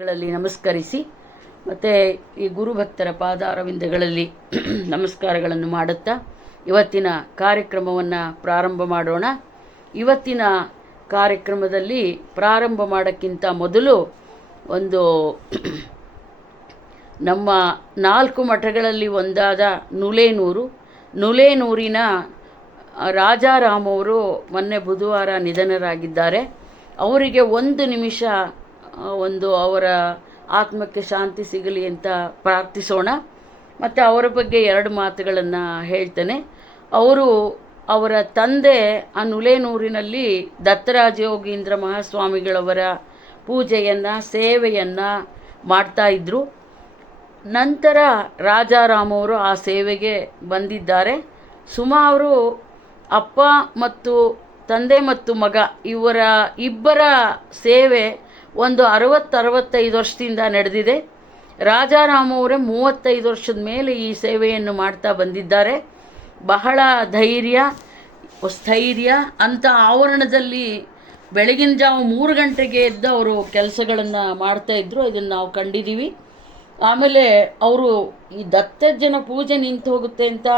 ಗಳಲ್ಲಿ ನಮಸ್ಕರಿಸಿ ಮತ್ತು ಈ ಗುರುಭಕ್ತರ ಪಾದಾರವಿಂದಗಳಲ್ಲಿ ನಮಸ್ಕಾರಗಳನ್ನು ಮಾಡುತ್ತಾ ಇವತ್ತಿನ ಕಾರ್ಯಕ್ರಮವನ್ನು ಪ್ರಾರಂಭ ಮಾಡೋಣ. ಇವತ್ತಿನ ಕಾರ್ಯಕ್ರಮದಲ್ಲಿ ಪ್ರಾರಂಭ ಮಾಡೋಕ್ಕಿಂತ ಮೊದಲು ಒಂದು ನಮ್ಮ 4 ಮಠಗಳಲ್ಲಿ ಒಂದಾದ ನುಲೇನೂರಿನ ರಾಜಾರಾಮವರು ಮೊನ್ನೆ ಬುಧವಾರ ನಿಧನರಾಗಿದ್ದಾರೆ. ಅವರಿಗೆ ಒಂದು ನಿಮಿಷ ಅವರ ಆತ್ಮಕ್ಕೆ ಶಾಂತಿ ಸಿಗಲಿ ಅಂತ ಪ್ರಾರ್ಥಿಸೋಣ. ಮತ್ತು ಅವರ ಬಗ್ಗೆ 2 ಮಾತುಗಳನ್ನು ಹೇಳ್ತೇನೆ. ಅವರ ತಂದೆ ಆ ನುಲೇನೂರಿನಲ್ಲಿ ದತ್ತರಾಜಯೋಗೀಂದ್ರ ಮಹಾಸ್ವಾಮಿಗಳವರ ಪೂಜೆಯನ್ನು ಸೇವೆಯನ್ನು ಮಾಡ್ತಾಯಿದ್ರು. ನಂತರ ರಾಜಾರಾಮವರು ಆ ಸೇವೆಗೆ ಬಂದಿದ್ದಾರೆ. ಸುಮಾರು ಅಪ್ಪ ಮತ್ತು ತಂದೆ ಮತ್ತು ಮಗ ಇವರ ಇಬ್ಬರ ಸೇವೆ ಒಂದು 60-65 ವರ್ಷದಿಂದ ನಡೆದಿದೆ. ರಾಜಾರಾಮವರೇ 35 ವರ್ಷದ ಮೇಲೆ ಈ ಸೇವೆಯನ್ನು ಮಾಡ್ತಾ ಬಂದಿದ್ದಾರೆ. ಬಹಳ ಸ್ಥೈರ್ಯ ಅಂಥ ಆವರಣದಲ್ಲಿ ಬೆಳಗಿನ ಜಾವ 3 ಗಂಟೆಗೆ ಎದ್ದು ಅವರು ಕೆಲಸಗಳನ್ನು ಮಾಡ್ತಾಯಿದ್ರು. ಇದನ್ನು ನಾವು ಕಂಡಿದ್ದೀವಿ. ಆಮೇಲೆ ಅವರು ಈ ದತ್ತಜ್ಜನ ಪೂಜೆ ನಿಂತು ಹೋಗುತ್ತೆ ಅಂತ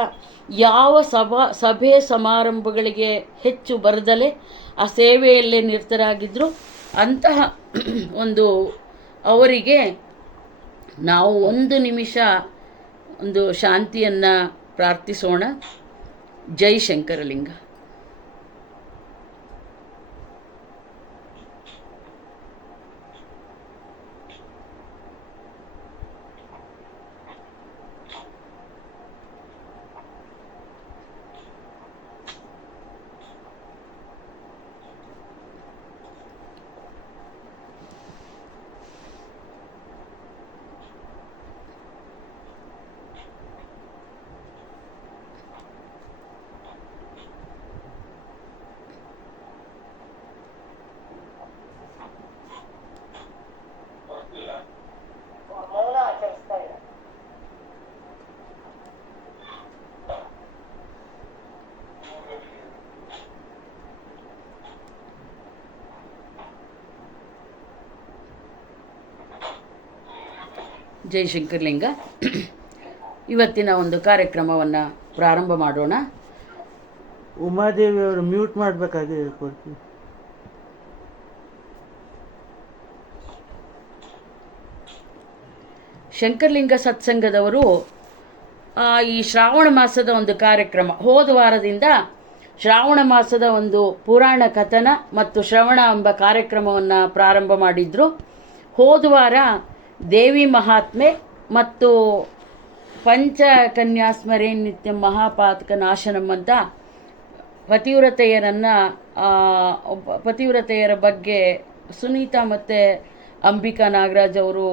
ಯಾವ ಸಭೆ ಸಮಾರಂಭಗಳಿಗೆ ಹೆಚ್ಚು ಬರದಲೇ ಆ ಸೇವೆಯಲ್ಲೇ ನಿರತರಾಗಿದ್ದರು. ಅಂತಹ ಅವರಿಗೆ ನಾವು 1 ನಿಮಿಷ ಶಾಂತಿಯನ್ನು ಪ್ರಾರ್ಥಿಸೋಣ. ಜೈ ಶಂಕರಲಿಂಗ. ಜೈ ಶಂಕರಲಿಂಗ. ಇವತ್ತಿನ ಒಂದು ಕಾರ್ಯಕ್ರಮವನ್ನು ಪ್ರಾರಂಭ ಮಾಡೋಣ. ಉಮಾದೇವಿ ಅವರು ಮ್ಯೂಟ್ ಮಾಡಬೇಕಾಗಿದೆ. ಶಂಕರಲಿಂಗ ಸತ್ಸಂಗದವರು ಈ ಶ್ರಾವಣ ಮಾಸದ ಒಂದು ಕಾರ್ಯಕ್ರಮ, ಹೋದ ವಾರದಿಂದ ಶ್ರಾವಣ ಮಾಸದ ಒಂದು ಪುರಾಣ ಕಥನ ಮತ್ತು ಶ್ರವಣ ಎಂಬ ಕಾರ್ಯಕ್ರಮವನ್ನು ಪ್ರಾರಂಭ ಮಾಡಿದ್ರು. ಹೋದ ವಾರ ದೇವಿ ಮಹಾತ್ಮೆ ಮತ್ತು ಪಂಚಕನ್ಯಾಸ್ಮರೇ ನಿತ್ಯ ಮಹಾಪಾತಕ ನಾಶನಂ ಅಂತ ಪತಿವ್ರತೆಯರ ಬಗ್ಗೆ ಸುನೀತಾ ಮತ್ತು ಅಂಬಿಕಾ ನಾಗರಾಜ್ ಅವರು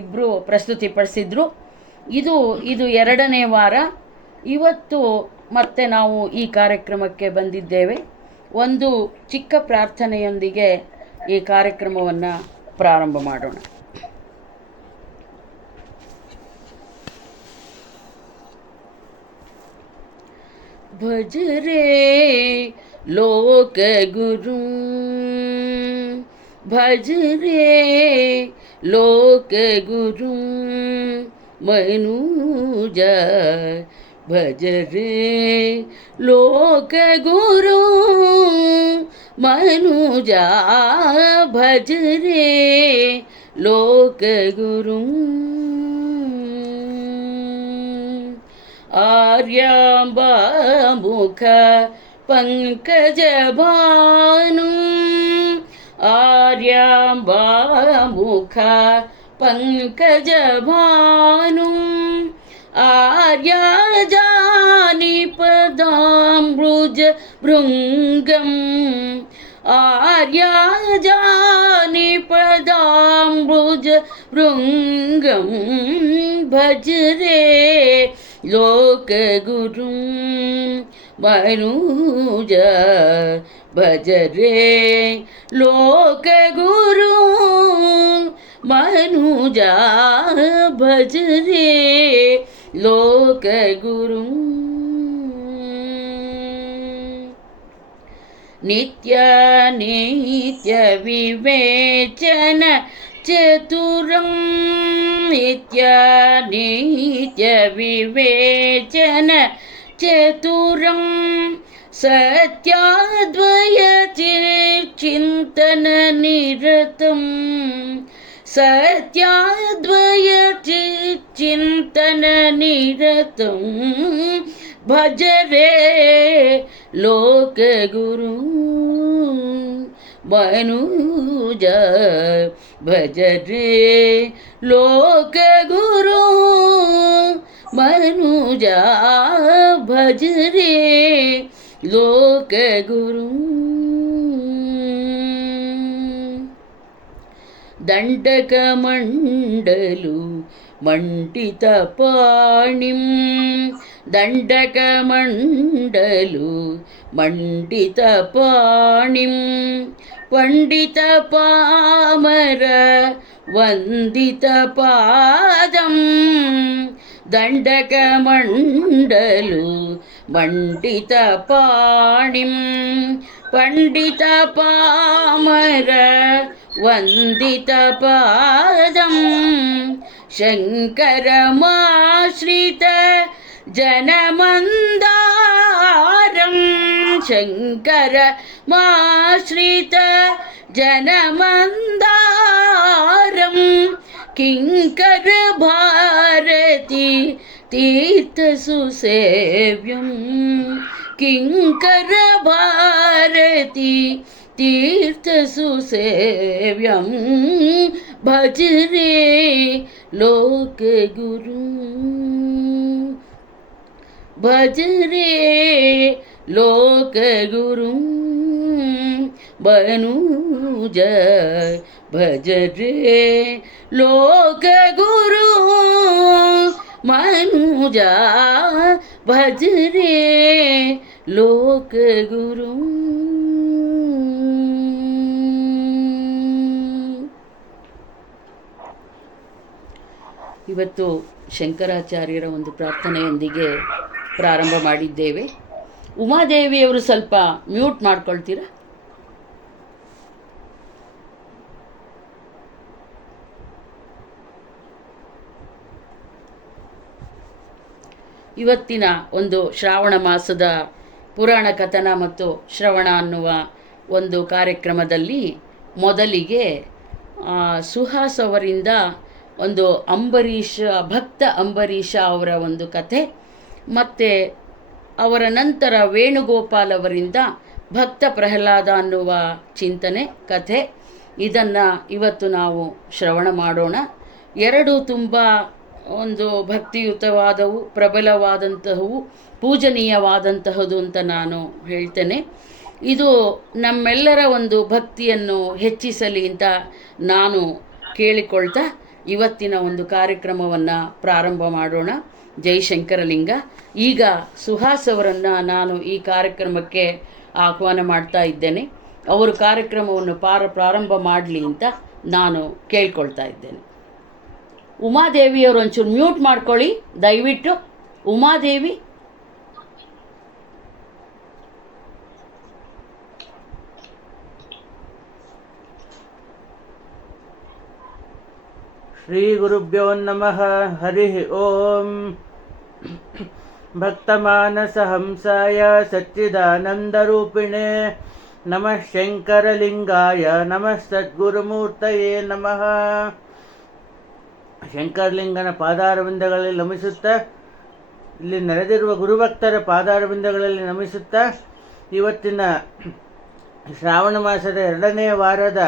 ಇಬ್ಬರು ಪ್ರಸ್ತುತಿಪಡಿಸಿದ್ರು. ಇದು 2ನೇ ವಾರ. ಇವತ್ತು ಮತ್ತೆ ನಾವು ಈ ಕಾರ್ಯಕ್ರಮಕ್ಕೆ ಬಂದಿದ್ದೇವೆ. ಒಂದು ಚಿಕ್ಕ ಪ್ರಾರ್ಥನೆಯೊಂದಿಗೆ ಈ ಕಾರ್ಯಕ್ರಮವನ್ನು ಪ್ರಾರಂಭ ಮಾಡೋಣ. ಭಜ ರೇ ಲೋಕ ಗುರು, ಭಜ ರೇ ಲೋಕ ಗುರು ಮನುಜ, ಭಜ ರೇ ಲೋಕ ಗುರು ಮನುಜ, ಭಜ ರೇ ಲೋಕ ಗುರು. ಆರ್ಯಾಂಬಾ ಮುಖ ಪಂಕಜ ಭಾನು, ಆರ್ಯಾಂಬಾ ಮುಖ ಪಂಕಜ ಭಾನು, ಆರ್ಯ ಜಾನಿ ಪದಾಮೃಜ ಭೃಂಗಂ, ಆರ್ಯ ಜಾನಿ ಪದಾಮೃಜ ಭೃಂಗಂ, ಭಜ ರೇ ಲೋಕ ಗುರು ಮನುಜ, ಭಜ ರೇ ಲೋಕ ಗುರು ಮನುಜ, ಭಜ ರೇ ಲೋಕ ಗುರು. ನಿತ್ಯ ನಿತ್ಯ ವಿವೇಚನ ಚತುರಂ ನಿತ್ಯ ನಿತ್ಯ ವಿವೇಚನ ಚತುರಂ ಸತ್ಯಾದ್ವಯ ಚಿಂತನ ನಿರತಂ ಸತ್ಯಾದ್ವಯ ಚಿಂತನ ನಿರತಂ ಭಜರೆ ಲೋಕಗುರು ಮನುಜ ಭಜರೆ ಲೋಕಗುರು ಮನುಜ ಭಜರೆ ಲೋಕಗುರು ದಂಡಕಮಂಡಲು ಮಂಡಿತಪಾಣಿಂ ದಂಡಕಮಂಡಲು ಮಂಡಿತಪಾಣಿಂ ಪಂಡಿತಪಾಮರ ವಂದಿತಪಾದಂ ದಂಡಕಮಂಡಲು ಮಂಡಿತಪಾಣಿಂ ಪಂಡಿತಪಾಮರ ವಂದಿತಪಾದಂ ಶಂಕರಮಾಶ್ರಿತ ಜನಮಂದಾರಂ ಶಂಕರಮಾಶ್ರಿತ ಜನಮಂದಾರಂ ಕಿಂಕರ ಭಾರತಿ ತೀರ್ಥಸುಸೇವ್ಯಂ ಕಿಂಕರ ಭಾರತಿ ತೀರ್ಥಸುಸೇವ್ಯಂ ಭಜರೆ ಲೋಕಗುರು ಭಜರೆ ಲೋಕಗುರು ಮನುಜ ಭಜರೆ ಲೋಕಗುರು ಮನುಜ ಭಜರೆ ಲೋಕಗುರು. ಇವತ್ತು ಶಂಕರಾಚಾರ್ಯರ ಒಂದು ಪ್ರಾರ್ಥನೆಯೊಂದಿಗೆ ಪ್ರಾರಂಭ ಮಾಡಿದ್ದೇವೆ. ಉಮಾದೇವಿಯವರು ಸ್ವಲ್ಪ ಮ್ಯೂಟ್ ಮಾಡ್ಕೊಳ್ತೀರಾ? ಇವತ್ತಿನ ಒಂದು ಶ್ರಾವಣ ಮಾಸದ ಪುರಾಣ ಕಥನ ಮತ್ತು ಶ್ರವಣ ಅನ್ನುವ ಒಂದು ಕಾರ್ಯಕ್ರಮದಲ್ಲಿ ಮೊದಲಿಗೆ ಸುಹಾಸ್ ಅವರಿಂದ ಒಂದು ಭಕ್ತ ಅಂಬರೀಷ ಅವರ ಒಂದು ಕಥೆ, ಮತ್ತು ಅವರ ನಂತರ ವೇಣುಗೋಪಾಲ್ ಅವರಿಂದ ಭಕ್ತ ಪ್ರಹ್ಲಾದ ಅನ್ನುವ ಚಿಂತನೆ ಕಥೆ, ಇದನ್ನು ಇವತ್ತು ನಾವು ಶ್ರವಣ ಮಾಡೋಣ. ಎರಡೂ ತುಂಬ ಒಂದು ಭಕ್ತಿಯುತವಾದವು, ಪ್ರಬಲವಾದಂತಹವು, ಪೂಜನೀಯವಾದಂತಹದ್ದು ಅಂತ ನಾನು ಹೇಳ್ತೇನೆ. ಇದು ನಮ್ಮೆಲ್ಲರ ಒಂದು ಭಕ್ತಿಯನ್ನು ಹೆಚ್ಚಿಸಲಿ ಅಂತ ನಾನು ಕೇಳಿಕೊಳ್ತಾ ಇವತ್ತಿನ ಒಂದು ಕಾರ್ಯಕ್ರಮವನ್ನು ಪ್ರಾರಂಭ ಮಾಡೋಣ. ಜೈ ಶಂಕರಲಿಂಗ. ಈಗ ಸುಹಾಸ್ ಅವರನ್ನು ನಾನು ಈ ಕಾರ್ಯಕ್ರಮಕ್ಕೆ ಆಹ್ವಾನ ಮಾಡ್ತಾ ಇದ್ದೇನೆ. ಅವರು ಕಾರ್ಯಕ್ರಮವನ್ನು ಪ್ರಾರಂಭ ಮಾಡಲಿ ಅಂತ ನಾನು ಕೇಳ್ಕೊಳ್ತಾ ಇದ್ದೇನೆ. ಉಮಾದೇವಿಯವರು ಒಂಚೂರು ಮ್ಯೂಟ್ ಮಾಡ್ಕೊಳ್ಳಿ ದಯವಿಟ್ಟು. ಉಮಾದೇವಿ. ಶ್ರೀ ಗುರುಭ್ಯೋ ನಮಃ. ಹರಿ ಓಂ. ಭಕ್ತಮಾನಸ ಹಂಸಾಯ ಸಚ್ಚಿದಾನಂದರೂಪಿಣೆ ನಮಃ ಶಂಕರಲಿಂಗಾಯ ನಮಃ ಸದ್ಗುರುಮೂರ್ತಯೇ ನಮಃ. ಶಂಕರಲಿಂಗನ ಪಾದಾರವಿಂದಗಳಲ್ಲಿ ನಮಿಸುತ್ತಾ, ಇಲ್ಲಿ ನೆರೆದಿರುವ ಗುರುಭಕ್ತರ ಪಾದಾರವಿಂದಗಳಲ್ಲಿ ನಮಿಸುತ್ತಾ, ಇವತ್ತಿನ ಶ್ರಾವಣ ಮಾಸದ 2ನೇ ವಾರದ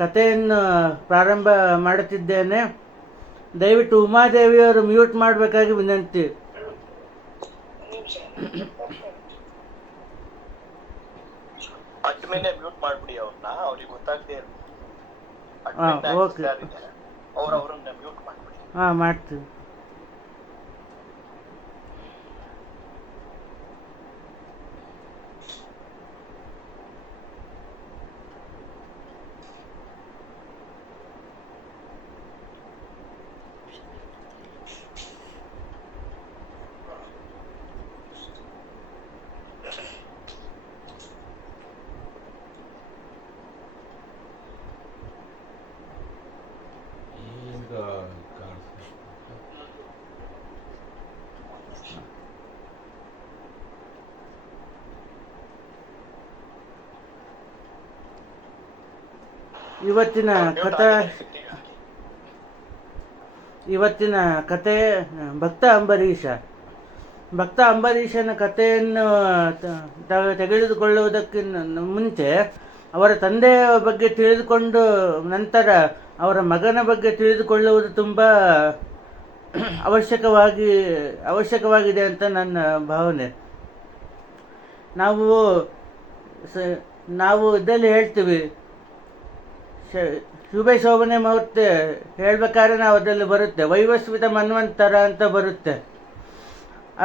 ಕಥೆಯನ್ನು ಪ್ರಾರಂಭ ಮಾಡುತ್ತಿದ್ದೇನೆ. ದಯವಿಟ್ಟು ಉಮಾದೇವಿಯವರು ಮ್ಯೂಟ್ ಮಾಡಬೇಕಾಗಿ ವಿನಂತಿ. ಮ್ಯೂಟ್ ಮಾಡ್ಬಿಡಿ ಅವ್ರನ್ನ, ಅವ್ರಿಗೆ ಗೊತ್ತಾಗದೆ ಓಕೆ. ಅವ್ರನ್ನ ಮ್ಯೂಟ್ ಮಾಡ್ಬಿಡಿ. ಮಾಡ್ತೀವಿ. ಇವತ್ತಿನ ಕಥಾ ಇವತ್ತಿನ ಕತೆ ಭಕ್ತ ಅಂಬರೀಷ. ಭಕ್ತ ಅಂಬರೀಷನ ಕಥೆಯನ್ನು ತೆಗೆದುಕೊಳ್ಳುವುದಕ್ಕಿಂತ ಮುಂಚೆ ಅವರ ತಂದೆಯ ಬಗ್ಗೆ ತಿಳಿದುಕೊಂಡು ನಂತರ ಅವರ ಮಗನ ಬಗ್ಗೆ ತಿಳಿದುಕೊಳ್ಳುವುದು ತುಂಬ ಅವಶ್ಯಕವಾಗಿದೆ ಅಂತ ನನ್ನ ಭಾವನೆ. ನಾವು ಇದರಲ್ಲಿ ಹೇಳ್ತೀವಿ, ಶುಭ ಶೋಭನೆ ಮುಹೂರ್ತ ಹೇಳ್ಬೇಕಾದ್ರೆ ನಾವು ಅದರಲ್ಲಿ ಬರುತ್ತೆ ವೈವಸ್ವತ ಮನ್ವಂತರ ಅಂತ ಬರುತ್ತೆ. ಆ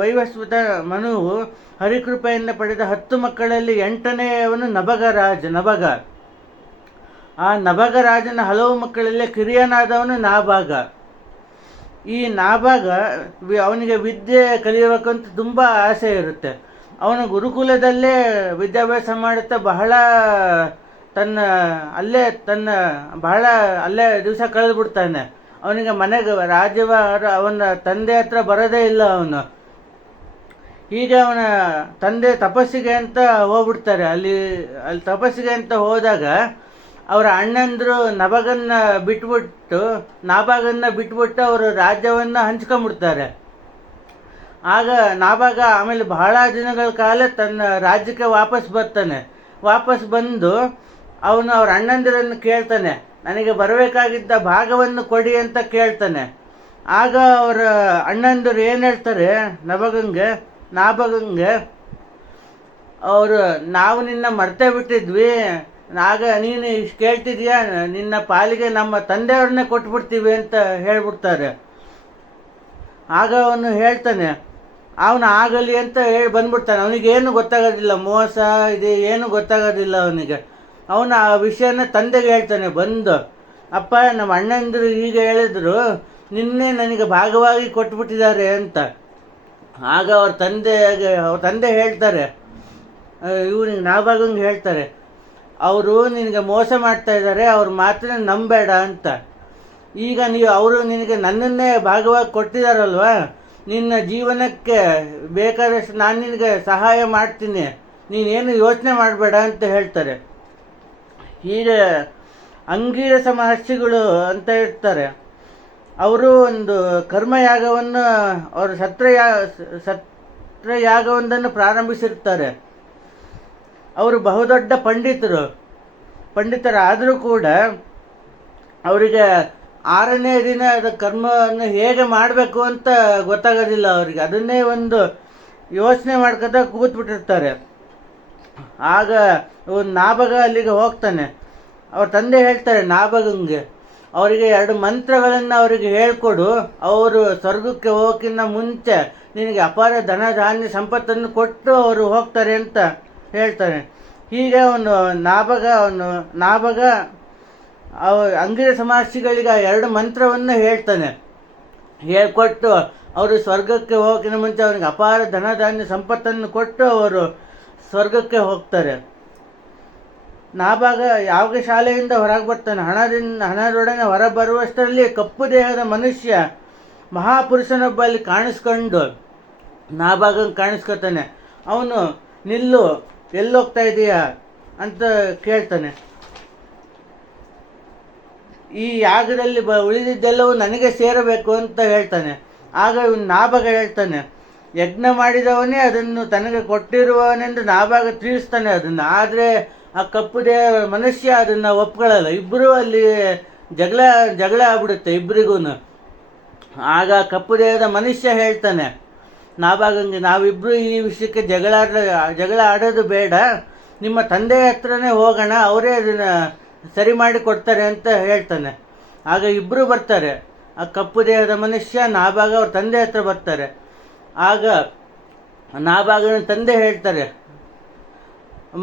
ವೈವಸ್ವತ ಮನುವು ಹರಿಕೃಪೆಯಿಂದ ಪಡೆದ 10 ಮಕ್ಕಳಲ್ಲಿ 8ನೇಯವನು ನಭಗ. ಆ ನಭಗರಾಜನ ಹಲವು ಮಕ್ಕಳಲ್ಲೇ ಕಿರಿಯನಾದವನು ನಾಭಾಗ. ಈ ನಾಭಾಗ ಅವನಿಗೆ ವಿದ್ಯೆ ಕಲಿಯಬೇಕಂತ ತುಂಬ ಆಸೆ ಇರುತ್ತೆ. ಅವನು ಗುರುಕುಲದಲ್ಲೇ ವಿದ್ಯಾಭ್ಯಾಸ ಮಾಡುತ್ತಾ ಅಲ್ಲೇ ದಿವಸ ಕಳೆದು ಬಿಡ್ತಾನೆ. ಅವನಿಗೆ ಮನೆಗೆ ರಾಜ್ಯವಾರ ಅವನ ತಂದೆ ಹತ್ರ ಬರೋದೇ ಇಲ್ಲ ಅವನು. ಹೀಗೆ ಅವನ ತಂದೆ ತಪಸ್ಸಿಗೆ ಅಂತ ಹೋಗ್ಬಿಡ್ತಾರೆ. ಅಲ್ಲಿ ತಪಸ್ಸಿಗೆ ಅಂತ ಹೋದಾಗ ಅವರ ಅಣ್ಣಂದರು ನಾಭಾಗನ್ನ ಬಿಟ್ಬಿಟ್ಟು ಅವರು ರಾಜ್ಯವನ್ನು ಹಂಚ್ಕೊಂಡ್ಬಿಡ್ತಾರೆ. ಆಗ ನಾಭಾಗ ಆಮೇಲೆ ಬಹಳ ದಿನಗಳ ಕಾಲ ತನ್ನ ರಾಜ್ಯಕ್ಕೆ ವಾಪಸ್ ಬಂದು ಅವನು ಅವ್ರ ಅಣ್ಣಂದಿರನ್ನು ಕೇಳ್ತಾನೆ, ನನಗೆ ಬರಬೇಕಾಗಿದ್ದ ಭಾಗವನ್ನು ಕೊಡಿ ಅಂತ ಕೇಳ್ತಾನೆ. ಆಗ ಅವರ ಅಣ್ಣಂದಿರು ಏನು ಹೇಳ್ತಾರೆ ನಾಭಾಗಂಗೆ, ಅವರು ನಾವು ನಿನ್ನ ಮರ್ತೇ ಬಿಟ್ಟಿದ್ವಿ, ಆಗ ನೀನು ಇಷ್ಟು ಕೇಳ್ತಿದ್ಯಾ, ನಿನ್ನ ಪಾಲಿಗೆ ನಮ್ಮ ತಂದೆಯವ್ರನ್ನೇ ಕೊಟ್ಬಿಡ್ತೀವಿ ಅಂತ ಹೇಳ್ಬಿಡ್ತಾರೆ. ಆಗ ಅವನು ಹೇಳ್ತಾನೆ, ಅವನು ಆಗಲಿ ಅಂತ ಹೇಳಿ ಬಂದ್ಬಿಡ್ತಾನೆ. ಅವನಿಗೇನು ಗೊತ್ತಾಗೋದಿಲ್ಲ, ಮೋಸ ಇದೆ ಏನು ಗೊತ್ತಾಗೋದಿಲ್ಲ ಅವನಿಗೆ. ಅವನು ಆ ವಿಷಯನ ತಂದೆಗೆ ಹೇಳ್ತಾನೆ ಬಂದು, ಅಪ್ಪ ನಮ್ಮ ಅಣ್ಣಂದಿರು ಈಗ ಹೇಳಿದ್ರು ನಿನ್ನೆ ನನಗೆ ಭಾಗವಾಗಿ ಕೊಟ್ಬಿಟ್ಟಿದ್ದಾರೆ ಅಂತ. ಆಗ ಅವ್ರ ತಂದೆ ಹೇಳ್ತಾರೆ, ಇವನಿಗೆ ನಾಭಾಗಂಗೆ ಹೇಳ್ತಾರೆ, ಅವರು ನಿನಗೆ ಮೋಸ ಮಾಡ್ತಾ ಇದ್ದಾರೆ, ಅವ್ರ ಮಾತನ್ನ ನಂಬೇಡ ಅಂತ. ಈಗ ಅವರು ನಿನಗೆ ನನ್ನನ್ನೇ ಭಾಗವಾಗಿ ಕೊಟ್ಟಿದ್ದಾರಲ್ವ, ನಿನ್ನ ಜೀವನಕ್ಕೆ ಬೇಕಾದಷ್ಟು ನಾನು ನಿನಗೆ ಸಹಾಯ ಮಾಡ್ತೀನಿ, ನೀನೇನು ಯೋಚನೆ ಮಾಡಬೇಡ ಅಂತ ಹೇಳ್ತಾರೆ. ಹೀಗೆ ಅಂಗೀರಸ ಮಹರ್ಷಿಗಳು ಅಂತ ಇರ್ತಾರೆ. ಅವರು ಒಂದು ಕರ್ಮಯಾಗವನ್ನು ಅವರು ಸತ್ರಯಾಗವೊಂದನ್ನು ಪ್ರಾರಂಭಿಸಿರ್ತಾರೆ. ಅವರು ಬಹುದೊಡ್ಡ ಪಂಡಿತರಾದರೂ ಕೂಡ ಅವರಿಗೆ 6ನೇ ದಿನ ಅದ ಕರ್ಮವನ್ನು ಹೇಗೆ ಮಾಡಬೇಕು ಅಂತ ಗೊತ್ತಾಗೋದಿಲ್ಲ ಅವರಿಗೆ. ಅದನ್ನೇ ಒಂದು ಯೋಚನೆ ಮಾಡ್ಕೊತ ಕೂತ್ಬಿಟ್ಟಿರ್ತಾರೆ. ಆಗ ನಾಭಾಗ ಅಲ್ಲಿಗೆ ಹೋಗ್ತಾನೆ. ಅವ್ರ ತಂದೆ ಹೇಳ್ತಾರೆ ನಾಭಾಗಂಗೆ, ಅವರಿಗೆ 2 ಮಂತ್ರಗಳನ್ನು ಅವರಿಗೆ ಹೇಳ್ಕೊಡು, ಅವರು ಸ್ವರ್ಗಕ್ಕೆ ಹೋಗೋಕ್ಕಿಂತ ಮುಂಚೆ ನಿನಗೆ ಅಪಾರ ಧನ ಧಾನ್ಯ ಸಂಪತ್ತನ್ನು ಕೊಟ್ಟು ಅವರು ಹೋಗ್ತಾರೆ ಅಂತ ಹೇಳ್ತಾನೆ. ಹೀಗೆ ನಾಭಾಗ ಅಂಗೀರಸ ಮಹರ್ಷಿಗಳಿಗೆ 2 ಮಂತ್ರವನ್ನು ಹೇಳ್ಕೊಟ್ಟು ಅವರು ಸ್ವರ್ಗಕ್ಕೆ ಹೋಗೋಕ್ಕಿಂತ ಮುಂಚೆ ಅವನಿಗೆ ಅಪಾರ ಧನ ಧಾನ್ಯ ಸಂಪತ್ತನ್ನು ಕೊಟ್ಟು ಅವರು ಸ್ವರ್ಗಕ್ಕೆ ಹೋಗ್ತಾರೆ. ನಾಭಾಗ ಯಾವಾಗ ಶಾಲೆಯಿಂದ ಹೊರಗೆ ಬರ್ತಾನೆ, ಹಣದೊಡನೆ ಹೊರ ಬರುವಷ್ಟರಲ್ಲಿ ಕಪ್ಪು ದೇಹದ ಮನುಷ್ಯ ಮಹಾಪುರುಷನೊಬ್ಬ ಅಲ್ಲಿ ಕಾಣಿಸ್ಕೊಂಡು ನಾಭಾಗಂಗೆ ಕಾಣಿಸ್ಕೊತಾನೆ. ಅವನು ನಿಲ್ಲು, ಎಲ್ಲೋಗ್ತಾ ಇದೀಯಾ ಅಂತ ಕೇಳ್ತಾನೆ. ಈ ಯಾಗದಲ್ಲಿ ಉಳಿದಿದ್ದೆಲ್ಲವೂ ನನಗೆ ಸೇರಬೇಕು ಅಂತ ಹೇಳ್ತಾನೆ. ಆಗ ನಾಭಾಗ ಹೇಳ್ತಾನೆ, ಯಜ್ಞ ಮಾಡಿದವನೇ ಅದನ್ನು ತನಗೆ ಕೊಟ್ಟಿರುವವನೆಂದು ನಾಭಾಗ ತಿಳಿಸ್ತಾನೆ ಅದನ್ನು. ಆದರೆ ಆ ಕಪ್ಪು ದೇಹ ಮನುಷ್ಯ ಅದನ್ನು ಒಪ್ಕೊಳ್ಳಲ್ಲ. ಇಬ್ಬರೂ ಅಲ್ಲಿ ಜಗಳ ಆಗ್ಬಿಡುತ್ತೆ ಇಬ್ಬರಿಗೂ. ಆಗ ಕಪ್ಪು ದೇಹದ ಮನುಷ್ಯ ಹೇಳ್ತಾನೆ ನಾಭಾಗಂಗೆ, ನಾವಿಬ್ಬರು ಈ ವಿಷಯಕ್ಕೆ ಜಗಳ ಆಡೋದು ಬೇಡ, ನಿಮ್ಮ ತಂದೆ ಹತ್ರನೇ ಹೋಗೋಣ, ಅವರೇ ಅದನ್ನು ಸರಿ ಮಾಡಿ ಕೊಡ್ತಾರೆ ಅಂತ ಹೇಳ್ತಾನೆ. ಆಗ ಇಬ್ಬರು ಬರ್ತಾರೆ, ಆ ಕಪ್ಪು ದೇಹದ ಮನುಷ್ಯ ನಾಭಾಗ ಅವ್ರ ತಂದೆ ಹತ್ರ ಬರ್ತಾರೆ. ಆಗ ನಾಭಾಗನ ತಂದೆ ಹೇಳ್ತಾರೆ,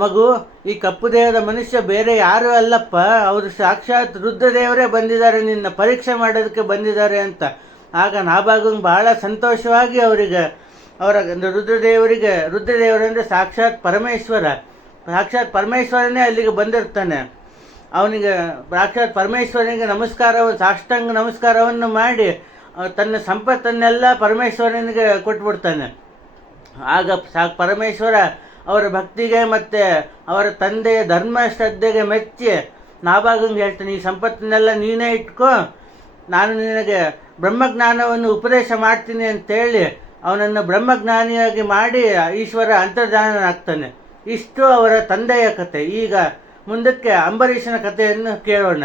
ಮಗು, ಈ ಕಪ್ಪು ದೇಹದ ಮನುಷ್ಯ ಬೇರೆ ಯಾರೂ ಅಲ್ಲಪ್ಪ, ಅವರು ಸಾಕ್ಷಾತ್ ರುದ್ರದೇವರೇ ಬಂದಿದ್ದಾರೆ, ನಿನ್ನ ಪರೀಕ್ಷೆ ಮಾಡೋದಕ್ಕೆ ಬಂದಿದ್ದಾರೆ ಅಂತ. ಆಗ ನಾಭಾಗಂಗೆ ಬಹಳ ಸಂತೋಷವಾಗಿ ಅವರ ರುದ್ರದೇವರಂದರೆ ಸಾಕ್ಷಾತ್ ಪರಮೇಶ್ವರನೇ ಅಲ್ಲಿಗೆ ಬಂದಿರ್ತಾನೆ. ಅವನಿಗೆ ಸಾಕ್ಷಾತ್ ಪರಮೇಶ್ವರನಿಗೆ ಸಾಷ್ಟಾಂಗ ನಮಸ್ಕಾರವನ್ನು ಮಾಡಿ ತನ್ನ ಸಂಪತ್ತನ್ನೆಲ್ಲ ಪರಮೇಶ್ವರನಿಗೆ ಕೊಟ್ಬಿಡ್ತಾನೆ. ಆಗ ಪರಮೇಶ್ವರ ಅವರ ಭಕ್ತಿಗೆ ಮತ್ತು ಅವರ ತಂದೆಯ ಧರ್ಮ ಶ್ರದ್ಧೆಗೆ ಮೆಚ್ಚಿ ನಾಭಾಗಂಗೆ ಹೇಳ್ತಾನೆ, ಈ ಸಂಪತ್ತನ್ನೆಲ್ಲ ನೀನೇ ಇಟ್ಕೋ, ನಾನು ನಿನಗೆ ಬ್ರಹ್ಮಜ್ಞಾನವನ್ನು ಉಪದೇಶ ಮಾಡ್ತೀನಿ ಅಂತೇಳಿ ಅವನನ್ನು ಬ್ರಹ್ಮಜ್ಞಾನಿಯಾಗಿ ಮಾಡಿ ಈಶ್ವರ ಅಂತರ್ಧಾನನಾಗ್ತಾನೆ. ಇಷ್ಟು ಅವರ ತಂದೆಯ ಕತೆ. ಈಗ ಮುಂದಕ್ಕೆ ಅಂಬರೀಷನ ಕಥೆಯನ್ನು ಕೇಳೋಣ.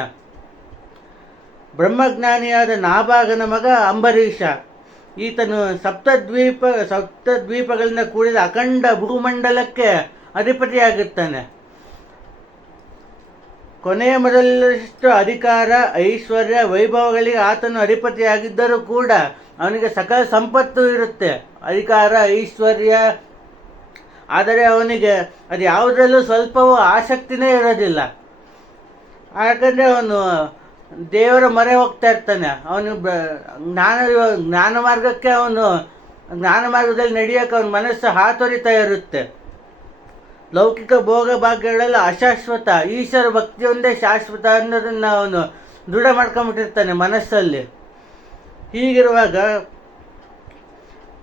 ಬ್ರಹ್ಮಜ್ಞಾನಿಯಾದ ನಾಭಾಗನ ಮಗ ಅಂಬರೀಷ. ಈತನು ಸಪ್ತದ್ವೀಪಗಳಿಂದ ಕೂಡಿದ ಅಖಂಡ ಭೂಮಂಡಲಕ್ಕೆ ಅಧಿಪತಿಯಾಗುತ್ತಾನೆ. ಕೊನೆಯ ಮೊದಲಷ್ಟು ಅಧಿಕಾರ, ಐಶ್ವರ್ಯ, ವೈಭವಗಳಿಗೆ ಆತನು ಅಧಿಪತಿಯಾಗಿದ್ದರೂ ಕೂಡ ಅವನಿಗೆ ಸಕಲ ಸಂಪತ್ತು ಇರುತ್ತೆ, ಅಧಿಕಾರ, ಐಶ್ವರ್ಯ. ಆದರೆ ಅವನಿಗೆ ಅದು ಯಾವುದರಲ್ಲೂ ಸ್ವಲ್ಪವೂ ಆಸಕ್ತಿನೇ ಇರೋದಿಲ್ಲ. ಯಾಕಂದರೆ ಅವನು ದೇವರ ಮೊರೆ ಹೋಗ್ತಾ ಇರ್ತಾನೆ. ಅವನು ಜ್ಞಾನ ಮಾರ್ಗಕ್ಕೆ ಜ್ಞಾನ ಮಾರ್ಗದಲ್ಲಿ ನಡೆಯೋಕ್ಕೆ ಅವನ ಮನಸ್ಸು ಹಾತೊರಿತಾ ಇರುತ್ತೆ. ಲೌಕಿಕ ಭೋಗ ಭಾಗ್ಯಗಳೆಲ್ಲ ಅಶಾಶ್ವತ, ಈಶ್ವರ ಭಕ್ತಿಯೊಂದೇ ಶಾಶ್ವತ ಅನ್ನೋದನ್ನು ಅವನು ದೃಢ ಮಾಡ್ಕೊಂಬಿಟ್ಟಿರ್ತಾನೆ ಮನಸ್ಸಲ್ಲಿ. ಹೀಗಿರುವಾಗ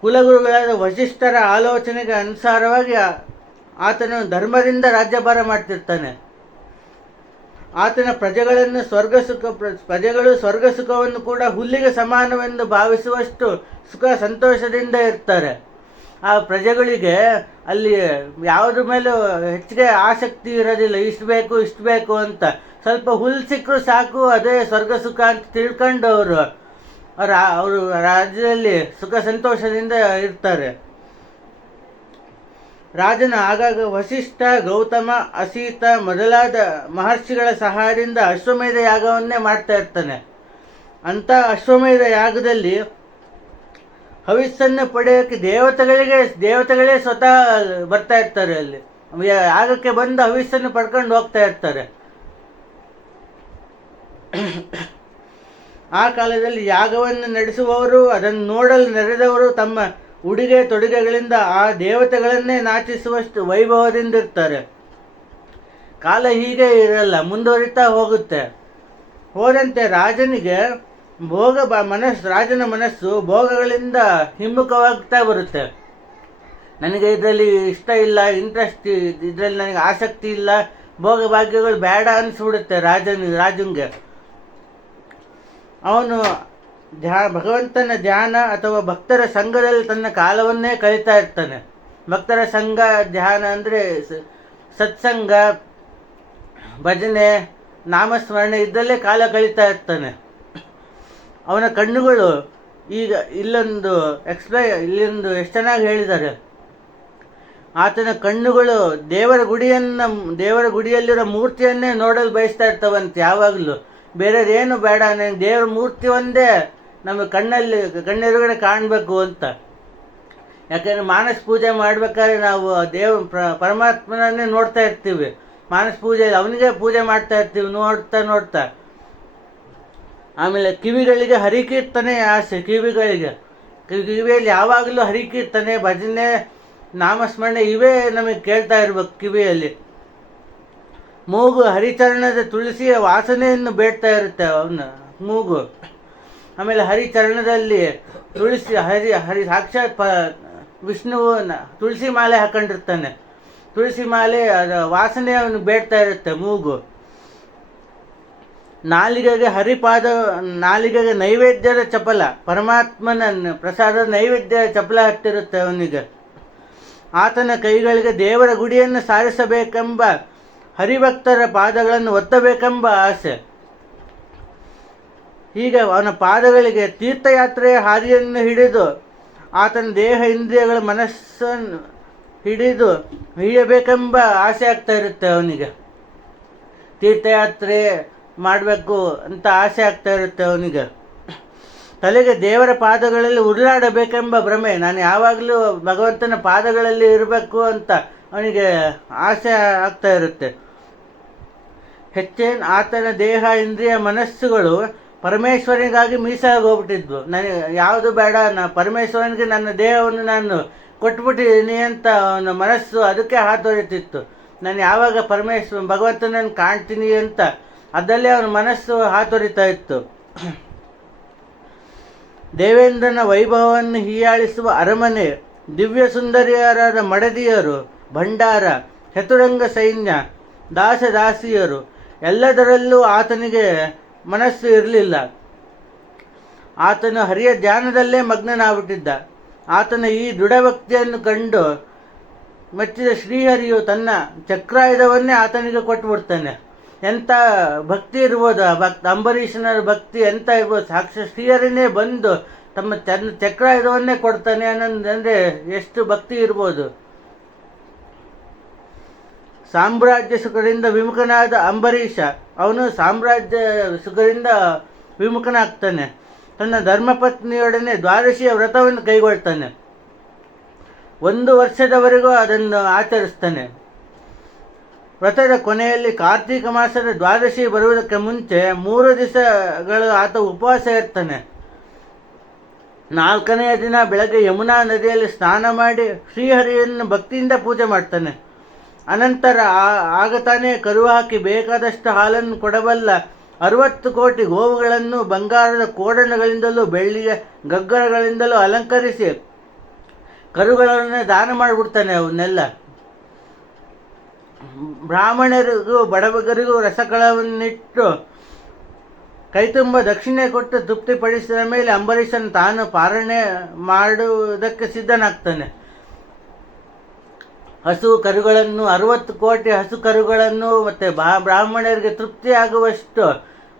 ಕುಲಗುರುಗಳಾದ ವಶಿಷ್ಠರ ಆಲೋಚನೆಗೆ ಅನುಸಾರವಾಗಿ ಆತನು ಧರ್ಮದಿಂದ ರಾಜ್ಯಭಾರ ಮಾಡ್ತಿರ್ತಾನೆ. ಆತನ ಪ್ರಜೆಗಳು ಸ್ವರ್ಗ ಸುಖವನ್ನು ಕೂಡ ಹುಲ್ಲಿಗೆ ಸಮಾನವೆಂದು ಭಾವಿಸುವಷ್ಟು ಸುಖ ಸಂತೋಷದಿಂದ ಇರ್ತಾರೆ. ಆ ಪ್ರಜೆಗಳಿಗೆ ಅಲ್ಲಿ ಯಾವುದ್ರ ಮೇಲೂ ಹೆಚ್ಚಿಗೆ ಆಸಕ್ತಿ ಇರೋದಿಲ್ಲ, ಇಷ್ಟು ಬೇಕು ಅಂತ. ಸ್ವಲ್ಪ ಹುಲ್ಲು ಸಿಕ್ಕರೂ ಸಾಕು, ಅದೇ ಸ್ವರ್ಗ ಸುಖ ಅಂತ ತಿಳ್ಕೊಂಡು ಅವರು ರಾಜ್ಯದಲ್ಲಿ ಸುಖ ಸಂತೋಷದಿಂದ ಇರ್ತಾರೆ. ರಾಜನ ಆಗಾಗ ವಶಿಷ್ಠ, ಗೌತಮ, ಅಸೀತ ಮೊದಲಾದ ಮಹರ್ಷಿಗಳ ಸಹಾಯದಿಂದ ಅಶ್ವಮೇಧ ಯಾಗವನ್ನೇ ಮಾಡ್ತಾ ಇರ್ತಾನೆ. ಅಂಥ ಅಶ್ವಮೇಧ ಯಾಗದಲ್ಲಿ ಹವಿಸ್ಸನ್ನು ಪಡೆಯೋಕ್ಕೆ ದೇವತೆಗಳೇ ಸ್ವತಃ ಬರ್ತಾ ಇರ್ತಾರೆ. ಅಲ್ಲಿ ಯಾಗಕ್ಕೆ ಬಂದು ಹವಿಸ್ಸನ್ನು ಪಡ್ಕೊಂಡು ಹೋಗ್ತಾ ಇರ್ತಾರೆ. ಆ ಕಾಲದಲ್ಲಿ ಯಾಗವನ್ನು ನಡೆಸುವವರು, ಅದನ್ನು ನೋಡಲು ನೆರೆದವರು ತಮ್ಮ ಉಡುಗೆ ತೊಡುಗೆಗಳಿಂದ ಆ ದೇವತೆಗಳನ್ನೇ ನಾಚಿಸುವಷ್ಟು ವೈಭವದಿಂದಿರ್ತಾರೆ. ಕಾಲ ಹೀಗೆ ಇರಲ್ಲ, ಮುಂದುವರಿತಾ ಹೋದಂತೆ ರಾಜನಿಗೆ ರಾಜನ ಮನಸ್ಸು ಭೋಗಗಳಿಂದ ಹಿಮ್ಮುಖವಾಗ್ತಾ ಬರುತ್ತೆ. ನನಗೆ ಇದರಲ್ಲಿ ಇಷ್ಟ ಇಲ್ಲ, ಇದರಲ್ಲಿ ನನಗೆ ಆಸಕ್ತಿ ಇಲ್ಲ, ಭೋಗ ಭಾಗ್ಯಗಳು ಬೇಡ ಅನಿಸ್ಬಿಡುತ್ತೆ ರಾಜನಿಗೆ. ಅವನು ಭಗವಂತನ ಧ್ಯಾನ ಅಥವಾ ಭಕ್ತರ ಸಂಘದಲ್ಲಿ ತನ್ನ ಕಾಲವನ್ನೇ ಕಳೀತಾ ಇರ್ತಾನೆ. ಭಕ್ತರ ಸಂಘ, ಧ್ಯಾನ ಅಂದರೆ ಸತ್ಸಂಗ, ಭಜನೆ, ನಾಮಸ್ಮರಣೆ ಇದರಲ್ಲೇ ಕಾಲ ಕಳೀತಾ ಇರ್ತಾನೆ. ಅವನ ಕಣ್ಣುಗಳು ಈಗ ಇಲ್ಲೊಂದು ಎಷ್ಟು ಚೆನ್ನಾಗಿ ಹೇಳಿದ್ದಾರೆ. ಆತನ ಕಣ್ಣುಗಳು ದೇವರ ಗುಡಿಯಲ್ಲಿರೋ ಮೂರ್ತಿಯನ್ನೇ ನೋಡಲು ಬಯಸ್ತಾ ಇರ್ತವಂತೆ ಯಾವಾಗಲೂ. ಬೇರೆದೇನು ಬೇಡ, ನನಗೆ ದೇವರ ಮೂರ್ತಿ ಒಂದೇ ನಮ್ಮ ಕಣ್ಣೆದುರುಗಡೆ ಕಾಣಬೇಕು ಅಂತ. ಯಾಕೆಂದರೆ ಮಾನಸ ಪೂಜೆ ಮಾಡಬೇಕಾದ್ರೆ ನಾವು ಪರಮಾತ್ಮನನ್ನೇ ನೋಡ್ತಾ ಇರ್ತೀವಿ. ಮಾನಸ ಪೂಜೆಯಲ್ಲಿ ಅವನಿಗೆ ಪೂಜೆ ಮಾಡ್ತಾ ಇರ್ತೀವಿ ನೋಡ್ತಾ. ಆಮೇಲೆ ಕಿವಿಗಳಿಗೆ ಹರಿಕೀರ್ತನೆ ಆಸೆ. ಕಿವಿಯಲ್ಲಿ ಯಾವಾಗಲೂ ಹರಿಕೀರ್ತನೆ, ಭಜನೆ, ನಾಮಸ್ಮರಣೆ ಇವೇ ನಮಗೆ ಕೇಳ್ತಾ ಇರ್ಬೇಕು ಕಿವಿಯಲ್ಲಿ. ಮೂಗು ಹರಿಚರಣದ ತುಳಸಿಯ ವಾಸನೆಯನ್ನು ಬೇಡ್ತಾ ಇರುತ್ತೆ ಅವನ ಮೂಗು. ಆಮೇಲೆ ಹರಿಚರಣದಲ್ಲಿ ಹರಿ ಸಾಕ್ಷಾತ್ ವಿಷ್ಣುವು ತುಳಸಿ ಮಾಲೆ ಹಾಕೊಂಡಿರ್ತಾನೆ. ತುಳಸಿ ಮಾಲೆ ಅದರ ವಾಸನೆ ಅವನು ಬೇಡ್ತಾ ಇರುತ್ತೆ ಮೂಗು. ನಾಲಿಗೆಗೆ ನೈವೇದ್ಯದ ಚಪಲ, ಪರಮಾತ್ಮನ ಪ್ರಸಾದದ ನೈವೇದ್ಯದ ಚಪಲ ಹತ್ತಿರುತ್ತೆ ಅವನಿಗೆ. ಆತನ ಕೈಗಳಿಗೆ ದೇವರ ಗುಡಿಯನ್ನು ಸಾರಿಸಬೇಕೆಂಬ, ಹರಿಭಕ್ತರ ಪಾದಗಳನ್ನು ಒತ್ತಬೇಕೆಂಬ ಆಸೆ. ಹೀಗೆ ಅವನ ಪಾದಗಳಿಗೆ ತೀರ್ಥಯಾತ್ರೆಯ ಹಾದಿಯನ್ನು ಹಿಡಿದು ಆತನ ದೇಹ ಇಂದ್ರಿಯಗಳ ಮನಸ್ಸನ್ನು ಹಿಡಿಯಬೇಕೆಂಬ ಆಸೆ ಆಗ್ತಾ ಇರುತ್ತೆ ಅವನಿಗೆ. ತೀರ್ಥಯಾತ್ರೆ ಮಾಡಬೇಕು ಅಂತ ಆಸೆ ಆಗ್ತಾ ಇರುತ್ತೆ ಅವನಿಗೆ. ತಲೆಗೆ ದೇವರ ಪಾದಗಳಲ್ಲಿ ಉರುಳಾಡಬೇಕೆಂಬ ಭ್ರಮೆ, ನಾನು ಯಾವಾಗಲೂ ಭಗವಂತನ ಪಾದಗಳಲ್ಲಿ ಇರಬೇಕು ಅಂತ ಅವನಿಗೆ ಆಸೆ ಆಗ್ತಾ ಇರುತ್ತೆ. ಹೆಚ್ಚೇನು ಆತನ ದೇಹ ಇಂದ್ರಿಯ ಮನಸ್ಸುಗಳು ಪರಮೇಶ್ವರನಿಗಾಗಿ ಮೀಸಲಾಗಿ ಹೋಗ್ಬಿಟ್ಟಿದ್ವು. ನನಗೆ ಯಾವುದು ಬೇಡ, ಪರಮೇಶ್ವರನಿಗೆ ನನ್ನ ದೇಹವನ್ನು ನಾನು ಕೊಟ್ಬಿಟ್ಟಿದ್ದೀನಿ ಅಂತ ಅವನ ಮನಸ್ಸು ಅದಕ್ಕೆ ಹಾತೊರಿತಿತ್ತು. ನಾನು ಯಾವಾಗ ಭಗವಂತನನ್ನು ಕಾಣ್ತೀನಿ ಅಂತ ಅದಲ್ಲೇ ಅವನ ಮನಸ್ಸು ಹಾತೊರಿತಾ ಇತ್ತು. ದೇವೇಂದ್ರನ ವೈಭವವನ್ನು ಹೀಯಾಳಿಸುವ ಅರಮನೆ, ದಿವ್ಯ ಸುಂದರಿಯರಾದ ಮಡದಿಯರು, ಭಂಡಾರ, ಚತುರಂಗ ಸೈನ್ಯ, ದಾಸದಾಸಿಯರು ಎಲ್ಲದರಲ್ಲೂ ಆತನಿಗೆ ಮನಸ್ಸು ಇರಲಿಲ್ಲ. ಆತನು ಹರಿಯ ಧ್ಯಾನದಲ್ಲೇ ಮಗ್ನನಾಗ್ಬಿಟ್ಟಿದ್ದ. ಆತನ ಈ ದೃಢಭಕ್ತಿಯನ್ನು ಕಂಡು ಮೆಚ್ಚಿದ ಶ್ರೀಹರಿಯು ತನ್ನ ಚಕ್ರಾಯುಧವನ್ನೇ ಆತನಿಗೆ ಕೊಟ್ಟುಬಿಡ್ತಾನೆ. ಎಂಥ ಭಕ್ತಿ ಇರ್ಬೋದು ಅಂಬರೀಷನ ಭಕ್ತಿ ಎಂಥ ಇರ್ಬೋದು. ಸಾಕ್ಷಾತ್ ಶ್ರೀಹರಿನೇ ಬಂದು ತಮ್ಮ ಚಕ್ರಾಯುಧವನ್ನೇ ಕೊಡ್ತಾನೆ ಅನ್ನೋದಂದರೆ ಎಷ್ಟು ಭಕ್ತಿ ಇರ್ಬೋದು. ಸಾಮ್ರಾಜ್ಯ ಸುಖದಿಂದ ವಿಮುಖನಾದ ಅಂಬರೀಷ ಅವನು ಸಾಮ್ರಾಜ್ಯ ಸುಖದಿಂದ ವಿಮುಖನಾಗ್ತಾನೆ. ತನ್ನ ಧರ್ಮಪತ್ನಿಯೊಡನೆ ದ್ವಾದಶಿಯ ವ್ರತವನ್ನು ಕೈಗೊಳ್ತಾನೆ. 1 ವರ್ಷದವರೆಗೂ ಅದನ್ನು ಆಚರಿಸ್ತಾನೆ. ವ್ರತದ ಕೊನೆಯಲ್ಲಿ ಕಾರ್ತೀಕ ಮಾಸದ ದ್ವಾದಶಿ ಬರುವುದಕ್ಕೆ ಮುಂಚೆ 3 ದಿವಸಗಳು ಆತ ಉಪವಾಸ ಇರ್ತಾನೆ. 4ನೆಯ ದಿನ ಬೆಳಗ್ಗೆ ಯಮುನಾ ನದಿಯಲ್ಲಿ ಸ್ನಾನ ಮಾಡಿ ಶ್ರೀಹರಿಯನ್ನು ಭಕ್ತಿಯಿಂದ ಪೂಜೆ ಮಾಡ್ತಾನೆ. ಅನಂತರ ಆಗ ತಾನೇ ಕರು ಹಾಕಿ ಬೇಕಾದಷ್ಟು ಹಾಲನ್ನು ಕೊಡಬಲ್ಲ 60 ಕೋಟಿ ಗೋವುಗಳನ್ನು ಬಂಗಾರದ ಕೋಡಣಗಳಿಂದಲೂ ಬೆಳ್ಳಿಯ ಗಗ್ಗರಗಳಿಂದಲೂ ಅಲಂಕರಿಸಿ ಕರುಗಳನ್ನೇ ದಾನ ಮಾಡಿಬಿಡ್ತಾನೆ. ಅವನ್ನೆಲ್ಲ ಬ್ರಾಹ್ಮಣರಿಗೂ ಬಡಬಗರಿಗೂ ರಸಕಳವನ್ನಿಟ್ಟು ಕೈತುಂಬ ದಕ್ಷಿಣೆ ಕೊಟ್ಟು ತೃಪ್ತಿಪಡಿಸಿದ ಮೇಲೆ ಅಂಬರೀಷನ್ ತಾನು ಪಾರಣೆ ಮಾಡುವುದಕ್ಕೆ ಸಿದ್ಧನಾಗ್ತಾನೆ. ಹಸು ಕರುಗಳನ್ನು 60 ಕೋಟಿ ಹಸು ಕರುಗಳನ್ನು ಮತ್ತು ಬ್ರಾಹ್ಮಣರಿಗೆ ತೃಪ್ತಿಯಾಗುವಷ್ಟು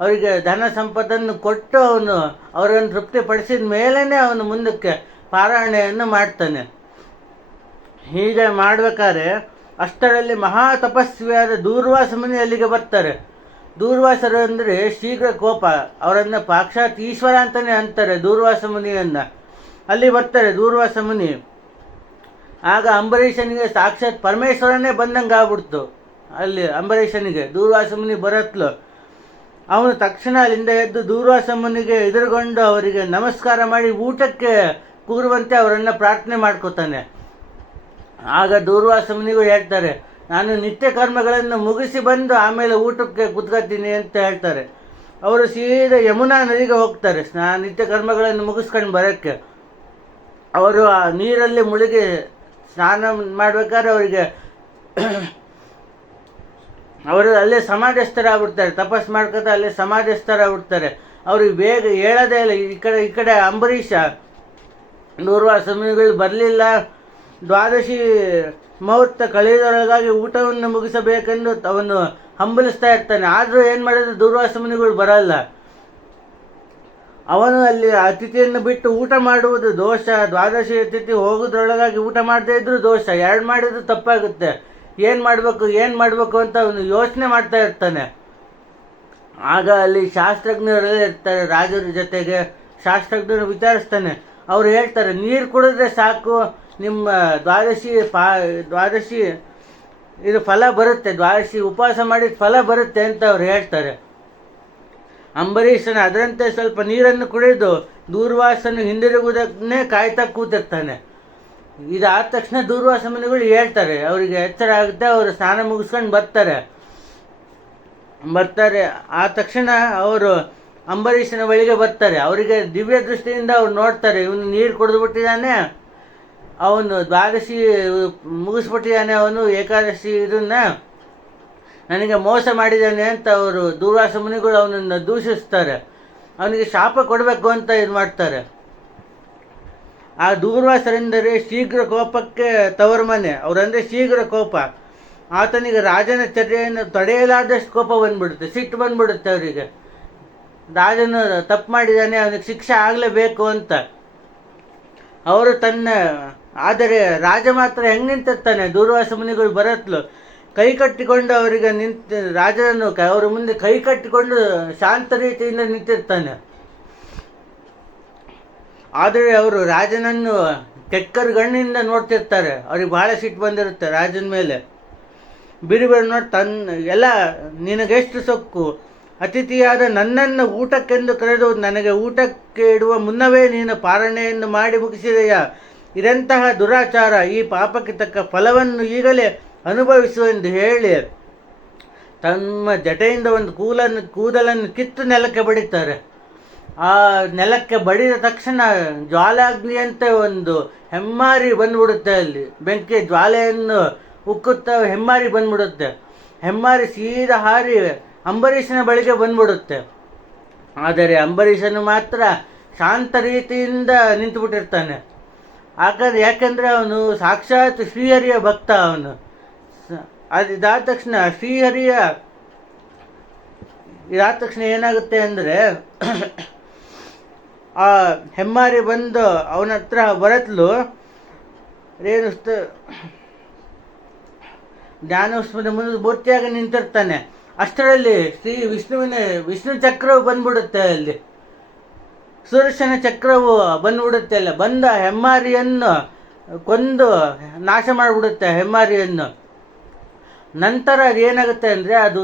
ಅವರಿಗೆ ಧನ ಸಂಪತ್ತನ್ನು ಕೊಟ್ಟು ಅವನು ಅವರನ್ನು ತೃಪ್ತಿಪಡಿಸಿದ ಮೇಲೇ ಅವನು ಮುಂದಕ್ಕೆ ಪಾರಾಯಣೆಯನ್ನು ಮಾಡ್ತಾನೆ. ಹೀಗೆ ಮಾಡಬೇಕಾದ್ರೆ ಅಷ್ಟರಲ್ಲಿ ಮಹಾ ತಪಸ್ವಿಯಾದ ದೂರ್ವಾಸ ಮುನಿ ಅಲ್ಲಿಗೆ ಬರ್ತಾರೆ. ದೂರ್ವಾಸರು ಅಂದರೆ ಶೀಘ್ರ ಕೋಪ. ಅವರನ್ನು ಸಾಕ್ಷಾತ್ ಈಶ್ವರ ಅಂತಲೇ ಅಂತಾರೆ ದೂರ್ವಾಸ ಮುನಿಯನ್ನು. ಅಲ್ಲಿ ಬರ್ತಾರೆ ದೂರ್ವಾಸ ಮುನಿ. ಆಗ ಅಂಬರೀಷನಿಗೆ ಸಾಕ್ಷಾತ್ ಪರಮೇಶ್ವರನೇ ಬಂದಂಗೆ ಆಗ್ಬಿಡ್ತು. ಅಲ್ಲಿ ಅಂಬರೀಷನಿಗೆ ದೂರ್ವಾಸ ಮುನಿ ಬರತ್ಲು. ಅವನು ತಕ್ಷಣ ಅಲ್ಲಿಂದ ಎದ್ದು ದೂರ್ವಾಸ ಮುನಿಗೆ ಎದುರುಗೊಂಡು ಅವರಿಗೆ ನಮಸ್ಕಾರ ಮಾಡಿ ಊಟಕ್ಕೆ ಕೂರುವಂತೆ ಅವರನ್ನು ಪ್ರಾರ್ಥನೆ ಮಾಡ್ಕೋತಾನೆ. ಆಗ ದೂರ್ವಾಸ ಮುನಿಗೂ ಹೇಳ್ತಾರೆ, ನಾನು ನಿತ್ಯ ಕರ್ಮಗಳನ್ನು ಮುಗಿಸಿ ಬಂದು ಆಮೇಲೆ ಊಟಕ್ಕೆ ಕುತ್ಕೊತೀನಿ ಅಂತ ಹೇಳ್ತಾರೆ. ಅವರು ಸೀದಾ ಯಮುನಾ ನದಿಗೆ ಹೋಗ್ತಾರೆ ನಿತ್ಯ ಕರ್ಮಗಳನ್ನು ಮುಗಿಸ್ಕೊಂಡು ಬರೋಕ್ಕೆ. ಅವರು ಆ ನೀರಲ್ಲಿ ಮುಳುಗಿ ಸ್ನಾನ ಮಾಡಬೇಕಾದ್ರೆ ಅವರಿಗೆ ಅವರು ಅಲ್ಲೇ ಸಮಾಧಿಸ್ಥರಾಗ್ಬಿಡ್ತಾರೆ. ತಪಸ್ ಮಾಡ್ಕೊತ ಅಲ್ಲೇ ಸಮಾಧಿಸ್ಥರಾಗ್ಬಿಡ್ತಾರೆ. ಅವ್ರಿಗೆ ಬೇಗ ಹೇಳೋದೇ ಇಲ್ಲ. ಈ ಕಡೆ ಅಂಬರೀಷ ದೂರ್ವಾಸ ಮುನಿಗಳು ಬರಲಿಲ್ಲ. ದ್ವಾದಶಿ ಮುಹೂರ್ತ ಕಳೆಯೋದ್ರೊಳಗಾಗಿ ಊಟವನ್ನು ಮುಗಿಸಬೇಕೆಂದು ಅವನು ಹಂಬಲಿಸ್ತಾ ಇರ್ತಾನೆ. ಆದರೂ ಏನು ಮಾಡಿದ್ರು ದೂರ್ವಾಸ ಮುನಿಗಳು ಬರಲ್ಲ. ಅವನು ಅಲ್ಲಿ ಅತಿಥಿಯನ್ನು ಬಿಟ್ಟು ಊಟ ಮಾಡುವುದು ದೋಷ. ದ್ವಾದಶಿ ಅತಿಥಿ ಹೋಗೋದ್ರೊಳಗಾಗಿ ಊಟ ಮಾಡದೇ ಇದ್ರೂ ದೋಷ. 2 ಮಾಡಿದ್ರು ತಪ್ಪಾಗುತ್ತೆ. ಏನು ಮಾಡಬೇಕು ಅಂತ ಅವನು ಯೋಚನೆ ಮಾಡ್ತಾ ಇರ್ತಾನೆ. ಆಗ ಅಲ್ಲಿ ಶಾಸ್ತ್ರಜ್ಞರೆಲ್ಲ ಇರ್ತಾರೆ ರಾಜರ ಜೊತೆಗೆ. ಶಾಸ್ತ್ರಜ್ಞರು ವಿಚಾರಿಸ್ತಾನೆ. ಅವ್ರು ಹೇಳ್ತಾರೆ, ನೀರು ಕುಡಿದ್ರೆ ಸಾಕು, ನಿಮ್ಮ ದ್ವಾದಶಿ ಇದು ಫಲ ಬರುತ್ತೆ, ದ್ವಾದಶಿ ಉಪವಾಸ ಮಾಡಿದ ಫಲ ಬರುತ್ತೆ ಅಂತ ಅವ್ರು ಹೇಳ್ತಾರೆ. ಅಂಬರೀಷನ ಅದರಂತೆ ಸ್ವಲ್ಪ ನೀರನ್ನು ಕುಡಿದು ದೂರ್ವಾಸನು ಹಿಂದಿರುಗುವುದನ್ನೇ ಕಾಯ್ತಾ ಕೂತಿರ್ತಾನೆ. ಇದಾದ ತಕ್ಷಣ ದೂರ್ವಾಸ ಮುನಿಗಳು ಹೇಳ್ತಾರೆ, ಅವರಿಗೆ ಎಚ್ಚರ ಆಗುತ್ತೆ. ಅವರು ಸ್ನಾನ ಮುಗಿಸ್ಕೊಂಡು ಬರ್ತಾರೆ. ಆ ತಕ್ಷಣ ಅವರು ಅಂಬರೀಷನ ಬಳಿಗೆ ಬರ್ತಾರೆ. ಅವರಿಗೆ ದಿವ್ಯ ದೃಷ್ಟಿಯಿಂದ ಅವ್ರು ನೋಡ್ತಾರೆ, ಇವನು ನೀರು ಕುಡಿದ್ಬಿಟ್ಟಿದ್ದಾನೆ, ಅವನು ದ್ವಾದಶಿ ಮುಗಿಸ್ಬಿಟ್ಟಿದ್ದಾನೆ, ಅವನು ಏಕಾದಶಿ ಇದನ್ನು ನನಗೆ ಮೋಸ ಮಾಡಿದ್ದಾನೆ ಅಂತ ಅವರು ದೂರ್ವಾಸ ಮುನಿಗಳು ಅವನನ್ನು ದೂಷಿಸ್ತಾರೆ. ಅವನಿಗೆ ಶಾಪ ಕೊಡಬೇಕು ಅಂತ ಇದು ಮಾಡ್ತಾರೆ. ಆ ದೂರ್ವಾಸರೆಂದರೆ ಶೀಘ್ರ ಕೋಪಕ್ಕೆ ತವರು ಮನೆ. ಅವರಂದರೆ ಶೀಘ್ರ ಕೋಪ. ಆತನಿಗೆ ರಾಜನ ಚರ್ಯೆಯನ್ನು ತಡೆಯಲಾದಷ್ಟು ಕೋಪ ಬಂದ್ಬಿಡುತ್ತೆ, ಸಿಟ್ಟು ಬಂದ್ಬಿಡುತ್ತೆ ಅವರಿಗೆ. ರಾಜನು ತಪ್ಪು ಮಾಡಿದ್ದಾನೆ, ಅವನಿಗೆ ಶಿಕ್ಷೆ ಆಗಲೇಬೇಕು ಅಂತ. ಅವರು ಆದರೆ ರಾಜ ಮಾತ್ರ ಹೆಂಗೆ ನಿಂತಿರ್ತಾನೆ, ದೂರ್ವಾಸ ಮುನಿಗಳು ಬರತ್ಲು ಕೈ ಕಟ್ಟಿಕೊಂಡು ಅವರಿಗೆ ರಾಜನನ್ನು ಅವರ ಮುಂದೆ ಕೈ ಕಟ್ಟಿಕೊಂಡು ಶಾಂತ ರೀತಿಯಿಂದ ನಿಂತಿರ್ತಾನೆ. ಆದರೆ ಅವರು ರಾಜನನ್ನು ಕೆಕ್ಕರ್ ಗಣ್ಣಿಂದ ನೋಡ್ತಿರ್ತಾರೆ. ಅವ್ರಿಗೆ ಭಾಳ ಸಿಟ್ಟು ಬಂದಿರುತ್ತೆ ರಾಜನ ಮೇಲೆ. ಬಿರಿ ನೋಡಿ ಎಲ್ಲ ನಿನಗೆಷ್ಟು ಸೊಕ್ಕು, ಅತಿಥಿಯಾದ ನನ್ನನ್ನು ಊಟಕ್ಕೆಂದು ಕರೆದು ನನಗೆ ಊಟಕ್ಕೆ ಇಡುವ ಮುನ್ನವೇ ನೀನು ಪಾರಣೆಯನ್ನು ಮಾಡಿ ಮುಗಿಸಿದೆಯಾ? ಇದೆಂತಹ ದುರಾಚಾರ, ಈ ಪಾಪಕ್ಕೆ ತಕ್ಕ ಫಲವನ್ನು ಈಗಲೇ ಅನುಭವಿಸುವೆಂದು ಹೇಳಿ ತಮ್ಮ ಜಟೆಯಿಂದ ಒಂದು ಕೂದಲನ್ನು ಕಿತ್ತು ನೆಲಕ್ಕೆ ಬಡಿತಾರೆ. ಆ ನೆಲಕ್ಕೆ ಬಡಿದ ತಕ್ಷಣ ಜ್ವಾಲಾಗ್ನಿಯಂತೆ ಒಂದು ಹೆಮ್ಮಾರಿ ಬಂದುಬಿಡುತ್ತೆ. ಅಲ್ಲಿ ಬೆಂಕಿ ಜ್ವಾಲೆಯನ್ನು ಉಕ್ಕುತ್ತ ಹೆಮ್ಮಾರಿ ಬಂದ್ಬಿಡುತ್ತೆ. ಹೆಮ್ಮಾರಿ ಸೀದಾ ಹಾರಿ ಅಂಬರೀಷನ ಬಳಿಗೆ ಬಂದ್ಬಿಡುತ್ತೆ. ಆದರೆ ಅಂಬರೀಷನು ಮಾತ್ರ ಶಾಂತ ರೀತಿಯಿಂದ ನಿಂತುಬಿಟ್ಟಿರ್ತಾನೆ. ಯಾಕೆಂದರೆ ಅವನು ಸಾಕ್ಷಾತ್ ಶ್ರೀಹರಿಯ ಭಕ್ತ. ಅವನು ಇದಾದ ತಕ್ಷಣ ಇದಾದ ತಕ್ಷಣ ಏನಾಗುತ್ತೆ ಅಂದರೆ ಆ ಹೆಮ್ಮಾರಿ ಬಂದು ಅವನ ಹತ್ರ ಬರತ್ಲು ಏನು ಜ್ಞಾನೋಸ್ಮದ ಮುಂದೆ ಮೂರ್ತಿಯಾಗಿ ನಿಂತಿರ್ತಾನೆ. ಅಷ್ಟರಲ್ಲಿ ವಿಷ್ಣು ಚಕ್ರವು ಬಂದ್ಬಿಡುತ್ತೆ. ಅಲ್ಲಿ ಸುದರ್ಶನ ಚಕ್ರವು ಬಂದ್ಬಿಡುತ್ತೆ. ಅಲ್ಲ ಬಂದ ಹೆಮ್ಮಾರಿಯನ್ನು ಕೊಂದು ನಾಶ ಮಾಡಿಬಿಡುತ್ತೆ ಹೆಮ್ಮಾರಿಯನ್ನು. ನಂತರ ಅದೇನಾಗುತ್ತೆ ಅಂದರೆ ಅದು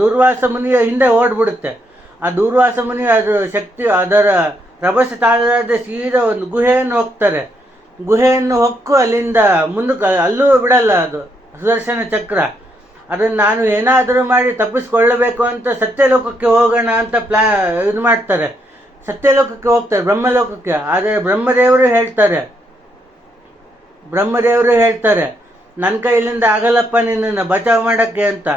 ದೂರ್ವಾಸ ಮುನಿಯ ಹಿಂದೆ ಓಡ್ಬಿಡುತ್ತೆ. ಆ ದೂರ್ವಾಸ ಮುನಿ ಅದರ ರಭಸ ತಾಳದ ಸೀದಾ ಒಂದು ಗುಹೆಯನ್ನು ಹೋಗ್ತಾರೆ. ಗುಹೆಯನ್ನು ಹೊಕ್ಕು ಅಲ್ಲಿಂದ ಮುಂದಕ್ಕೆ ಅಲ್ಲೂ ಬಿಡಲ್ಲ ಅದು ಸುದರ್ಶನ ಚಕ್ರ. ಅದನ್ನು ನಾನು ಏನಾದರೂ ಮಾಡಿ ತಪ್ಪಿಸ್ಕೊಳ್ಳಬೇಕು ಅಂತ ಸತ್ಯಲೋಕಕ್ಕೆ ಹೋಗೋಣ ಅಂತ ಇದು ಮಾಡ್ತಾರೆ. ಸತ್ಯಲೋಕಕ್ಕೆ ಹೋಗ್ತಾರೆ, ಬ್ರಹ್ಮಲೋಕಕ್ಕೆ. ಆದರೆ ಬ್ರಹ್ಮದೇವರು ಹೇಳ್ತಾರೆ ನನ್ನ ಕೈಲಿಂದ ಆಗಲ್ಲಪ್ಪ ನಿನ್ನನ್ನು ಬಚಾವ್ ಮಾಡೋಕ್ಕೆ ಅಂತ.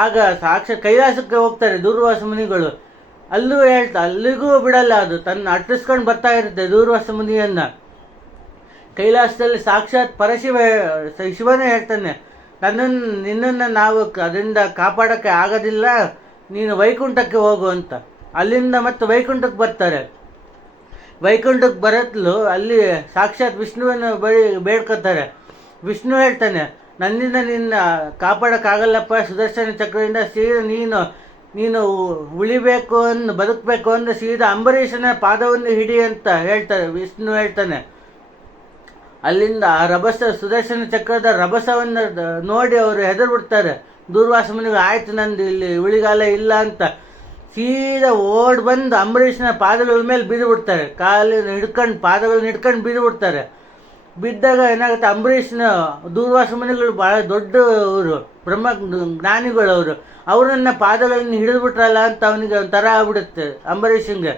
ಆಗ ಸಾಕ್ಷಾತ್ ಕೈಲಾಸಕ್ಕೆ ಹೋಗ್ತಾರೆ ದೂರ್ವಾಸ ಮುನಿಗಳು. ಅಲ್ಲಿಗೂ ಬಿಡಲ್ಲ. ಅದು ತನ್ನ ಅಟ್ಟಿಸ್ಕೊಂಡು ಬರ್ತಾ ಇರುತ್ತೆ ದೂರ್ವಾಸ ಮುನಿಯನ್ನು. ಕೈಲಾಸದಲ್ಲಿ ಸಾಕ್ಷಾತ್ ಶಿವನೇ ಹೇಳ್ತಾನೆ, ನಿನ್ನನ್ನು ನಾವು ಅದರಿಂದ ಕಾಪಾಡೋಕ್ಕೆ ಆಗೋದಿಲ್ಲ, ನೀನು ವೈಕುಂಠಕ್ಕೆ ಹೋಗು ಅಂತ. ಅಲ್ಲಿಂದ ಮತ್ತೆ ವೈಕುಂಠಕ್ಕೆ ಬರ್ತಾರೆ. ವೈಕುಂಠಕ್ಕೆ ಬರತ್ಲು ಅಲ್ಲಿ ಸಾಕ್ಷಾತ್ ವಿಷ್ಣುವನ್ನು ಬೇಡ್ಕೊತಾರೆ. ವಿಷ್ಣು ಹೇಳ್ತಾನೆ, ನನ್ನಿಂದ ನಿನ್ನ ಕಾಪಾಡೋಕ್ಕಾಗಲ್ಲಪ್ಪ ಸುದರ್ಶನ ಚಕ್ರದಿಂದ. ಸೀದಾ ನೀನು ಉಳಿಬೇಕು ಬದುಕಬೇಕು ಅಂದರೆ ಸೀದಾ ಅಂಬರೀಷನ ಪಾದವನ್ನು ಹಿಡಿ ಅಂತ ವಿಷ್ಣು ಹೇಳ್ತಾನೆ. ಅಲ್ಲಿಂದ ಆ ಸುದರ್ಶನ ಚಕ್ರದ ರಭಸವನ್ನು ನೋಡಿ ಅವರು ಹೆದರ್ಬಿಡ್ತಾರೆ. ದೂರ್ವಾಸ ಮುನಿಗೆ ಆಯ್ತು ನಂದು ಇಲ್ಲಿ ಉಳಿಗಾಲ ಇಲ್ಲ ಅಂತ ಸೀದಾ ಓಡ್ ಬಂದು ಅಂಬರೀಷನ ಪಾದಗಳ ಮೇಲೆ ಬಿದ್ದುಬಿಡ್ತಾರೆ. ಪಾದಗಳನ್ನ ಹಿಡ್ಕೊಂಡು ಬಿದ್ದುಬಿಡ್ತಾರೆ. ಬಿದ್ದಾಗ ಏನಾಗುತ್ತೆ, ಅಂಬರೀಷನ ದೂರ್ವಾಸ ಮುನಿಗಳು ಭಾಳ ದೊಡ್ಡವರು, ಜ್ಞಾನಿಗಳವರು. ಅವರನ್ನು ಪಾದಗಳನ್ನು ಹಿಡಿದುಬಿಟ್ರಲ್ಲ ಅಂತ ಅವನಿಗೆ ಒಂಥರ ಆಗ್ಬಿಡುತ್ತೆ ಅಂಬರೀಷಂಗೆ.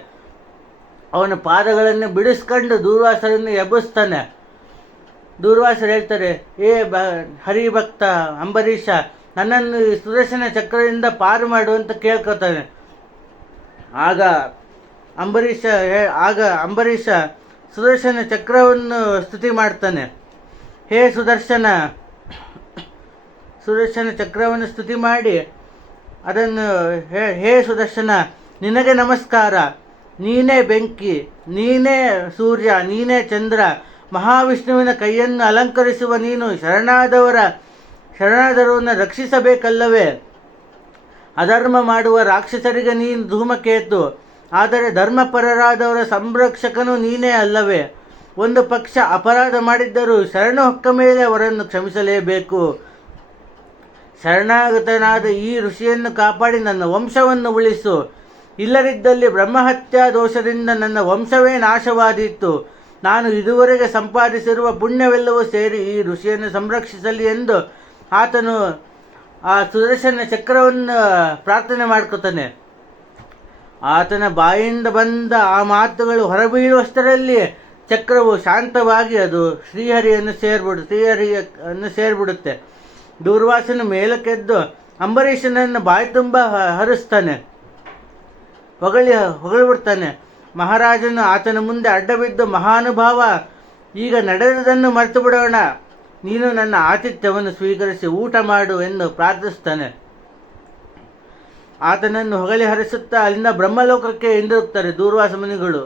ಅವನ ಪಾದಗಳನ್ನು ಬಿಡಿಸ್ಕೊಂಡು ದೂರ್ವಾಸರನ್ನು ಎಬ್ಬಿಸ್ತಾನೆ. ದೂರ್ವಾಸರು ಹೇಳ್ತಾರೆ, ಹರಿಭಕ್ತ ಅಂಬರೀಷ, ನನ್ನನ್ನು ಸುದರ್ಶನ ಚಕ್ರದಿಂದ ಪಾರು ಮಾಡು ಅಂತ ಕೇಳ್ಕೊತಾನೆ. ಆಗ ಅಂಬರೀಷ ಸುದರ್ಶನ ಚಕ್ರವನ್ನು ಸ್ತುತಿ ಮಾಡ್ತಾನೆ. ಸುದರ್ಶನ ಚಕ್ರವನ್ನು ಸ್ತುತಿ ಮಾಡಿ ಅದನ್ನು ಹೇ ಸುದರ್ಶನ, ನಿನಗೆ ನಮಸ್ಕಾರ. ನೀನೇ ಬೆಂಕಿ, ನೀನೇ ಸೂರ್ಯ, ನೀನೇ ಚಂದ್ರ, ಮಹಾವಿಷ್ಣುವಿನ ಕೈಯನ್ನು ಅಲಂಕರಿಸುವ ನೀನು ಶರಣಾದರವನ್ನು ರಕ್ಷಿಸಬೇಕಲ್ಲವೇ? ಅಧರ್ಮ ಮಾಡುವ ರಾಕ್ಷಸರಿಗೆ ನೀನು ಧೂಮಕೇತು, ಆದರೆ ಧರ್ಮಪರರಾದವರ ಸಂರಕ್ಷಕನು ನೀನೇ ಅಲ್ಲವೇ? ಒಂದು ಪಕ್ಷ ಅಪರಾಧ ಮಾಡಿದ್ದರೂ ಶರಣ ಹೊಕ್ಕ ಮೇಲೆ ಅವರನ್ನು ಕ್ಷಮಿಸಲೇಬೇಕು. ಶರಣಾಗತನಾದ ಈ ಋಷಿಯನ್ನು ಕಾಪಾಡಿ ನನ್ನ ವಂಶವನ್ನು ಉಳಿಸು. ಇಲ್ಲದಿದ್ದಲ್ಲಿ ಬ್ರಹ್ಮಹತ್ಯಾ ದೋಷದಿಂದ ನನ್ನ ವಂಶವೇ ನಾಶವಾದೀತು. ನಾನು ಇದುವರೆಗೆ ಸಂಪಾದಿಸಿರುವ ಪುಣ್ಯವೆಲ್ಲವೂ ಸೇರಿ ಈ ಋಷಿಯನ್ನು ಸಂರಕ್ಷಿಸಲಿ ಎಂದು ಆತನು ಆ ಸುದರ್ಶನ ಚಕ್ರವನ್ನು ಪ್ರಾರ್ಥನೆ ಮಾಡ್ಕೊತಾನೆ. ಆತನ ಬಾಯಿಂದ ಬಂದ ಆ ಮಾತುಗಳು ಹೊರಬೀಳುವಷ್ಟರಲ್ಲಿ ಚಕ್ರವು ಶಾಂತವಾಗಿ ಅದು ಶ್ರೀಹರಿಯನ್ನು ಸೇರಿಬಿಡುತ್ತೆ. ದೂರ್ವಾಸನ ಮೇಲಕ್ಕೆದ್ದು ಅಂಬರೀಷನನ್ನು ಬಾಯಿ ತುಂಬ ಹರಿಸ್ತಾನೆ, ಹೊಗಳಿಬಿಡ್ತಾನೆ. ಮಹಾರಾಜನು ಆತನ ಮುಂದೆ ಅಡ್ಡಬಿದ್ದು, ಮಹಾನುಭಾವ, ಈಗ ನಡೆದದನ್ನು ಮರೆತು ಬಿಡೋಣ, ನೀನು ನನ್ನ ಆತಿಥ್ಯವನ್ನು ಸ್ವೀಕರಿಸಿ ಊಟ ಮಾಡು ಎಂದು ಪ್ರಾರ್ಥಿಸ್ತಾನೆ. ಆತನನ್ನು ಹೊಗಳಿ ಹರಿಸುತ್ತಾ ಅಲ್ಲಿಂದ ಬ್ರಹ್ಮಲೋಕಕ್ಕೆ ಹಿಂದಿರುಗ್ತಾರೆ ದೂರ್ವಾಸ ಮುನಿಗಳು.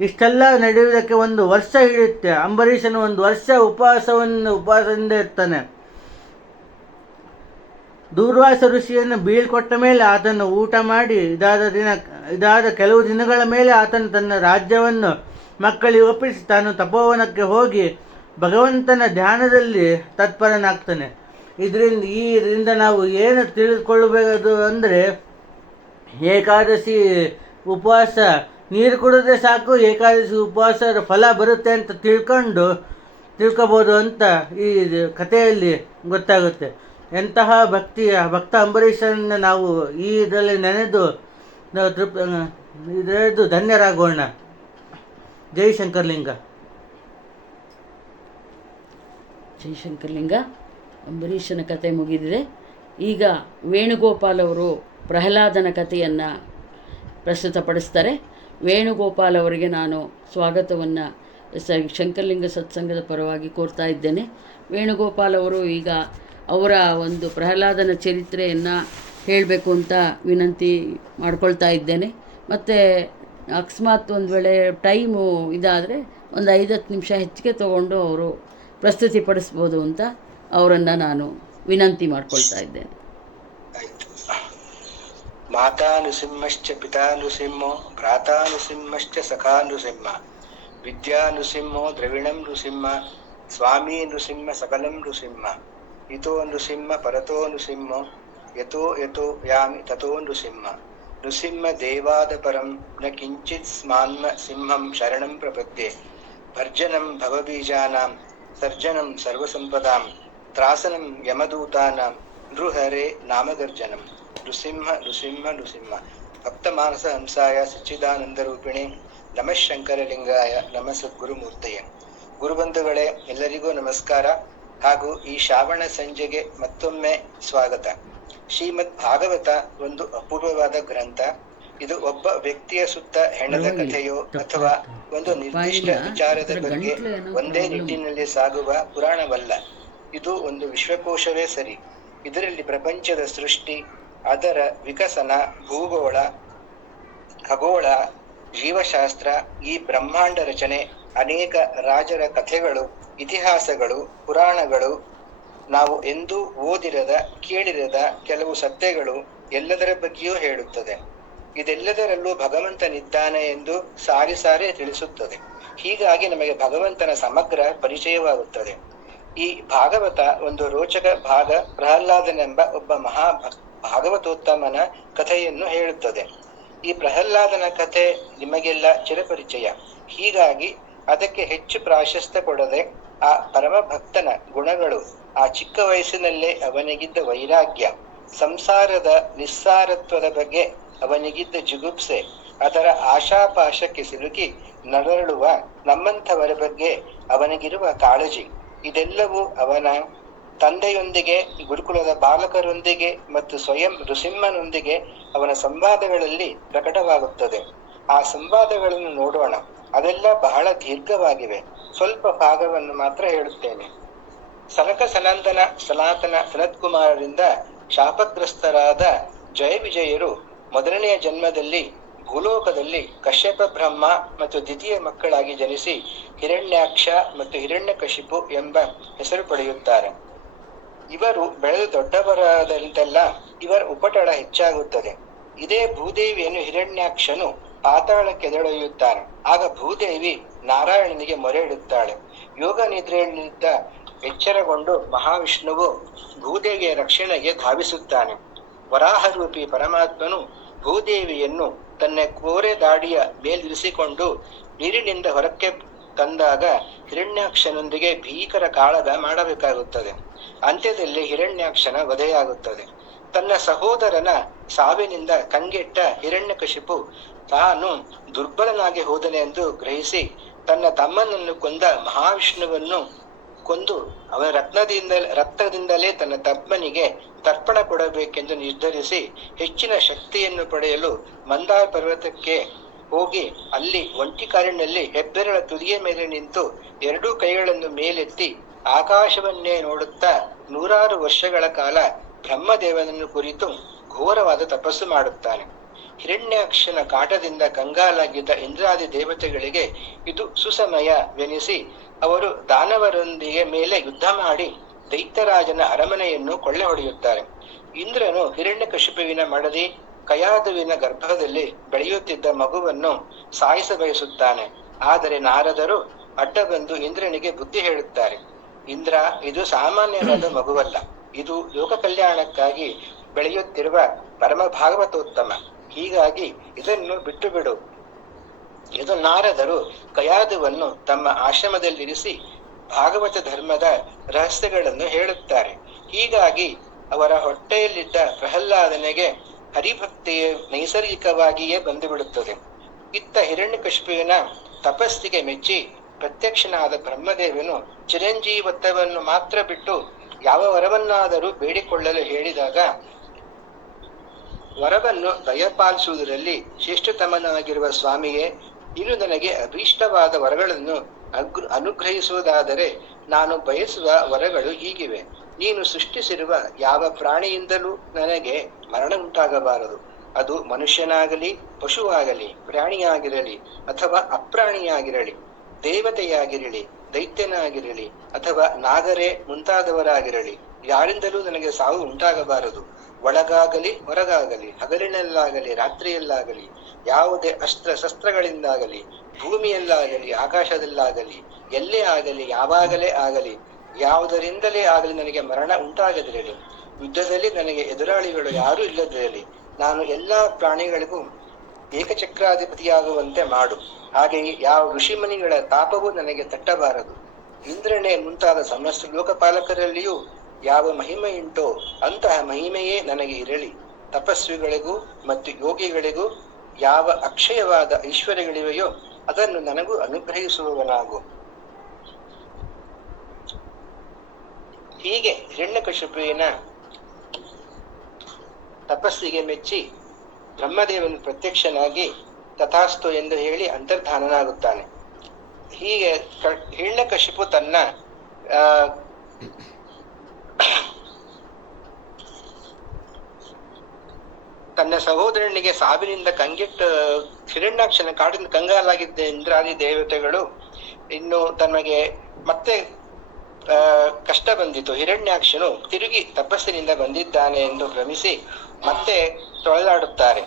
ಇಷ್ಟೆಲ್ಲ ನಡೆಯುವುದಕ್ಕೆ 1 ವರ್ಷ ಹಿಡಿಯುತ್ತೆ. ಅಂಬರೀಷನು 1 ವರ್ಷ ಉಪವಾಸದಿಂದ ಇರ್ತಾನೆ. ದೂರ್ವಾಸ ಋಷಿಯನ್ನು ಬೀಳ್ಕೊಟ್ಟ ಮೇಲೆ ಆತನು ಊಟ ಮಾಡಿ ಇದಾದ ಕೆಲವು ದಿನಗಳ ಮೇಲೆ ಆತನು ತನ್ನ ರಾಜ್ಯವನ್ನು ಮಕ್ಕಳಿಗೆ ಒಪ್ಪಿಸಿ ತಾನು ತಪೋವನಕ್ಕೆ ಹೋಗಿ ಭಗವಂತನ ಧ್ಯಾನದಲ್ಲಿ ತತ್ಪರನಾಗ್ತಾನೆ. ಇದರಿಂದ ನಾವು ಏನು ತಿಳಿದುಕೊಳ್ಳಬೇಕು ಅಂದರೆ, ಏಕಾದಶಿ ಉಪವಾಸ ನೀರು ಕುಡಿದ್ರೆ ಸಾಕು ಏಕಾದಶಿ ಉಪವಾಸದ ಫಲ ಬರುತ್ತೆ ಅಂತ ತಿಳ್ಕೊಬೋದು ಅಂತ ಈ ಕಥೆಯಲ್ಲಿ ಗೊತ್ತಾಗುತ್ತೆ. ಎಂತಹ ಭಕ್ತ ಅಂಬರೀಷನನ್ನು ನಾವು ಇದರಲ್ಲಿ ನೆನೆದು ಧನ್ಯರಾಗೋಣ. ಜೈ ಶಂಕರಲಿಂಗ. ಜಯಶಂಕರಲಿಂಗ. ಅಂಬರೀಷನ ಕತೆ ಮುಗಿದಿದೆ. ಈಗ ವೇಣುಗೋಪಾಲ್ ಅವರು ಪ್ರಹ್ಲಾದನ ಕಥೆಯನ್ನು ಪ್ರಸ್ತುತಪಡಿಸ್ತಾರೆ. ವೇಣುಗೋಪಾಲ್ ಅವರಿಗೆ ನಾನು ಸ್ವಾಗತವನ್ನು ಶಂಕರಲಿಂಗ ಸತ್ಸಂಗದ ಪರವಾಗಿ ಕೋರ್ತಾ ಇದ್ದೇನೆ. ವೇಣುಗೋಪಾಲ್ ಅವರು ಈಗ ಅವರ ಒಂದು ಪ್ರಹ್ಲಾದನ ಚರಿತ್ರೆಯನ್ನು ಹೇಳಬೇಕು ಅಂತ ವಿನಂತಿ ಮಾಡ್ಕೊಳ್ತಾ ಇದ್ದೇನೆ. ಮತ್ತು ಅಕಸ್ಮಾತ್ ಒಂದು ವೇಳೆ ಟೈಮು ಇದಾದರೆ ಒಂದು 5-10 ನಿಮಿಷ ಹೆಚ್ಚಿಗೆ ತಗೊಂಡು ಅವರು ಪ್ರಸ್ತುತಿಪಡಿಸ್ಬೋದು ಅಂತ ಅವರನ್ನು ನಾನು ವಿನಂತಿ ಮಾಡ್ಕೊಳ್ತಾ ಇದ್ದೇನೆ. ಮಾತಾ ನೃಸಿಂಹಶ್ಚ ಪಿತಾ ನೃಸಿಂಹೋ ಭ್ರಾತಾ ನೃಸಿಂಹಶ್ಚ ಸಖಾ ನೃಸಿಂಹ ವಿದ್ಯಾ ನೃಸಿಂಹೋ ದ್ರವಿಣಂ ನೃಸಿಂಹ ಸ್ವಾಮಿ ನೃಸಿಂಹ ಸಕಲಂ ನೃಸಿಂಹ ಇತೋ ನೃಸಿಂಹ ಪರತೋ ನೃಸಿಂಹೋ ಯತೋ ಯತೋ ಯಾಮಿ ತಥೋ ನೃಸಿಂಹ ನೃಸಿಂಹ ದೇವಾದ ಪರಂ ನ ಕಿಂಚಿತ್ ಸ್ಮಾನ್ಮ ಸಿಂಹಂ ಶರಣಂ ಪ್ರಪದ್ಯೆ ಭರ್ಜನಂ ಭವಬೀಜಾನಾಂ ಸರ್ಜನಂ ಸರ್ವಸಂಪದಾಂ ತ್ರಾಸನಂ ಯಮದೂತಾನಾಂ ನೃಹರೆ ನಾಮಗರ್ಜನಂ ನೃಸಿಂಹ ನೃಸಿಂಹ ನೃಸಿಂಹ. ಭಕ್ತಮಾನಸ ಹಂಸಾಯ ಸಚ್ಚಿದಾನಂದರೂಪಿಣಿ ನಮಃ ಶಂಕರಲಿಂಗಾಯ ನಮಃ ಸದ್ಗುರುಮೂರ್ತಯೇ. ಗುರುಬಂಧುಗಳೇ, ಎಲ್ಲರಿಗೂ ನಮಸ್ಕಾರ ಹಾಗೂ ಈ ಶ್ರಾವಣ ಸಂಜೆಗೆ ಮತ್ತೊಮ್ಮೆ ಸ್ವಾಗತ. ಶ್ರೀಮದ್ ಭಾಗವತ ಒಂದು ಅಪೂರ್ವವಾದ ಗ್ರಂಥ. ಇದು ಒಬ್ಬ ವ್ಯಕ್ತಿಯ ಸುತ್ತ ಹೆಣದ ಕಥೆಯೋ ಅಥವಾ ಒಂದು ನಿರ್ದಿಷ್ಟ ವಿಚಾರದ ಬಗ್ಗೆ ಒಂದೇ ನಿಟ್ಟಿನಲ್ಲಿ ಸಾಗುವ ಪುರಾಣವಲ್ಲ. ಇದು ಒಂದು ವಿಶ್ವಕೋಶವೇ ಸರಿ. ಇದರಲ್ಲಿ ಪ್ರಪಂಚದ ಸೃಷ್ಟಿ, ಅದರ ವಿಕಸನ, ಭೂಗೋಳ, ಖಗೋಳ, ಜೀವಶಾಸ್ತ್ರ, ಈ ಬ್ರಹ್ಮಾಂಡ ರಚನೆ, ಅನೇಕ ರಾಜರ ಕಥೆಗಳು, ಇತಿಹಾಸಗಳು, ಪುರಾಣಗಳು, ನಾವು ಎಂದೂ ಓದಿರದ ಕೇಳಿರದ ಕೆಲವು ಸತ್ಯಗಳು ಎಲ್ಲದರ ಬಗ್ಗೆಯೂ ಹೇಳುತ್ತದೆ. ಇದೆಲ್ಲದರಲ್ಲೂ ಭಗವಂತನಿದ್ದಾನೆ ಎಂದು ಸಾರಿ ಸಾರಿ ತಿಳಿಸುತ್ತದೆ. ಹೀಗಾಗಿ ನಮಗೆ ಭಗವಂತನ ಸಮಗ್ರ ಪರಿಚಯವಾಗುತ್ತದೆ. ಈ ಭಾಗವತ ಒಂದು ರೋಚಕ ಭಾಗ ಪ್ರಹ್ಲಾದನೆಂಬ ಒಬ್ಬ ಭಾಗವತೋತ್ತಮನ ಕಥೆಯನ್ನು ಹೇಳುತ್ತದೆ. ಈ ಪ್ರಹ್ಲಾದನ ಕಥೆ ನಿಮಗೆಲ್ಲ ಚಿರಪರಿಚಯ. ಹೀಗಾಗಿ ಅದಕ್ಕೆ ಹೆಚ್ಚು ಪ್ರಾಶಸ್ತ್ಯ ಕೊಡದೆ ಆ ಪರಮ ಭಕ್ತನ ಗುಣಗಳು, ಆ ಚಿಕ್ಕ ವಯಸ್ಸಿನಲ್ಲೇ ಅವನಿಗಿದ್ದ ವೈರಾಗ್ಯ, ಸಂಸಾರದ ನಿಸ್ಸಾರತ್ವದ ಬಗ್ಗೆ ಅವನಿಗಿದ್ದ ಜಿಗುಪ್ಸೆ, ಅದರ ಆಶಾಪಾಶಕ್ಕೆ ಸಿಲುಕಿ ನರಳುವ ನಮ್ಮಂಥವರ ಬಗ್ಗೆ ಅವನಿಗಿರುವ ಕಾಳಜಿ, ಇದೆಲ್ಲವೂ ಅವನ ತಂದೆಯೊಂದಿಗೆ, ಗುರುಕುಲದ ಬಾಲಕರೊಂದಿಗೆ ಮತ್ತು ಸ್ವಯಂ ನೃಸಿಂಹನೊಂದಿಗೆ ಅವನ ಸಂವಾದಗಳಲ್ಲಿ ಪ್ರಕಟವಾಗುತ್ತದೆ. ಆ ಸಂವಾದಗಳನ್ನು ನೋಡೋಣ. ಅದೆಲ್ಲ ಬಹಳ ದೀರ್ಘವಾಗಿವೆ. ಸ್ವಲ್ಪ ಭಾಗವನ್ನು ಮಾತ್ರ ಹೇಳುತ್ತೇನೆ. ಸನಕ ಸನಂದನ ಸನಾತನ ಸನತ್ಕುಮಾರರಿಂದ ಶಾಪಗ್ರಸ್ತರಾದ ಜಯವಿಜಯರು ಮೊದಲನೆಯ ಜನ್ಮದಲ್ಲಿ ಭೂಲೋಕದಲ್ಲಿ ಕಶ್ಯಪ ಬ್ರಹ್ಮ ಮತ್ತು ದ್ವಿತೀಯ ಮಕ್ಕಳಾಗಿ ಜನಿಸಿ ಹಿರಣ್ಯಾಕ್ಷ ಮತ್ತು ಹಿರಣ್ಯಕಶಿಪು ಎಂಬ ಹೆಸರು ಪಡೆಯುತ್ತಾರೆ. ಇವರು ಬೆಳೆದು ದೊಡ್ಡವರಾದಂತೆಲ್ಲ ಇವರ ಉಪಟಳ ಹೆಚ್ಚಾಗುತ್ತದೆ. ಇದೇ ಭೂದೇವಿಯನ್ನು ಹಿರಣ್ಯಾಕ್ಷನು ಪಾತಾಳಕ್ಕೆದೆಳೆಯುತ್ತಾನೆ. ಆಗ ಭೂದೇವಿ ನಾರಾಯಣನಿಗೆ ಮೊರೆ ಇಡುತ್ತಾಳೆ. ಯೋಗ ನಿದ್ರೆಯಲ್ಲಿದ್ದ ಎಚ್ಚರಗೊಂಡು ಮಹಾವಿಷ್ಣುವು ಭೂದೇವಿಯ ರಕ್ಷಣೆಗೆ ಧಾವಿಸುತ್ತಾನೆ. ವರಾಹರೂಪಿ ಪರಮಾತ್ಮನು ಭೂದೇವಿಯನ್ನು ತನ್ನ ಕೋರೆ ದಾಡಿಯ ಮೇಲಿರಿಸಿಕೊಂಡು ನೀರಿನಿಂದ ಹೊರಕ್ಕೆ ತಂದಾಗ ಹಿರಣ್ಯಾಕ್ಷನೊಂದಿಗೆ ಭೀಕರ ಕಾಳಗ ಮಾಡಬೇಕಾಗುತ್ತದೆ. ಅಂತ್ಯದಲ್ಲಿ ಹಿರಣ್ಯಾಕ್ಷನ ವಧೆಯಾಗುತ್ತದೆ. ತನ್ನ ಸಹೋದರನ ಸಾವಿನಿಂದ ಕಂಗೆಟ್ಟ ಹಿರಣ್ಯಕಶಿಪು ತಾನು ದುರ್ಬಲನಾಗಿ ಹೋದನೆಂದು ಗ್ರಹಿಸಿ ತನ್ನ ತಮ್ಮನನ್ನು ಕೊಂದ ಮಹಾವಿಷ್ಣುವನ್ನು ಕೊಂದು ಅವನ ರಕ್ತದಿಂದಲೇ ತನ್ನ ತಮ್ಮನಿಗೆ ತರ್ಪಣ ಕೊಡಬೇಕೆಂದು ನಿರ್ಧರಿಸಿ ಹೆಚ್ಚಿನ ಶಕ್ತಿಯನ್ನು ಪಡೆಯಲು ಮಂದಾರ ಪರ್ವತಕ್ಕೆ ಹೋಗಿ ಅಲ್ಲಿ ಒಂಟಿ ಕಾಲಿನಲ್ಲಿ ಹೆಬ್ಬೆರಳ ತುದಿಯ ಮೇಲೆ ನಿಂತು ಎರಡೂ ಕೈಗಳನ್ನು ಮೇಲೆತ್ತಿ ಆಕಾಶವನ್ನೇ ನೋಡುತ್ತಾ 100 ವರ್ಷಗಳ ಕಾಲ ಬ್ರಹ್ಮದೇವನನ್ನು ಕುರಿತು ಘೋರವಾದ ತಪಸ್ಸು ಮಾಡುತ್ತಾನೆ. ಹಿರಣ್ಯಾಕ್ಷನ ಕಾಟದಿಂದ ಕಂಗಾಲಾಗಿದ್ದ ಇಂದ್ರಾದಿ ದೇವತೆಗಳಿಗೆ ಇದು ಸುಸಮಯವೆನಿಸಿ ಅವರು ದಾನವರೊಂದಿಗೆ ಮೇಲೆ ಯುದ್ಧ ಮಾಡಿ ದೈತ್ಯರಾಜನ ಅರಮನೆಯನ್ನು ಕೊಳ್ಳೆ ಹೊಡೆಯುತ್ತಾರೆ. ಇಂದ್ರನು ಹಿರಣ್ಯಕಶಿಪುವಿನ ಮಡದಿ ಕಯಾದುವಿನ ಗರ್ಭದಲ್ಲಿ ಬೆಳೆಯುತ್ತಿದ್ದ ಮಗುವನ್ನು ಸಾಯಿಸ ಬಯಸುತ್ತಾನೆ. ಆದರೆ ನಾರದರು ಅಡ್ಡ ಬಂದು ಇಂದ್ರನಿಗೆ ಬುದ್ಧಿ ಹೇಳುತ್ತಾರೆ. ಇಂದ್ರ, ಇದು ಸಾಮಾನ್ಯವಾದ ಮಗುವಲ್ಲ, ಇದು ಲೋಕ ಕಲ್ಯಾಣಕ್ಕಾಗಿ ಬೆಳೆಯುತ್ತಿರುವ ಪರಮ ಭಾಗವತೋತ್ತಮ. ಹೀಗಾಗಿ ಇದನ್ನು ಬಿಟ್ಟು ಬಿಡು. ಇದು ನಾರದರು ಕಯಾದುವನ್ನು ತಮ್ಮ ಆಶ್ರಮದಲ್ಲಿರಿಸಿ ಭಾಗವತ ಧರ್ಮದ ರಹಸ್ಯಗಳನ್ನು ಹೇಳುತ್ತಾರೆ. ಹೀಗಾಗಿ ಅವರ ಹೊಟ್ಟೆಯಲ್ಲಿದ್ದ ಪ್ರಹ್ಲಾದನಿಗೆ ಹರಿಭಕ್ತಿಯ ನೈಸರ್ಗಿಕವಾಗಿಯೇ ಬಂದು ಬಿಡುತ್ತದೆ. ಇತ್ತ ಹಿರಣ್ಯಕಶಿಪುವಿನ ತಪಸ್ಸಿಗೆ ಮೆಚ್ಚಿ ಪ್ರತ್ಯಕ್ಷನಾದ ಬ್ರಹ್ಮದೇವನು ಚಿರಂಜೀವತ್ವವನ್ನು ಮಾತ್ರ ಬಿಟ್ಟು ಯಾವ ವರವನ್ನಾದರೂ ಬೇಡಿಕೊಳ್ಳಲು ಹೇಳಿದಾಗ ವರವನ್ನು ದಯಪಾಲಿಸುವುದರಲ್ಲಿ ಶ್ರೇಷ್ಠತಮನಾಗಿರುವ ಸ್ವಾಮಿಯೇ, ಇನ್ನು ನನಗೆ ಅಭೀಷ್ಟವಾದ ವರಗಳನ್ನು ಅನುಗ್ರಹಿಸುವುದಾದರೆ ನಾನು ಬಯಸುವ ವರಗಳು ಹೀಗಿವೆ. ನೀನು ಸೃಷ್ಟಿಸಿರುವ ಯಾವ ಪ್ರಾಣಿಯಿಂದಲೂ ನನಗೆ ಮರಣ ಉಂಟಾಗಬಾರದು. ಅದು ಮನುಷ್ಯನಾಗಲಿ, ಪಶುವಾಗಲಿ, ಪ್ರಾಣಿಯಾಗಿರಲಿ ಅಥವಾ ಅಪ್ರಾಣಿಯಾಗಿರಲಿ, ದೇವತೆಯಾಗಿರಲಿ, ದೈತ್ಯನಾಗಿರಲಿ ಅಥವಾ ನಾಗರೇ ಮುಂತಾದವರಾಗಿರಲಿ, ಯಾರಿಂದಲೂ ನನಗೆ ಸಾವು ಉಂಟಾಗಬಾರದು. ಒಳಗಾಗಲಿ ಹೊರಗಾಗಲಿ, ಹಗಲಿನಲ್ಲಾಗಲಿ ರಾತ್ರಿಯಲ್ಲಾಗಲಿ, ಯಾವುದೇ ಅಸ್ತ್ರ ಶಸ್ತ್ರಗಳಿಂದಾಗಲಿ, ಭೂಮಿಯಲ್ಲಾಗಲಿ ಆಕಾಶದಲ್ಲಾಗಲಿ, ಎಲ್ಲೇ ಆಗಲಿ ಯಾವಾಗಲೇ ಆಗಲಿ, ಯಾವುದರಿಂದಲೇ ಆಗಲಿ ನನಗೆ ಮರಣ ಉಂಟಾಗದಿರಲಿ. ಯುದ್ಧದಲ್ಲಿ ನನಗೆ ಎದುರಾಳಿಗಳು ಯಾರೂ ಇಲ್ಲದಿರಲಿ. ನಾನು ಎಲ್ಲಾ ಪ್ರಾಣಿಗಳಿಗೂ ಏಕಚಕ್ರಾಧಿಪತಿಯಾಗುವಂತೆ ಮಾಡು. ಹಾಗೆಯೇ ಯಾವ ಋಷಿಮುನಿಗಳ ತಾಪವೂ ನನಗೆ ತಟ್ಟಬಾರದು. ಇಂದ್ರನೇ ಮುಂತಾದ ಸಮಸ್ತ ಲೋಕಪಾಲಕರಲ್ಲಿಯೂ ಯಾವ ಮಹಿಮೆಯುಂಟೋ ಅಂತಹ ಮಹಿಮೆಯೇ ನನಗೆ ಇರಲಿ. ತಪಸ್ವಿಗಳಿಗೂ ಮತ್ತು ಯೋಗಿಗಳಿಗೂ ಯಾವ ಅಕ್ಷಯವಾದ ಐಶ್ವರ್ಯಗಳಿವೆಯೋ ಅದನ್ನು ನನಗೂ ಅನುಗ್ರಹಿಸುವವನಾಗು. ಹೀಗೆ ಹಿರಣ್ಯಕಶಿಪುವಿನ ತಪಸ್ಸಿಗೆ ಮೆಚ್ಚಿ ಬ್ರಹ್ಮದೇವನು ಪ್ರತ್ಯಕ್ಷನಾಗಿ ತಥಾಸ್ತು ಎಂದು ಹೇಳಿ ಅಂತರ್ಧಾನನಾಗುತ್ತಾನೆ. ಹೀಗೆ ಹಿರಣ್ಯಕಶಿಪು ತನ್ನ ಸಹೋದರನಿಗೆ ಸಾವಿನಿಂದ ಕಂಗೆಟ್ಟು ಹಿರಣ್ಯಾಕ್ಷನ ಕಾಡಿನ ಕಂಗಾಲಾಗಿದ್ದ ಇಂದ್ರಾದಿ ದೇವತೆಗಳು ಇನ್ನು ತನಗೆ ಮತ್ತೆ ಕಷ್ಟ ಬಂದಿತು. ಹಿರಣ್ಯಾಕ್ಷನು ತಿರುಗಿ ತಪಸ್ಸಿನಿಂದ ಬಂದಿದ್ದಾನೆ ಎಂದು ಭ್ರಮಿಸಿ ಮತ್ತೆ ತೊಳಲಾಡುತ್ತಾರೆ.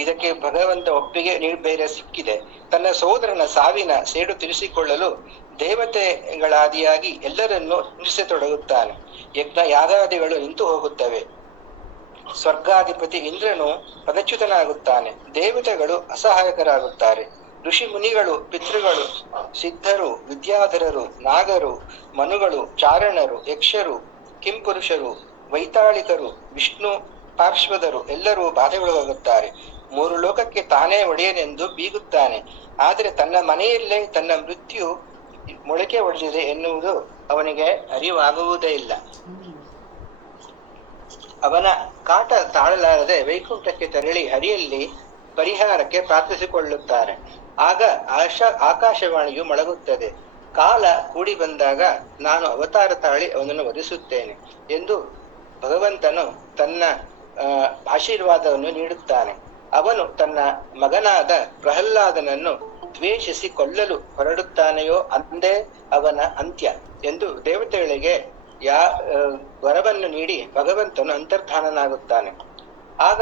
ಇದಕ್ಕೆ ಭಗವಂತ ಒಪ್ಪಿಗೆ ನಿರ್ಭಯ ಸಿಕ್ಕಿದೆ. ತನ್ನ ಸಹೋದರನ ಸಾವಿನ ಸೇಡು ತೀರಿಸಿಕೊಳ್ಳಲು ದೇವತೆಗಳಾದಿಯಾಗಿ ಎಲ್ಲರನ್ನೂ ನಿಲ್ಲಿಸತೊಡಗುತ್ತಾನೆ. ಯಜ್ಞ ಯಾಗಾದಿಗಳು ನಿಂತು ಹೋಗುತ್ತವೆ. ಸ್ವರ್ಗಾಧಿಪತಿ ಇಂದ್ರನು ಪದಚ್ಯುತನಾಗುತ್ತಾನೆ. ದೇವತೆಗಳು ಅಸಹಾಯಕರಾಗುತ್ತಾರೆ. ಋಷಿ ಮುನಿಗಳು, ಪಿತೃಗಳು, ಸಿದ್ಧರು, ವಿದ್ಯಾಧರರು, ನಾಗರು, ಮನುಗಳು, ಚಾರಣರು, ಯಕ್ಷರು, ಕಿಂಪುರುಷರು, ವೈತಾಳಿಕರು, ವಿಷ್ಣು ಪಾರ್ಶ್ವದರು ಎಲ್ಲರೂ ಬಾಧೆಗೊಳಗಾಗುತ್ತಾರೆ. 3 ಲೋಕಕ್ಕೆ ತಾನೇ ಒಡೆಯನೆಂದು ಬೀಗುತ್ತಾನೆ. ಆದರೆ ತನ್ನ ಮನೆಯಲ್ಲೇ ತನ್ನ ಮೃತ್ಯು ಮೊಳಕೆ ಒಡೆದಿದೆ ಎನ್ನುವುದು ಅವನಿಗೆ ಅರಿವಾಗುವುದೇ ಇಲ್ಲ. ಅವನ ಕಾಟ ತಾಳಲಾರದೆ ವೈಕುಂಠಕ್ಕೆ ತೆರಳಿ ಹರಿಯಲ್ಲಿ ಪರಿಹಾರಕ್ಕೆ ಪ್ರಾರ್ಥಿಸಿಕೊಳ್ಳುತ್ತಾರೆ. ಆಗ ಆಕಾಶವಾಣಿಯು ಮೊಳಗುತ್ತದೆ. ಕಾಲ ಕೂಡಿ ಬಂದಾಗ ನಾನು ಅವತಾರ ತಾಳಿ ಅವನನ್ನು ವಧಿಸುತ್ತೇನೆ ಎಂದು ಭಗವಂತನು ತನ್ನ ಆಶೀರ್ವಾದವನ್ನು ನೀಡುತ್ತಾನೆ. ಅವನು ತನ್ನ ಮಗನಾದ ಪ್ರಹ್ಲಾದನನ್ನು ದ್ವೇಷಿಸಿ ಕೊಲ್ಲಲು ಹೊರಡುತ್ತಾನೆಯೋ ಅಂದೇ ಅವನ ಅಂತ್ಯ ಎಂದು ದೇವತೆಗಳಿಗೆ ವರವನ್ನು ನೀಡಿ ಭಗವಂತನು ಅಂತರ್ಧಾನನಾಗುತ್ತಾನೆ. ಆಗ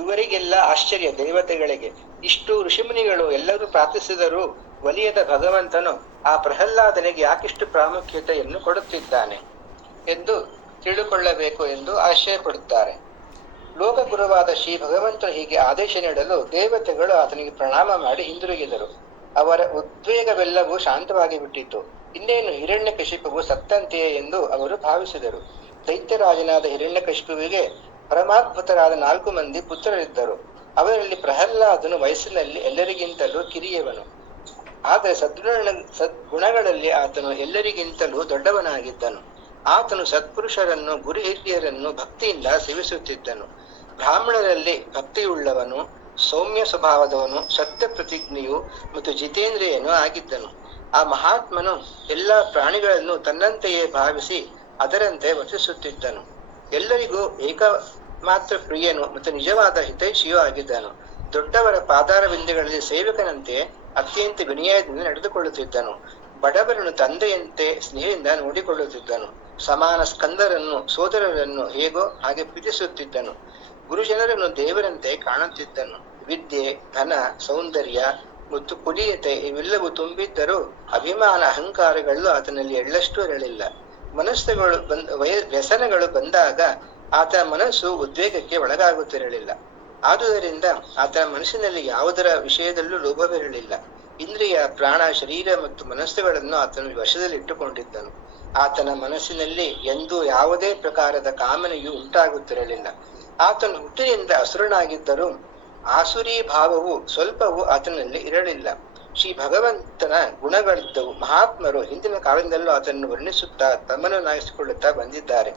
ಇವರಿಗೆಲ್ಲ ಆಶ್ಚರ್ಯ, ದೇವತೆಗಳಿಗೆ. ಇಷ್ಟು ಋಷಿಮುನಿಗಳು ಎಲ್ಲರೂ ಪ್ರಾರ್ಥಿಸಿದರೂ ಒಲಿಯದ ಭಗವಂತನು ಆ ಪ್ರಹ್ಲಾದನಿಗೆ ಯಾಕಿಷ್ಟು ಪ್ರಾಮುಖ್ಯತೆಯನ್ನು ಕೊಡುತ್ತಿದ್ದಾನೆ ಎಂದು ತಿಳಿದುಕೊಳ್ಳಬೇಕು ಎಂದು ಆಶ್ಚರ್ಯ ಪಡುತ್ತಾರೆ. ಲೋಕಗುರುವಾದ ಶ್ರೀ ಭಗವಂತನು ಹೀಗೆ ಆದೇಶ ನೀಡಲು ದೇವತೆಗಳು ಆತನಿಗೆ ಪ್ರಣಾಮ ಮಾಡಿ ಹಿಂದಿರುಗಿದರು. ಅವರ ಉದ್ವೇಗವೆಲ್ಲವೂ ಶಾಂತವಾಗಿ ಬಿಟ್ಟಿತು. ಇನ್ನೇನು ಹಿರಣ್ಯಕಶಿಪುವು ಸತ್ತಂತೆಯೇ ಎಂದು ಅವರು ಭಾವಿಸಿದರು. ದೈತ್ಯರಾಜನಾದ ಹಿರಣ್ಯಕಶಿಪುವಿಗೆ ಪರಮಾದ್ಭುತರಾದ 4 ಮಂದಿ ಪುತ್ರರಿದ್ದರು. ಅವರಲ್ಲಿ ಪ್ರಹ್ಲಾದನು ವಯಸ್ಸಿನಲ್ಲಿ ಎಲ್ಲರಿಗಿಂತಲೂ ಕಿರಿಯವನು. ಆದರೆ ಸದ್ಗುಣಗಳಲ್ಲಿ ಆತನು ಎಲ್ಲರಿಗಿಂತಲೂ ದೊಡ್ಡವನಾಗಿದ್ದನು. ಆತನು ಸತ್ಪುರುಷರನ್ನು, ಗುರು ಹಿರಿಯರನ್ನು ಭಕ್ತಿಯಿಂದ ಸೇವಿಸುತ್ತಿದ್ದನು. ಬ್ರಾಹ್ಮಣರಲ್ಲಿ ಭಕ್ತಿಯುಳ್ಳವನು, ಸೌಮ್ಯ ಸ್ವಭಾವದವನು, ಸತ್ಯ ಪ್ರತಿಜ್ಞೆಯು ಮತ್ತು ಜಿತೇಂದ್ರಿಯನು ಆಗಿದ್ದನು. ಆ ಮಹಾತ್ಮನು ಎಲ್ಲ ಪ್ರಾಣಿಗಳನ್ನು ತನ್ನಂತೆಯೇ ಭಾವಿಸಿ ಅದರಂತೆ ವರ್ತಿಸುತ್ತಿದ್ದನು. ಎಲ್ಲರಿಗೂ ಏಕಮಾತ್ರ ಪ್ರಿಯನು ಮತ್ತು ನಿಜವಾದ ಹಿತೈಷಿಯೂ ಆಗಿದ್ದನು. ದೊಡ್ಡವರ ಪಾದಾರ ಬಿಂದುಗಳಲ್ಲಿ ಸೇವಕನಂತೆ ಅತ್ಯಂತ ವಿನಯದಿಂದ ನಡೆದುಕೊಳ್ಳುತ್ತಿದ್ದನು. ಬಡವರನ್ನು ತಂದೆಯಂತೆ ಸ್ನೇಹದಿಂದ ನೋಡಿಕೊಳ್ಳುತ್ತಿದ್ದನು. ಸಮಾನ ಸ್ಕಂದರನ್ನು, ಸೋದರರನ್ನು ಹೇಗೋ ಹಾಗೆ ಪ್ರೀತಿಸುತ್ತಿದ್ದನು. ಗುರುಜನರನ್ನು ದೇವರಂತೆ ಕಾಣುತ್ತಿದ್ದನು. ವಿದ್ಯೆ, ಧನ, ಸೌಂದರ್ಯ ಮತ್ತು ಕುಲೀಯತೆ ಇವೆಲ್ಲವೂ ತುಂಬಿದ್ದರೂ ಅಭಿಮಾನ, ಅಹಂಕಾರಗಳು ಆತನಲ್ಲಿ ಎಳ್ಳಷ್ಟು ಇರಲಿಲ್ಲ. ವ್ಯಸನಗಳು ಬಂದಾಗ ಆತ ಮನಸ್ಸು ಉದ್ವೇಗಕ್ಕೆ ಒಳಗಾಗುತ್ತಿರಲಿಲ್ಲ. ಆದುದರಿಂದ ಆತನ ಮನಸ್ಸಿನಲ್ಲಿ ಯಾವುದರ ವಿಷಯದಲ್ಲೂ ಲೋಭವಿರಲಿಲ್ಲ. ಇಂದ್ರಿಯ, ಪ್ರಾಣ, ಶರೀರ ಮತ್ತು ಮನಸ್ಸುಗಳನ್ನು ಆತನು ವಶದಲ್ಲಿಟ್ಟುಕೊಂಡಿದ್ದನು. ಆತನ ಮನಸ್ಸಿನಲ್ಲಿ ಎಂದೂ ಯಾವುದೇ ಪ್ರಕಾರದ ಕಾಮನೆಯು ಉಂಟಾಗುತ್ತಿರಲಿಲ್ಲ. ಆತನು ಹುಟ್ಟಿನಿಂದ ಅಸುರನಾಗಿದ್ದರೂ ಆಸುರಿ ಭಾವವು ಸ್ವಲ್ಪವೂ ಆತನಲ್ಲಿ ಇರಲಿಲ್ಲ. ಶ್ರೀ ಭಗವಂತನ ಗುಣಗಳಿದ್ದವು. ಮಹಾತ್ಮರು ಹಿಂದಿನ ಕಾಲದಿಂದಲೂ ಆತನನ್ನು ವರ್ಣಿಸುತ್ತಾ ತಮ್ಮನ್ನಾಗಿಸಿಕೊಳ್ಳುತ್ತಾ ಬಂದಿದ್ದಾರೆ.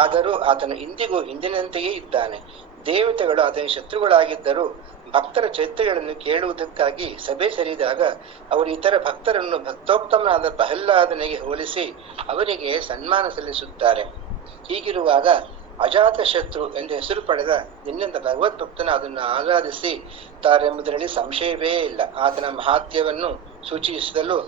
ಆದರೂ ಆತನು ಇಂದಿಗೂ ಹಿಂದಿನಂತೆಯೇ ಇದ್ದಾನೆ. ದೇವತೆಗಳು ಆತನ ಶತ್ರುಗಳಾಗಿದ್ದರೂ ಭಕ್ತರ ಚರಿತ್ರೆಗಳನ್ನು ಕೇಳುವುದಕ್ಕಾಗಿ ಸಭೆ ಸೇರಿದಾಗ ಅವರು ಇತರ ಭಕ್ತರನ್ನು ಭಕ್ತೋತ್ತಮನಾದ ಪ್ರಹ್ಲಾದನಿಗೆ ಹೋಲಿಸಿ ಅವರಿಗೆ ಸನ್ಮಾನ ಸಲ್ಲಿಸುತ್ತಾರೆ. ಹೀಗಿರುವಾಗ ಅಜಾತ ಶತ್ರು ಎಂದು ಹೆಸರು ಪಡೆದ ನಿನ್ನಿಂದ ಭಗವದ್ಭಕ್ತನ ಅದನ್ನು ಆರಾಧಿಸಿ ತಾರೆಂಬುದರಲ್ಲಿ ಸಂಶಯವೇ ಇಲ್ಲ. ಆತನ ಮಹಾತ್ಯವನ್ನು ಸೂಚಿಸಲು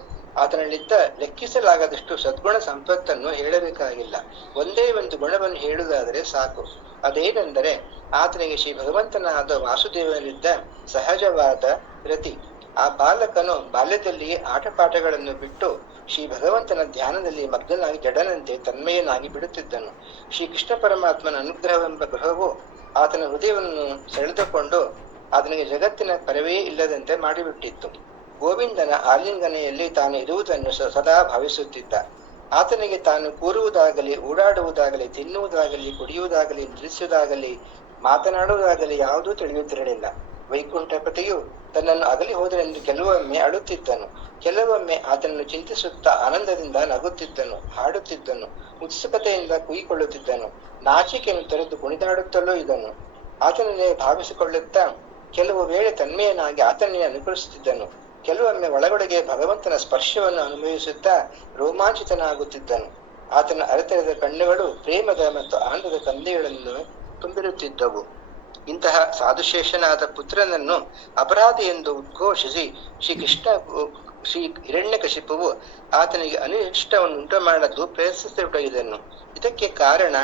ಆತನಲ್ಲಿದ್ದ ಲೆಕ್ಕಿಸಲಾಗದಷ್ಟು ಸದ್ಗುಣ ಸಂಪತ್ತನ್ನು ಹೇಳಬೇಕಾಗಿಲ್ಲ. ಒಂದೇ ಒಂದು ಗುಣವನ್ನು ಹೇಳುವುದಾದರೆ ಸಾಕು. ಅದೇನೆಂದರೆ ಆತನಿಗೆ ಶ್ರೀ ಭಗವಂತನಾದ ವಾಸುದೇವನಲ್ಲಿದ್ದ ಸಹಜವಾದ ರತಿ. ಆ ಬಾಲಕನು ಬಾಲ್ಯದಲ್ಲಿಯೇ ಆಟಪಾಠಗಳನ್ನು ಬಿಟ್ಟು ಶ್ರೀ ಭಗವಂತನ ಧ್ಯಾನದಲ್ಲಿ ಮಗ್ನನಾಗಿ ಜಡನಂತೆ ತನ್ಮಯನಾಗಿ ಬಿಡುತ್ತಿದ್ದನು. ಶ್ರೀ ಕೃಷ್ಣ ಪರಮಾತ್ಮನ ಅನುಗ್ರಹವೆಂಬ ಗ್ರಹವು ಆತನ ಹೃದಯವನ್ನು ಸೆಳೆದುಕೊಂಡು ಆತನಿಗೆ ಜಗತ್ತಿನ ಪರವೇ ಇಲ್ಲದಂತೆ ಮಾಡಿಬಿಟ್ಟಿತ್ತು. ಗೋವಿಂದನ ಆಲಿಂಗನೆಯಲ್ಲಿ ತಾನು ಇರುವುದನ್ನು ಸದಾ ಭಾವಿಸುತ್ತಿದ್ದ. ಆತನಿಗೆ ತಾನು ಕೂರುವುದಾಗಲಿ, ಓಡಾಡುವುದಾಗಲಿ, ತಿನ್ನುವುದಾಗಲಿ, ಕುಡಿಯುವುದಾಗಲಿ, ನಿಲ್ಲಿಸುವುದಾಗಲಿ, ಮಾತನಾಡುವುದಾಗಲಿ ಯಾವುದೂ ತಿಳಿಯುತ್ತಿರಲಿಲ್ಲ. ವೈಕುಂಠಪತಿಯು ತನ್ನನ್ನು ಅಗಲಿ ಹೋದರೆಂದು ಕೆಲವೊಮ್ಮೆ ಅಳುತ್ತಿದ್ದನು. ಕೆಲವೊಮ್ಮೆ ಆತನನ್ನು ಚಿಂತಿಸುತ್ತಾ ಆನಂದದಿಂದ ನಗುತ್ತಿದ್ದನು, ಹಾಡುತ್ತಿದ್ದನು, ಉತ್ಸುಕತೆಯಿಂದ ಕೂಗಿಕೊಳ್ಳುತ್ತಿದ್ದನು. ನಾಚಿಕೆಯನ್ನು ತೊರೆದು ಕುಣಿದಾಡುತ್ತಲೂ ಇದನ್ನು ಆತನನ್ನೇ ಭಾವಿಸಿಕೊಳ್ಳುತ್ತಾ ಕೆಲವು ವೇಳೆ ತನ್ಮೆಯನಾಗಿ ಆತನನ್ನೇ ಅನುಕರಿಸುತ್ತಿದ್ದನು. ಕೆಲವೊಮ್ಮೆ ಒಳಗೊಳಗೆ ಭಗವಂತನ ಸ್ಪರ್ಶವನ್ನು ಅನುಭವಿಸುತ್ತಾ ರೋಮಾಂಚಿತನಾಗುತ್ತಿದ್ದನು. ಆತನ ಅರೆತೆರೆದ ಕಣ್ಣುಗಳು ಪ್ರೇಮದ ಮತ್ತು ಆನಂದದ ಕಂದೆಗಳನ್ನು ತುಂಬಿರುತ್ತಿದ್ದವು. ಇಂತಹ ಸಾಧುಶೇಷನಾದ ಪುತ್ರನನ್ನು ಅಪರಾಧಿ ಎಂದು ಉದ್ಘೋಷಿಸಿ ಶ್ರೀ ಹಿರಣ್ಯಕಶಿಪುವು ಆತನಿಗೆ ಅನಿಷ್ಟವನ್ನು ಉಂಟು ಮಾಡಲು ಪ್ರಯತ್ನಿಸತೊಡಗಿದನು. ಇದಕ್ಕೆ ಕಾರಣ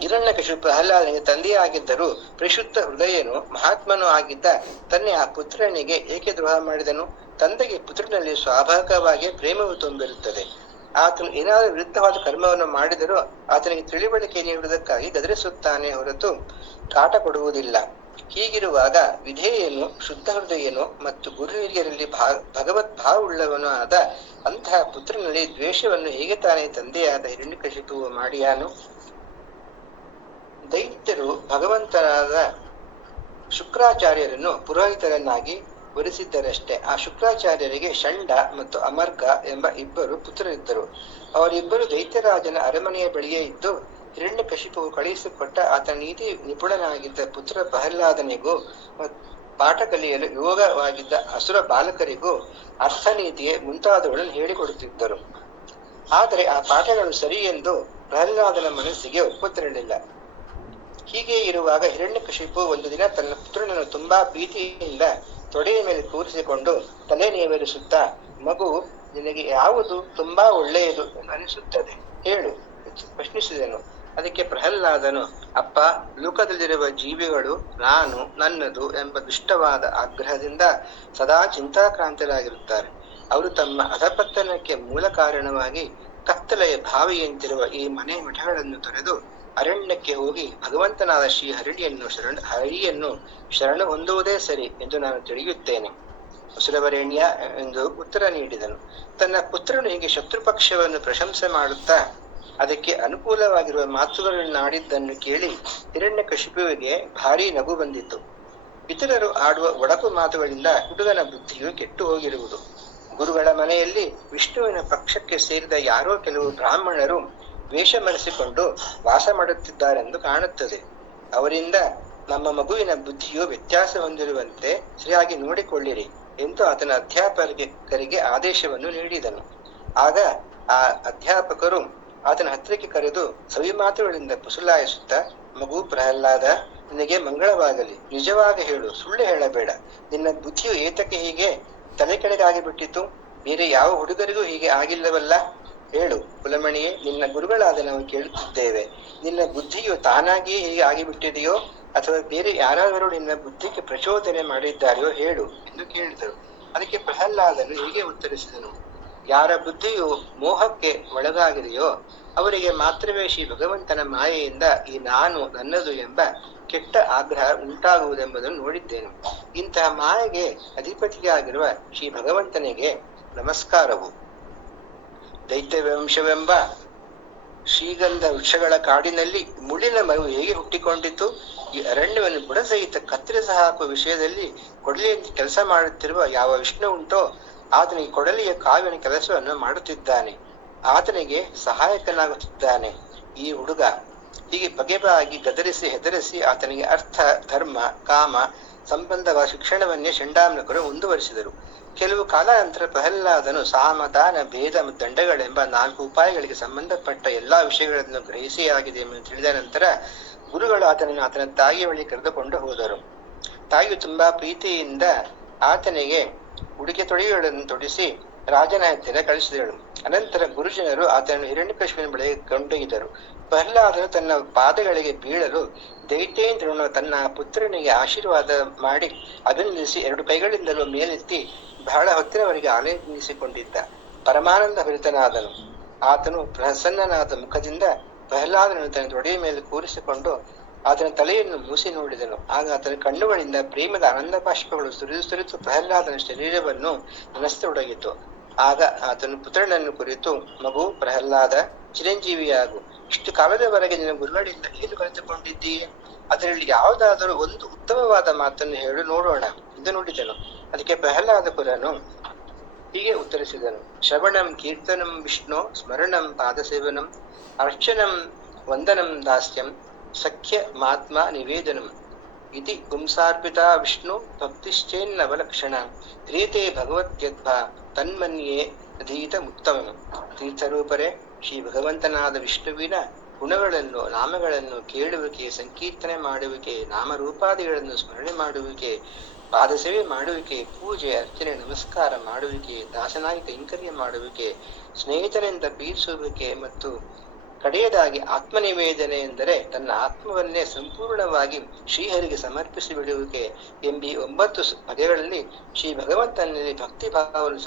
ಹಿರಣ್ಯಕಶಿಪು ಪ್ರಹ್ಲಾದನಿಗೆ ತಂದೆಯಾಗಿದ್ದರೂ ಪರಿಶುದ್ಧ ಹೃದಯನು ಮಹಾತ್ಮನೂ ಆಗಿದ್ದ ತನ್ನೆ ಆ ಪುತ್ರನಿಗೆ ಏಕೆ ದ್ರೋಹ ಮಾಡಿದನು? ತಂದೆಗೆ ಪುತ್ರನಲ್ಲಿ ಸ್ವಾಭಾವಿಕವಾಗಿ ಪ್ರೇಮವು ತುಂಬಿರುತ್ತದೆ. ಆತನು ಏನಾದರೂ ವಿರುದ್ಧವಾದ ಕರ್ಮವನ್ನು ಮಾಡಿದರೂ ಆತನಿಗೆ ತಿಳಿವಳಿಕೆ ನೀಡುವುದಕ್ಕಾಗಿ ಗದರಿಸುತ್ತಾನೆ ಹೊರತು ಕಾಟ ಕೊಡುವುದಿಲ್ಲ. ಹೀಗಿರುವಾಗ ವಿಧೇಯನು, ಶುದ್ಧ ಹೃದಯನು ಮತ್ತು ಗುರು ಹಿರಿಯರಲ್ಲಿ ಭಗವತ್ ಭಾವವುಳ್ಳವನು ಆದ ಅಂತಹ ಪುತ್ರನಲ್ಲಿ ದ್ವೇಷವನ್ನು ಹೇಗೆ ತಾನೇ ತಂದೆಯಾದ ಹಿರಣ್ಯಕಶಿಪುವು ಮಾಡಿಯಾನು? ದೈತ್ಯರು ಭಗವಂತನಾದ ಶುಕ್ರಾಚಾರ್ಯರನ್ನು ಪುರೋಹಿತರನ್ನಾಗಿ ವರಿಸಿದ್ದರಷ್ಟೇ. ಆ ಶುಕ್ರಾಚಾರ್ಯರಿಗೆ ಷಂಡ ಮತ್ತು ಅಮರ್ಗ ಎಂಬ ಇಬ್ಬರು ಪುತ್ರರಿದ್ದರು. ಅವರಿಬ್ಬರು ದೈತ್ಯರಾಜನ ಅರಮನೆಯ ಬಳಿಯೇ ಇದ್ದು ಹಿರಣ್ಯಕಶಿಪುವು ಕಳುಹಿಸಿಕೊಟ್ಟ ಆತನ ನೀತಿ ನಿಪುಣನಾಗಿದ್ದ ಪುತ್ರ ಪ್ರಹ್ಲಾದನಿಗೂ ಪಾಠ ಕಲಿಯಲು ಯೋಗವಾಗಿದ್ದ ಅಸುರ ಬಾಲಕರಿಗೂ ಅರ್ಥನೀತಿಯೇ ಮುಂತಾದವುಗಳನ್ನು ಹೇಳಿಕೊಡುತ್ತಿದ್ದರು. ಆದರೆ ಆ ಪಾಠಗಳು ಸರಿ ಎಂದು ಪ್ರಹ್ಲಾದನ ಮನಸ್ಸಿಗೆ ಒಪ್ಪುತ್ತಿರಲಿಲ್ಲ. ಹೀಗೆ ಇರುವಾಗ ಹಿರಣ್ಯಕಶಿಪು ಒಂದು ದಿನ ತನ್ನ ಪುತ್ರನನ್ನು ತುಂಬಾ ಪ್ರೀತಿಯಿಂದ ತೊಡೆಯ ಮೇಲೆ ಕೂರಿಸಿಕೊಂಡು ತಲೆ ನೇವರಿಸುತ್ತಾ, ಮಗು, ನಿನಗೆ ಯಾವುದು ತುಂಬಾ ಒಳ್ಳೆಯದು ಅನಿಸುತ್ತದೆ ಹೇಳು ಪ್ರಶ್ನಿಸಿದನು. ಅದಕ್ಕೆ ಪ್ರಹ್ಲಾದನು, ಅಪ್ಪ, ಲೋಕದಲ್ಲಿರುವ ಜೀವಿಗಳು ನಾನು, ನನ್ನದು ಎಂಬ ದುಷ್ಟವಾದ ಆಗ್ರಹದಿಂದ ಸದಾ ಚಿಂತಾಕ್ರಾಂತರಾಗಿರುತ್ತಾರೆ. ಅವರು ತಮ್ಮ ಅಧಪತನಕ್ಕೆ ಮೂಲ ಕಾರಣವಾಗಿ ಕತ್ತಲೆಯ ಬಾವಿಯಂತಿರುವ ಈ ಮನೆ ಮಠಗಳನ್ನು ತೊರೆದು ಅರಣ್ಯಕ್ಕೆ ಹೋಗಿ ಭಗವಂತನಾದ ಶ್ರೀ ಹರಿಯನ್ನು ಶರಣ ಹೊಂದುವುದೇ ಸರಿ ಎಂದು ನಾನು ತಿಳಿಯುತ್ತೇನೆ. ಸುರವರೇಣ್ಯ ಎಂದು ಉತ್ತರ ನೀಡಿದನು. ತನ್ನ ಪುತ್ರನು ಹೀಗೆ ಶತ್ರುಪಕ್ಷವನ್ನು ಪ್ರಶಂಸೆ ಮಾಡುತ್ತಾ ಅದಕ್ಕೆ ಅನುಕೂಲವಾಗಿರುವ ಮಾತುಗಳನ್ನಾಡಿದ್ದನ್ನು ಕೇಳಿ ಹಿರಣ್ಯಕಶಿಪುವಿಗೆ ಭಾರೀ ನಗು ಬಂದಿತು. ಇತರರು ಆಡುವ ಒಡಕು ಮಾತುಗಳಿಂದ ಹುಡುಗನ ಬುದ್ಧಿಯು ಕೆಟ್ಟು ಹೋಗಿರುವುದು. ಗುರುಗಳ ಮನೆಯಲ್ಲಿ ವಿಷ್ಣುವಿನ ಪಕ್ಷಕ್ಕೆ ಸೇರಿದ ಯಾರೋ ಕೆಲವು ಬ್ರಾಹ್ಮಣರು ವೇಷ ಮರೆಸಿಕೊಂಡು ವಾಸ ಮಾಡುತ್ತಿದ್ದಾರೆಂದು ಕಾಣುತ್ತದೆ. ಅವರಿಂದ ನಮ್ಮ ಮಗುವಿನ ಬುದ್ಧಿಯು ವ್ಯತ್ಯಾಸ ಹೊಂದಿರುವಂತೆ ಸರಿಯಾಗಿ ನೋಡಿಕೊಳ್ಳಿರಿ ಎಂದು ಆತನ ಅಧ್ಯಾಪಕರಿಗೆ ಆದೇಶವನ್ನು ನೀಡಿದನು. ಆಗ ಆ ಅಧ್ಯಾಪಕರು ಆತನ ಹತ್ತಿರಕ್ಕೆ ಕರೆದು ಸವಿ ಮಾತುಗಳಿಂದ ಪುಸುಲಾಯಿಸುತ್ತಾ, ಮಗು ಪ್ರಹ್ಲಾದ, ನಿನಗೆ ಮಂಗಳವಾಗಲಿ. ನಿಜವಾಗಿ ಹೇಳು, ಸುಳ್ಳು ಹೇಳಬೇಡ. ನಿನ್ನ ಬುದ್ಧಿಯು ಏತಕ್ಕೆ ಹೀಗೆ ತಲೆ ಕೆಳಗಾಗಿ ಬಿಟ್ಟಿತು? ಬೇರೆ ಯಾವ ಹುಡುಗರಿಗೂ ಹೀಗೆ ಆಗಿಲ್ಲವಲ್ಲ? ಹೇಳು ಕುಲಮಣಿಯೇ, ನಿನ್ನ ಗುರುಗಳಾದ ನಾವು ಕೇಳುತ್ತಿದ್ದೇವೆ. ನಿನ್ನ ಬುದ್ಧಿಯು ತಾನಾಗಿಯೇ ಹೀಗೆ ಆಗಿಬಿಟ್ಟಿದೆಯೋ ಅಥವಾ ಬೇರೆ ಯಾರಾದರೂ ನಿನ್ನ ಬುದ್ಧಿಗೆ ಪ್ರಚೋದನೆ ಮಾಡಿದ್ದಾರೆಯೋ ಹೇಳು ಎಂದು ಕೇಳಿದರು. ಅದಕ್ಕೆ ಪ್ರಹ್ಲಾದನು ಹೀಗೆ ಉತ್ತರಿಸಿದನು, ಯಾರ ಬುದ್ಧಿಯು ಮೋಹಕ್ಕೆ ಒಳಗಾಗಿದೆಯೋ ಅವರಿಗೆ ಮಾತ್ರವೇ ಶ್ರೀ ಭಗವಂತನ ಮಾಯೆಯಿಂದ ಈ ನಾನು, ನನ್ನದು ಎಂಬ ಕೆಟ್ಟ ಆಗ್ರಹ ಉಂಟಾಗುವುದೆಂಬುದನ್ನು ನೋಡಿದ್ದೇನೆ. ಇಂತಹ ಮಾಯೆಗೆ ಅಧಿಪತಿಯಾಗಿರುವ ಶ್ರೀ ಭಗವಂತನಿಗೆ ನಮಸ್ಕಾರವು. ದೈತ್ಯ ವಂಶವೆಂಬ ಶ್ರೀಗಂಧ ವೃಕ್ಷಗಳ ಕಾಡಿನಲ್ಲಿ ಮುಳ್ಳಿನ ಮರವು ಹೇಗೆ ಹುಟ್ಟಿಕೊಂಡಿತು, ಈ ಅರಣ್ಯವನ್ನು ಬುಡಸಹಿತ ಕತ್ತರಿಸ ಹಾಕುವ ವಿಷಯದಲ್ಲಿ ಕೊಡಲಿಯಂತೆ ಕೆಲಸ ಮಾಡುತ್ತಿರುವ ಯಾವ ವಿಷ್ಣು ಉಂಟೋ ಆತನು ಈ ಕೊಡಲಿಯ ಕಾವಿನ ಕೆಲಸವನ್ನು ಮಾಡುತ್ತಿದ್ದಾನೆ, ಆತನಿಗೆ ಸಹಾಯಕನಾಗುತ್ತಿದ್ದಾನೆ ಈ ಹುಡುಗ. ಹೀಗೆ ಬಗೆಬಾಗಿ ಗದರಿಸಿ ಹೆದರಿಸಿ ಆತನಿಗೆ ಅರ್ಥ, ಧರ್ಮ, ಕಾಮ ಸಂಬಂಧವಾದ ಶಿಕ್ಷಣವನ್ನೇ ಚಂಡಾಮೃಕರು ಮುಂದುವರಿಸಿದರು. ಕೆಲವು ಕಾಲಾನಂತರ ಪ್ರಹ್ಲಾದನು ಸಾಮ, ದಾನ, ಭೇದ ಮತ್ತು ದಂಡಗಳೆಂಬ 4 ಉಪಾಯಗಳಿಗೆ ಸಂಬಂಧಪಟ್ಟ ಎಲ್ಲಾ ವಿಷಯಗಳನ್ನು ಗ್ರಹಿಸಿಯಾಗಿದೆ ಎಂದು ತಿಳಿದ ನಂತರ ಗುರುಗಳು ಆತನನ್ನು ಆತನ ತಾಯಿಯ ಬಳಿ ಕರೆದುಕೊಂಡು ಹೋದರು. ತಾಯಿಯು ತುಂಬಾ ಪ್ರೀತಿಯಿಂದ ಆತನಿಗೆ ಉಡುಗೆ ತೊಡಿಗಳನ್ನು ತೊಡಿಸಿ ರಾಜನ ಹತ್ತಿರ ಕಳಿಸಿದಳು. ಅನಂತರ ಗುರುಜನರು ಆತನನ್ನು ಹಿರಣ್ಯಕಶಿಪುವಿನ ಬಳಿಗೆ ಕೊಂಡೊಯ್ದರು. ಪ್ರಹ್ಲಾದನು ತನ್ನ ಪಾದಗಳಿಗೆ ಬೀಳಲು ದೈತ್ಯೇಂದ್ರನು ತನ್ನ ಪುತ್ರನಿಗೆ ಆಶೀರ್ವಾದ ಮಾಡಿ ಅಭಿನಂದಿಸಿ 2 ಕೈಗಳಿಂದಲೂ ಮೇಲೆತ್ತಿ ಬಹಳ ಹೊತ್ತಿನವರೆಗೆ ಆಲಿಂಗಿಸಿಕೊಂಡಿದ್ದ. ಪರಮಾನಂದ ಭರಿತನಾದನು. ಆತನು ಪ್ರಸನ್ನನಾದ ಮುಖದಿಂದ ಪ್ರಹ್ಲಾದನನ್ನು ತನ್ನ ತೊಡೆಯ ಮೇಲೆ ಕೂರಿಸಿಕೊಂಡು ಆತನ ತಲೆಯನ್ನು ಮೂಸಿ ನೋಡಿದನು. ಆಗ ಆತನ ಕಣ್ಣುಗಳಿಂದ ಪ್ರೇಮದ ಆನಂದ ಬಾಷ್ಪಗಳು ಸುರಿದು ಪ್ರಹ್ಲಾದನ ಶರೀರವನ್ನು ನೆನೆಸತೊಡಗಿತು. ಆಗ ಆತನು ಪುತ್ರನನ್ನು ಕುರಿತು, ಮಗು ಪ್ರಹ್ಲಾದ, ಚಿರಂಜೀವಿಯಾಗು. ಇಷ್ಟು ಕಾಲದವರೆಗೆ ನಿನ್ನ ಗುರುಗಳಿಂದ ಏನು ಕಲಿತುಕೊಂಡಿದ್ದೀಯೆ? ಅದರಲ್ಲಿ ಯಾವುದಾದರೂ ಒಂದು ಉತ್ತಮವಾದ ಮಾತನ್ನು ಹೇಳು ನೋಡೋಣ ಎಂದು ನುಡಿದನು. ಅದಕ್ಕೆ ಪ್ರಹ್ಲಾದ ಕುರನು ಹೀಗೆ ಉತ್ತರಿಸಿದನು: ಶ್ರವಣಂ ಕೀರ್ತನಂ ವಿಷ್ಣು ಸ್ಮರಣಂ ಪಾದಸೇವನಂ ಅರ್ಚನಂ ವಂದನಂ ದಾಸ್ಯಂ ಸಖ್ಯ ಮಾತ್ಮ ನಿವೇದನಂ ಇತಿ ಪುಂಸಾರ್ಪಿತಾ ವಿಷ್ಣು ಭಕ್ತಿಶ್ಚೇನ್ನವಲಕ್ಷಣ ಕ್ರಿಯತೆ ಭಗವತ್ಯದ್ಭ ತನ್ಮನ್ಯೇ ಅಧೀತ ಉತ್ತಮಂ. ತೀರ್ಥರೂಪರೇ, ಶ್ರೀ ಭಗವಂತನಾದ ವಿಷ್ಣುವಿನ ಗುಣಗಳನ್ನು, ನಾಮಗಳನ್ನು ಕೇಳುವಿಕೆ, ಸಂಕೀರ್ತನೆ ಮಾಡುವಿಕೆ, ನಾಮರೂಪಾದಿಗಳನ್ನು ಸ್ಮರಣೆ ಮಾಡುವಿಕೆ, ಪಾದಸೇವೆ ಮಾಡುವಿಕೆ, ಪೂಜೆ, ಅರ್ಚನೆ, ನಮಸ್ಕಾರ ಮಾಡುವಿಕೆ, ದಾಸನಾಗಿ ಕೈಂಕರ್ಯ ಮಾಡುವಿಕೆ, ಸ್ನೇಹಿತರಿಂದ ಪ್ರೀತಿಸುವಿಕೆ ಮತ್ತು ಕಡೆಯದಾಗಿ ಆತ್ಮನಿವೇದನೆ ಎಂದರೆ ತನ್ನ ಆತ್ಮವನ್ನೇ ಸಂಪೂರ್ಣವಾಗಿ ಶ್ರೀಹರಿಗೆ ಸಮರ್ಪಿಸಿ ಬಿಡುವಿಕೆ ಎಂಬಿ 9 ಬಗೆಗಳಲ್ಲಿ ಶ್ರೀ ಭಗವಂತನಲ್ಲಿ ಭಕ್ತಿ ಭಾವವನ್ನು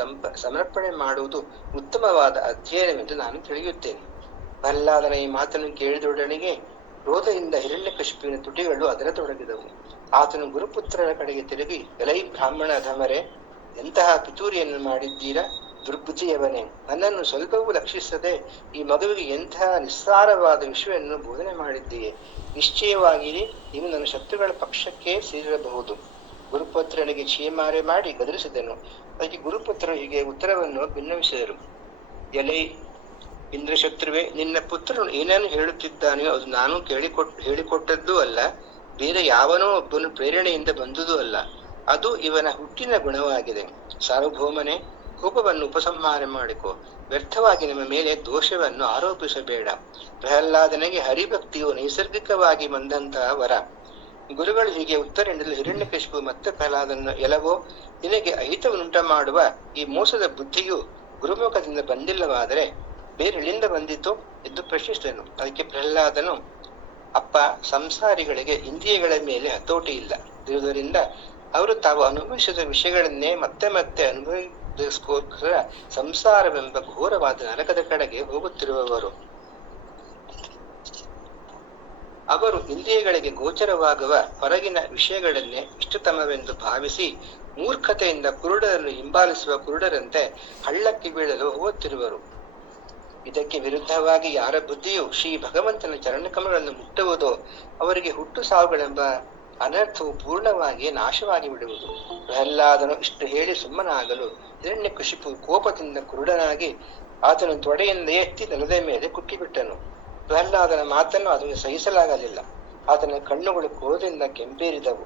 ಸಮರ್ಪಣೆ ಮಾಡುವುದು ಉತ್ತಮವಾದ ಅಧ್ಯಯನವೆಂದು ನಾನು ತಿಳಿಯುತ್ತೇನೆ. ಪ್ರಹ್ಲಾದನ ಈ ಮಾತನ್ನು ಕೇಳಿದೊಡನೆಗೆ ಕ್ರೋಧದಿಂದ ಹಿರಣ್ಯಕಶಿಪುವಿನ ತುಟಿಗಳು ಅದರತೊಡಗಿದವು. ಆತನು ಗುರುಪುತ್ರರ ಕಡೆಗೆ ತಿರುಗಿ, ಎಲೈ ಬ್ರಾಹ್ಮಣ ಅಧಮರೇ, ಎಂತಹ ಪಿತೂರಿಯನ್ನು ಮಾಡಿದ್ದೀರಾ? ದುರ್ಬುದ್ಧಿಯವನೇ, ನನ್ನನ್ನು ಸ್ವಲ್ಪವೂ ಲಕ್ಷಿಸದೆ ಈ ಮಗುವಿಗೆ ಎಂತಹ ನಿಸ್ಸಾರವಾದ ವಿಷಯವನ್ನು ಬೋಧನೆ ಮಾಡಿದ್ದೀಯೆ. ನಿಶ್ಚಯವಾಗಿ ನೀನು ನನ್ನ ಶತ್ರುಗಳ ಪಕ್ಷಕ್ಕೆ ಸೇರಿರಬಹುದು. ಗುರುಪುತ್ರನಿಗೆ ಛೀಮಾರೆ ಮಾಡಿ ಗದರಿಸಿದನು. ಅದಕ್ಕೆ ಗುರುಪುತ್ರರು ಹೀಗೆ ಉತ್ತರವನ್ನು ಭಿನ್ನವಿಸಿದರು: ಎಲೈ ಇಂದ್ರಶತ್ರುವೆ, ನಿನ್ನ ಪುತ್ರನು ಏನನ್ನು ಹೇಳುತ್ತಿದ್ದಾನೆಯೋ ಅದು ನಾನು ಹೇಳಿಕೊಟ್ಟದ್ದೂ ಅಲ್ಲ, ಬೇರೆ ಯಾವನೋ ಒಬ್ಬನು ಪ್ರೇರಣೆಯಿಂದ ಬಂದುದೂ ಅಲ್ಲ. ಅದು ಇವನ ಹುಟ್ಟಿನ ಗುಣವಾಗಿದೆ. ಸಾರ್ವಭೌಮನೇ, ಕೋಪವನ್ನು ಉಪಸಂಹಾರ ಮಾಡಿಕೊ. ವ್ಯರ್ಥವಾಗಿ ನಮ್ಮ ಮೇಲೆ ದೋಷವನ್ನು ಆರೋಪಿಸಬೇಡ. ಪ್ರಹ್ಲಾದನಿಗೆ ಹರಿಭಕ್ತಿಯು ನೈಸರ್ಗಿಕವಾಗಿ ಬಂದಂತಹ ವರ. ಗುರುಗಳು ಹೀಗೆ ಉತ್ತರ ನೀಡಲು ಹಿರಣ್ಯಕಶಿಪು ಮತ್ತೆ ಪ್ರಹ್ಲಾದನನ್ನು, ಎಲವೋ, ನಿನಗೆ ಅಹಿತವನ್ನುಂಟ ಮಾಡುವ ಈ ಮೋಸದ ಬುದ್ಧಿಯು ಗುರುಮುಖದಿಂದ ಬಂದಿಲ್ಲವಾದರೆ ಬೇರೆಲ್ಲಿಂದ ಬಂದಿತು ಎಂದು ಪ್ರಶ್ನಿಸಿದನು. ಅದಕ್ಕೆ ಪ್ರಹ್ಲಾದನು, ಅಪ್ಪ, ಸಂಸಾರಿಗಳಿಗೆ ಇಂದ್ರಿಯಗಳ ಮೇಲೆ ಹತೋಟಿ ಇಲ್ಲ. ಇರುವುದರಿಂದ ಅವರು ತಾವು ಅನುಭವಿಸಿದ ವಿಷಯಗಳನ್ನೇ ಮತ್ತೆ ಮತ್ತೆ ಅನುಭವಿಸೋಸ್ಕರ ಸಂಸಾರವೆಂಬ ಘೋರವಾದ ನರಕದ ಕಡೆಗೆ ಹೋಗುತ್ತಿರುವವರು. ಅವರು ಇಂದ್ರಿಯಗಳಿಗೆ ಗೋಚರವಾಗುವ ಹೊರಗಿನ ವಿಷಯಗಳನ್ನೇ ಇಷ್ಟತಮವೆಂದು ಭಾವಿಸಿ ಮೂರ್ಖತೆಯಿಂದ ಕುರುಡರನ್ನು ಹಿಂಬಾಲಿಸುವ ಕುರುಡರಂತೆ ಹಳ್ಳಕ್ಕೆ ಬೀಳಲು ಹೋಗುತ್ತಿರುವರು. ಇದಕ್ಕೆ ವಿರುದ್ಧವಾಗಿ ಯಾರ ಬುದ್ಧಿಯು ಶ್ರೀ ಭಗವಂತನ ಚರಣಕಮಗಳನ್ನು ಮುಟ್ಟುವುದೋ ಅವರಿಗೆ ಹುಟ್ಟು ಸಾವುಗಳೆಂಬ ಅನರ್ಥವು ಪೂರ್ಣವಾಗಿ ನಾಶವಾಗಿ ಬಿಡುವುದು. ಪ್ರಹ್ಲಾದನು ಇಷ್ಟು ಹೇಳಿ ಸುಮ್ಮನಾಗಲು ಹಿರಣ್ಯಕಶಿಪು ಕೋಪದಿಂದ ಕುರುಡನಾಗಿ ಆತನು ತೊಡೆಯಿಂದ ಎತ್ತಿ ನೆಲದ ಮೇಲೆ ಕುಕ್ಕಿಬಿಟ್ಟನು. ಪ್ರಹ್ಲಾದನ ಮಾತನ್ನು ಅದನ್ನು ಸಹಿಸಲಾಗಲಿಲ್ಲ. ಆತನ ಕಣ್ಣುಗಳು ಕ್ರೋಧದಿಂದ ಕೆಂಪೇರಿದವು.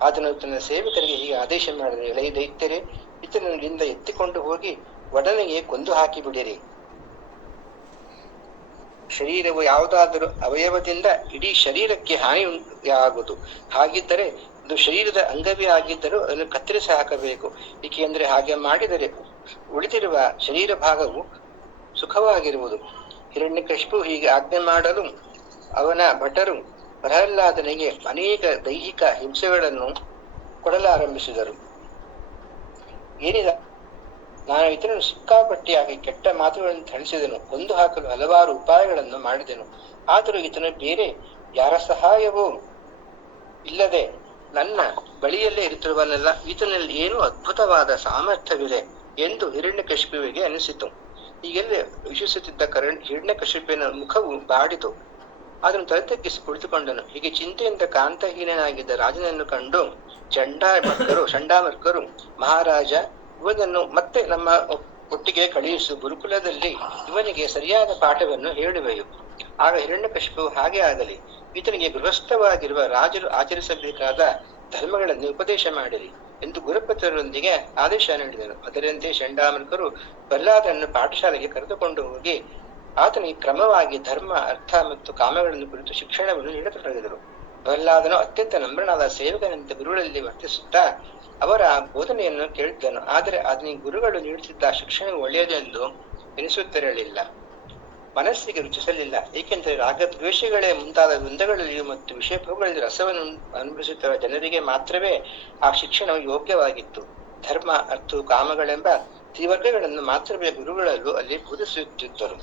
ಆತನು ತನ್ನ ಸೇವಕರಿಗೆ ಹೀಗೆ ಆದೇಶ ಮಾಡಿದನು: ಎಲೈ ದೈತ್ಯರೇ, ಇತನಿಂದ ಎತ್ತಿಕೊಂಡು ಹೋಗಿ ಒಡನೆಗೆ ಕೊಂದು ಹಾಕಿಬಿಡಿರಿ. ಶರೀರವು ಯಾವುದಾದರೂ ಅವಯವದಿಂದ ಇಡೀ ಶರೀರಕ್ಕೆ ಹಾನಿಯಾಗುವುದು. ಹಾಗಿದ್ದರೆ ಅದು ಶರೀರದ ಅಂಗವೇ ಆಗಿದ್ದರೂ ಅದನ್ನು ಕತ್ತರಿಸಿ ಹಾಕಬೇಕು. ಏಕೆಂದರೆ ಹಾಗೆ ಮಾಡಿದರೆ ಉಳಿದಿರುವ ಶರೀರ ಭಾಗವು ಸುಖವಾಗಿರುವುದು. ಹಿರಣ್ಯಕಶಿಪು ಹೀಗೆ ಆಜ್ಞೆ ಮಾಡಲು ಅವನ ಭಟರು ಪ್ರಹ್ಲಾದನಿಗೆ ಅನೇಕ ದೈಹಿಕ ಹಿಂಸೆಗಳನ್ನು ಕೊಡಲಾರಂಭಿಸಿದರು. ಏನಿಲ್ಲ, ನಾನು ಇದನ್ನು ಸಿಕ್ಕಾಪಟ್ಟಿಯಾಗಿ ಕೆಟ್ಟ ಮಾತುಗಳನ್ನು ಥಳಿಸಿದನು. ಕೊಂದು ಹಾಕಲು ಹಲವಾರು ಉಪಾಯಗಳನ್ನು ಮಾಡಿದೆನು. ಆದರೂ ಈತನು ಬೇರೆ ಯಾರ ಸಹಾಯವೂ ಇಲ್ಲದೆ ನನ್ನ ಬಳಿಯಲ್ಲೇ ಇರುತ್ತಿರುವನಲ್ಲ, ಈತನಲ್ಲಿ ಏನೋ ಅದ್ಭುತವಾದ ಸಾಮರ್ಥ್ಯವಿದೆ ಎಂದು ಹಿರಣ್ಯಕಶಿಪುವಿಗೆ ಅನಿಸಿತು. ಹೀಗೆಲ್ಲ ವೀಕ್ಷಿಸುತ್ತಿದ್ದ ಹಿರಣ್ಯಕಶಿಪನ ಮುಖವು ಬಾಡಿತು. ಅದನ್ನು ತಲೆತಗ್ಗಿಸಿ ಕುಳಿತುಕೊಂಡನು. ಹೀಗೆ ಚಿಂತೆಯಿಂದ ಕಾಂತಹೀನನಾಗಿದ್ದ ರಾಜನನ್ನು ಕಂಡು ಚಂಡಾಮರ್ಕರು, ಮಹಾರಾಜ, ಇವನನ್ನು ಮತ್ತೆ ನಮ್ಮ ಒಟ್ಟಿಗೆ ಕಳುಹಿಸು, ಗುರುಕುಲದಲ್ಲಿ ಇವನಿಗೆ ಸರಿಯಾದ ಪಾಠವನ್ನು ಹೇಳುವೆಯು. ಆಗ ಹಿರಣ್ಯಕಶಿಪು, ಹಾಗೆ ಆಗಲಿ, ಈತನಿಗೆ ಗೃಹಸ್ಥವಾಗಿರುವ ರಾಜರು ಆಚರಿಸಬೇಕಾದ ಧರ್ಮಗಳನ್ನು ಉಪದೇಶ ಮಾಡಿರಿ ಎಂದು ಗುರುಪತ್ರರೊಂದಿಗೆ ಆದೇಶ ನೀಡಿದರು. ಅದರಂತೆ ಚಂಡಾಮರ್ಕರು ಪ್ರಹ್ಲಾದನನ್ನು ಪಾಠಶಾಲೆಗೆ ಕರೆದುಕೊಂಡು ಹೋಗಿ ಆತನಿಗೆ ಕ್ರಮವಾಗಿ ಧರ್ಮ, ಅರ್ಥ ಮತ್ತು ಕಾಮಗಳನ್ನು ಕುರಿತು ಶಿಕ್ಷಣವನ್ನು ನೀಡತೊಡಗಿದರು. ಪ್ರಹ್ಲಾದನು ಅತ್ಯಂತ ನಮ್ರನಾದ ಸೇವಕನಂತೆ ಗುರುಗಳಲ್ಲಿ ವರ್ತಿಸುತ್ತಾ ಅವರ ಬೋಧನೆಯನ್ನು ಕೇಳಿದ್ದನು. ಆದರೆ ಅದನಿಗೆ ಗುರುಗಳು ನೀಡುತ್ತಿದ್ದ ಶಿಕ್ಷಣವು ಒಳ್ಳೆಯದೆಂದು ಎನಿಸುತ್ತಿರಲಿಲ್ಲ, ಮನಸ್ಸಿಗೆ ರುಚಿಸಲಿಲ್ಲ. ಏಕೆಂದರೆ ರಾಗದ್ವೇಷಗಳೇ ಮುಂತಾದ ದ್ವಂದ್ವಗಳಲ್ಲಿಯೂ ಮತ್ತು ವಿಷಯಗಳಲ್ಲಿ ರಸವನ್ನು ಅನುಭವಿಸುತ್ತಿರುವ ಜನರಿಗೆ ಮಾತ್ರವೇ ಆ ಶಿಕ್ಷಣವು ಯೋಗ್ಯವಾಗಿತ್ತು. ಧರ್ಮ, ಅರ್ಥ, ಕಾಮಗಳೆಂಬ ತ್ರಿವರ್ಗಗಳನ್ನು ಮಾತ್ರವೇ ಗುರುಗಳಲ್ಲೂ ಅಲ್ಲಿ ಬೋಧಿಸುತ್ತಿದ್ದರು.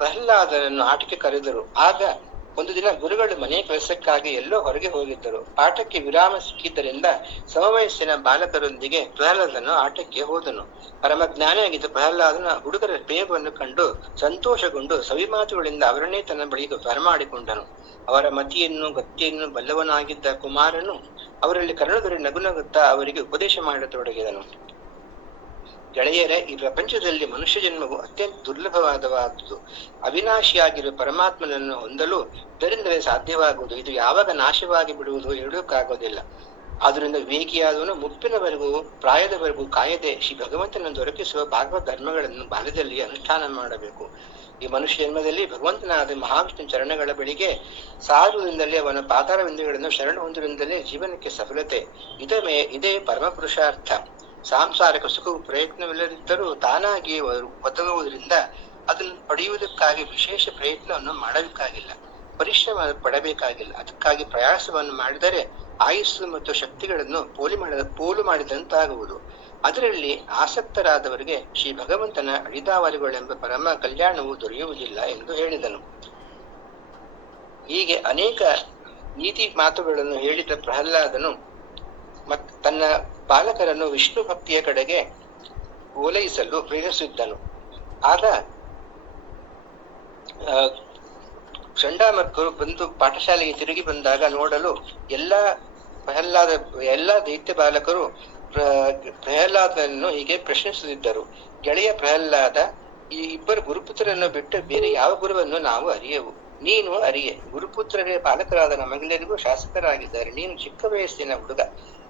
ಪ್ರಹ್ಲಾದನನ್ನು ಆಟಕ್ಕೆ ಕರೆದರು. ಆಗ ಒಂದು ದಿನ ಗುರುಗಳು ಮನೆಯ ಕೆಲಸಕ್ಕಾಗಿ ಎಲ್ಲೋ ಹೊರಗೆ ಹೋಗಿದ್ದರು. ಪಾಠಕ್ಕೆ ವಿರಾಮ ಸಿಕ್ಕಿದ್ದರಿಂದ ಸಮವಯಸ್ಸಿನ ಬಾಲಕರೊಂದಿಗೆ ಪ್ರಹ್ಲಾದನು ಆಟಕ್ಕೆ ಹೋದನು. ಪರಮಜ್ಞಾನಿಯಾಗಿದ್ದ ಪ್ರಹ್ಲಾದನ ಹುಡುಗರ ಪ್ರೇಮವನ್ನು ಕಂಡು ಸಂತೋಷಗೊಂಡು ಸವಿಮಾತುಗಳಿಂದ ಅವರನ್ನೇ ತನ್ನ ಬಳಿಗೆ ಬರಮಾಡಿಕೊಂಡನು. ಅವರ ಮತಿಯನ್ನು ಗತಿಯನ್ನು ಬಲ್ಲವನಾಗಿದ್ದ ಕುಮಾರನು ಅವರಲ್ಲಿ ಕರುಣದಲ್ಲಿ ನಗುನಗುತ್ತಾ ಅವರಿಗೆ ಉಪದೇಶ ಮಾಡತೊಡಗಿದನು. ಗೆಳೆಯರೇ, ಈ ಪ್ರಪಂಚದಲ್ಲಿ ಮನುಷ್ಯ ಜನ್ಮವು ಅತ್ಯಂತ ದುರ್ಲಭವಾದವಾದುದು. ಅವಿನಾಶಿಯಾಗಿರುವ ಪರಮಾತ್ಮನನ್ನು ಹೊಂದಲು ಇದರಿಂದಲೇ ಸಾಧ್ಯವಾಗುವುದು. ಇದು ಯಾವಾಗ ನಾಶವಾಗಿ ಬಿಡುವುದು ಹೇಳೋಕ್ಕಾಗೋದಿಲ್ಲ. ಆದ್ದರಿಂದ ವಿವೇಕಿಯಾದವನು ಮುಪ್ಪಿನವರೆಗೂ ಪ್ರಾಯದವರೆಗೂ ಕಾಯದೆ ಶ್ರೀ ಭಗವಂತನನ್ನು ದೊರಕಿಸುವ ಭಾಗವತ್ ಧರ್ಮಗಳನ್ನು ಬಾಲ್ಯದಲ್ಲಿ ಅನುಷ್ಠಾನ ಮಾಡಬೇಕು. ಈ ಮನುಷ್ಯ ಜನ್ಮದಲ್ಲಿ ಭಗವಂತನಾದ ಮಹಾವಿಷ್ಣು ಚರಣಗಳ ಬಳಿಗೆ ಸಾರುವುದರಿಂದಲೇ, ಅವನ ಪಾದಾರವಿಂದಗಳನ್ನು ಶರಣ ಹೊಂದುವುದರಿಂದಲೇ ಜೀವನಕ್ಕೆ ಸಫಲತೆ. ಇದೇ ಪರಮ ಪುರುಷಾರ್ಥ. ಸಾಂಸಾರಿಕ ಸುಖವು ಪ್ರಯತ್ನವಿಲ್ಲದಿದ್ದರೂ ತಾನಾಗಿಯೇ ಒದಗುವುದರಿಂದ ಅದನ್ನು ಪಡೆಯುವುದಕ್ಕಾಗಿ ವಿಶೇಷ ಪ್ರಯತ್ನವನ್ನು ಮಾಡಬೇಕಾಗಿಲ್ಲ, ಪರಿಶ್ರಮ ಪಡಬೇಕಾಗಿಲ್ಲ. ಅದಕ್ಕಾಗಿ ಪ್ರಯಾಸವನ್ನು ಮಾಡಿದರೆ ಆಯುಸ್ಸು ಮತ್ತು ಶಕ್ತಿಗಳನ್ನು ಪೋಲು ಮಾಡಿದಂತಾಗುವುದು. ಅದರಲ್ಲಿ ಆಸಕ್ತರಾದವರಿಗೆ ಶ್ರೀ ಭಗವಂತನ ಅಡಿದಾವರಿಗಳೆಂಬ ಪರಮ ಕಲ್ಯಾಣವು ದೊರೆಯುವುದಿಲ್ಲ ಎಂದು ಹೇಳಿದನು. ಹೀಗೆ ಅನೇಕ ನೀತಿ ಮಾತುಗಳನ್ನು ಹೇಳಿದ ಪ್ರಹ್ಲಾದನು ತನ್ನ ಬಾಲಕರನ್ನು ವಿಷ್ಣು ಭಕ್ತಿಯ ಕಡೆಗೆ ಓಲೈಸಲು ಪ್ರೇರಿಸಿದ್ದನು. ಆಗ ಚಂಡಾಮರ್ಕರು ಬಂದು ಪಾಠಶಾಲೆಗೆ ತಿರುಗಿ ಬಂದಾಗ ನೋಡಲು ಎಲ್ಲ ದೈತ್ಯ ಬಾಲಕರು ಪ್ರಹ್ಲಾದನನ್ನು ಹೀಗೆ ಪ್ರಶ್ನಿಸುತ್ತಿದ್ದರು. ಗೆಳೆಯ ಪ್ರಹ್ಲಾದ, ಈ ಇಬ್ಬರು ಗುರುಪುತ್ರರನ್ನು ಬಿಟ್ಟು ಬೇರೆ ಯಾವ ಗುರುವನ್ನು ನಾವು ಅರಿಯೆವು? ನೀನು ಅರಿಯೆ. ಗುರುಪುತ್ರರೇ ಪಾಲಕರಾದ ನಮಗೆಲ್ಲರಿಗೂ ಶಾಸಕರಾಗಿದ್ದಾರೆ. ನೀನು ಚಿಕ್ಕ ವಯಸ್ಸಿನ ಹುಡುಗ.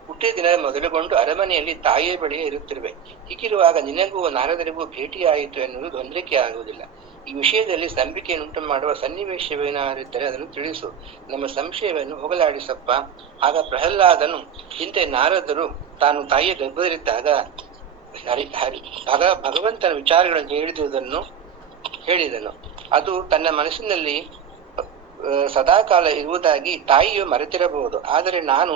ಹುಟ್ಟಿದ ದಿನ ಮೊದಲುಗೊಂಡು ಅರಮನೆಯಲ್ಲಿ ತಾಯಿಯ ಬಳಿಯೇ ಇರುತ್ತಿರುವೆ. ಹೀಗಿರುವಾಗ ನಿನಗೂ ನಾರದರಿಗೂ ಭೇಟಿಯಾಯಿತು ಎನ್ನುವುದು ಹೊಂದಿಕೆ ಆಗುವುದಿಲ್ಲ. ಈ ವಿಷಯದಲ್ಲಿ ನಂಬಿಕೆಯನ್ನುಂಟು ಮಾಡುವ ಸನ್ನಿವೇಶವೇನಾರಿದ್ದರೆ ಅದನ್ನು ತಿಳಿಸು. ನಮ್ಮ ಸಂಶಯವನ್ನು ಹೋಗಲಾಡಿಸಪ್ಪ. ಆಗ ಪ್ರಹ್ಲಾದನು, ಹಿಂದೆ ನಾರದರು ತಾನು ತಾಯಿಯ ಗರ್ಭದಲ್ಲಿದ್ದಾಗ ಭಗವಂತನ ವಿಚಾರಗಳನ್ನು ಹೇಳಿದನು. ಅದು ತನ್ನ ಮನಸ್ಸಿನಲ್ಲಿ ಸದಾಕಾಲ ಇರುವುದಾಗಿ ತಾಯಿಯು ಮರೆತಿರಬಹುದು. ಆದರೆ ನಾನು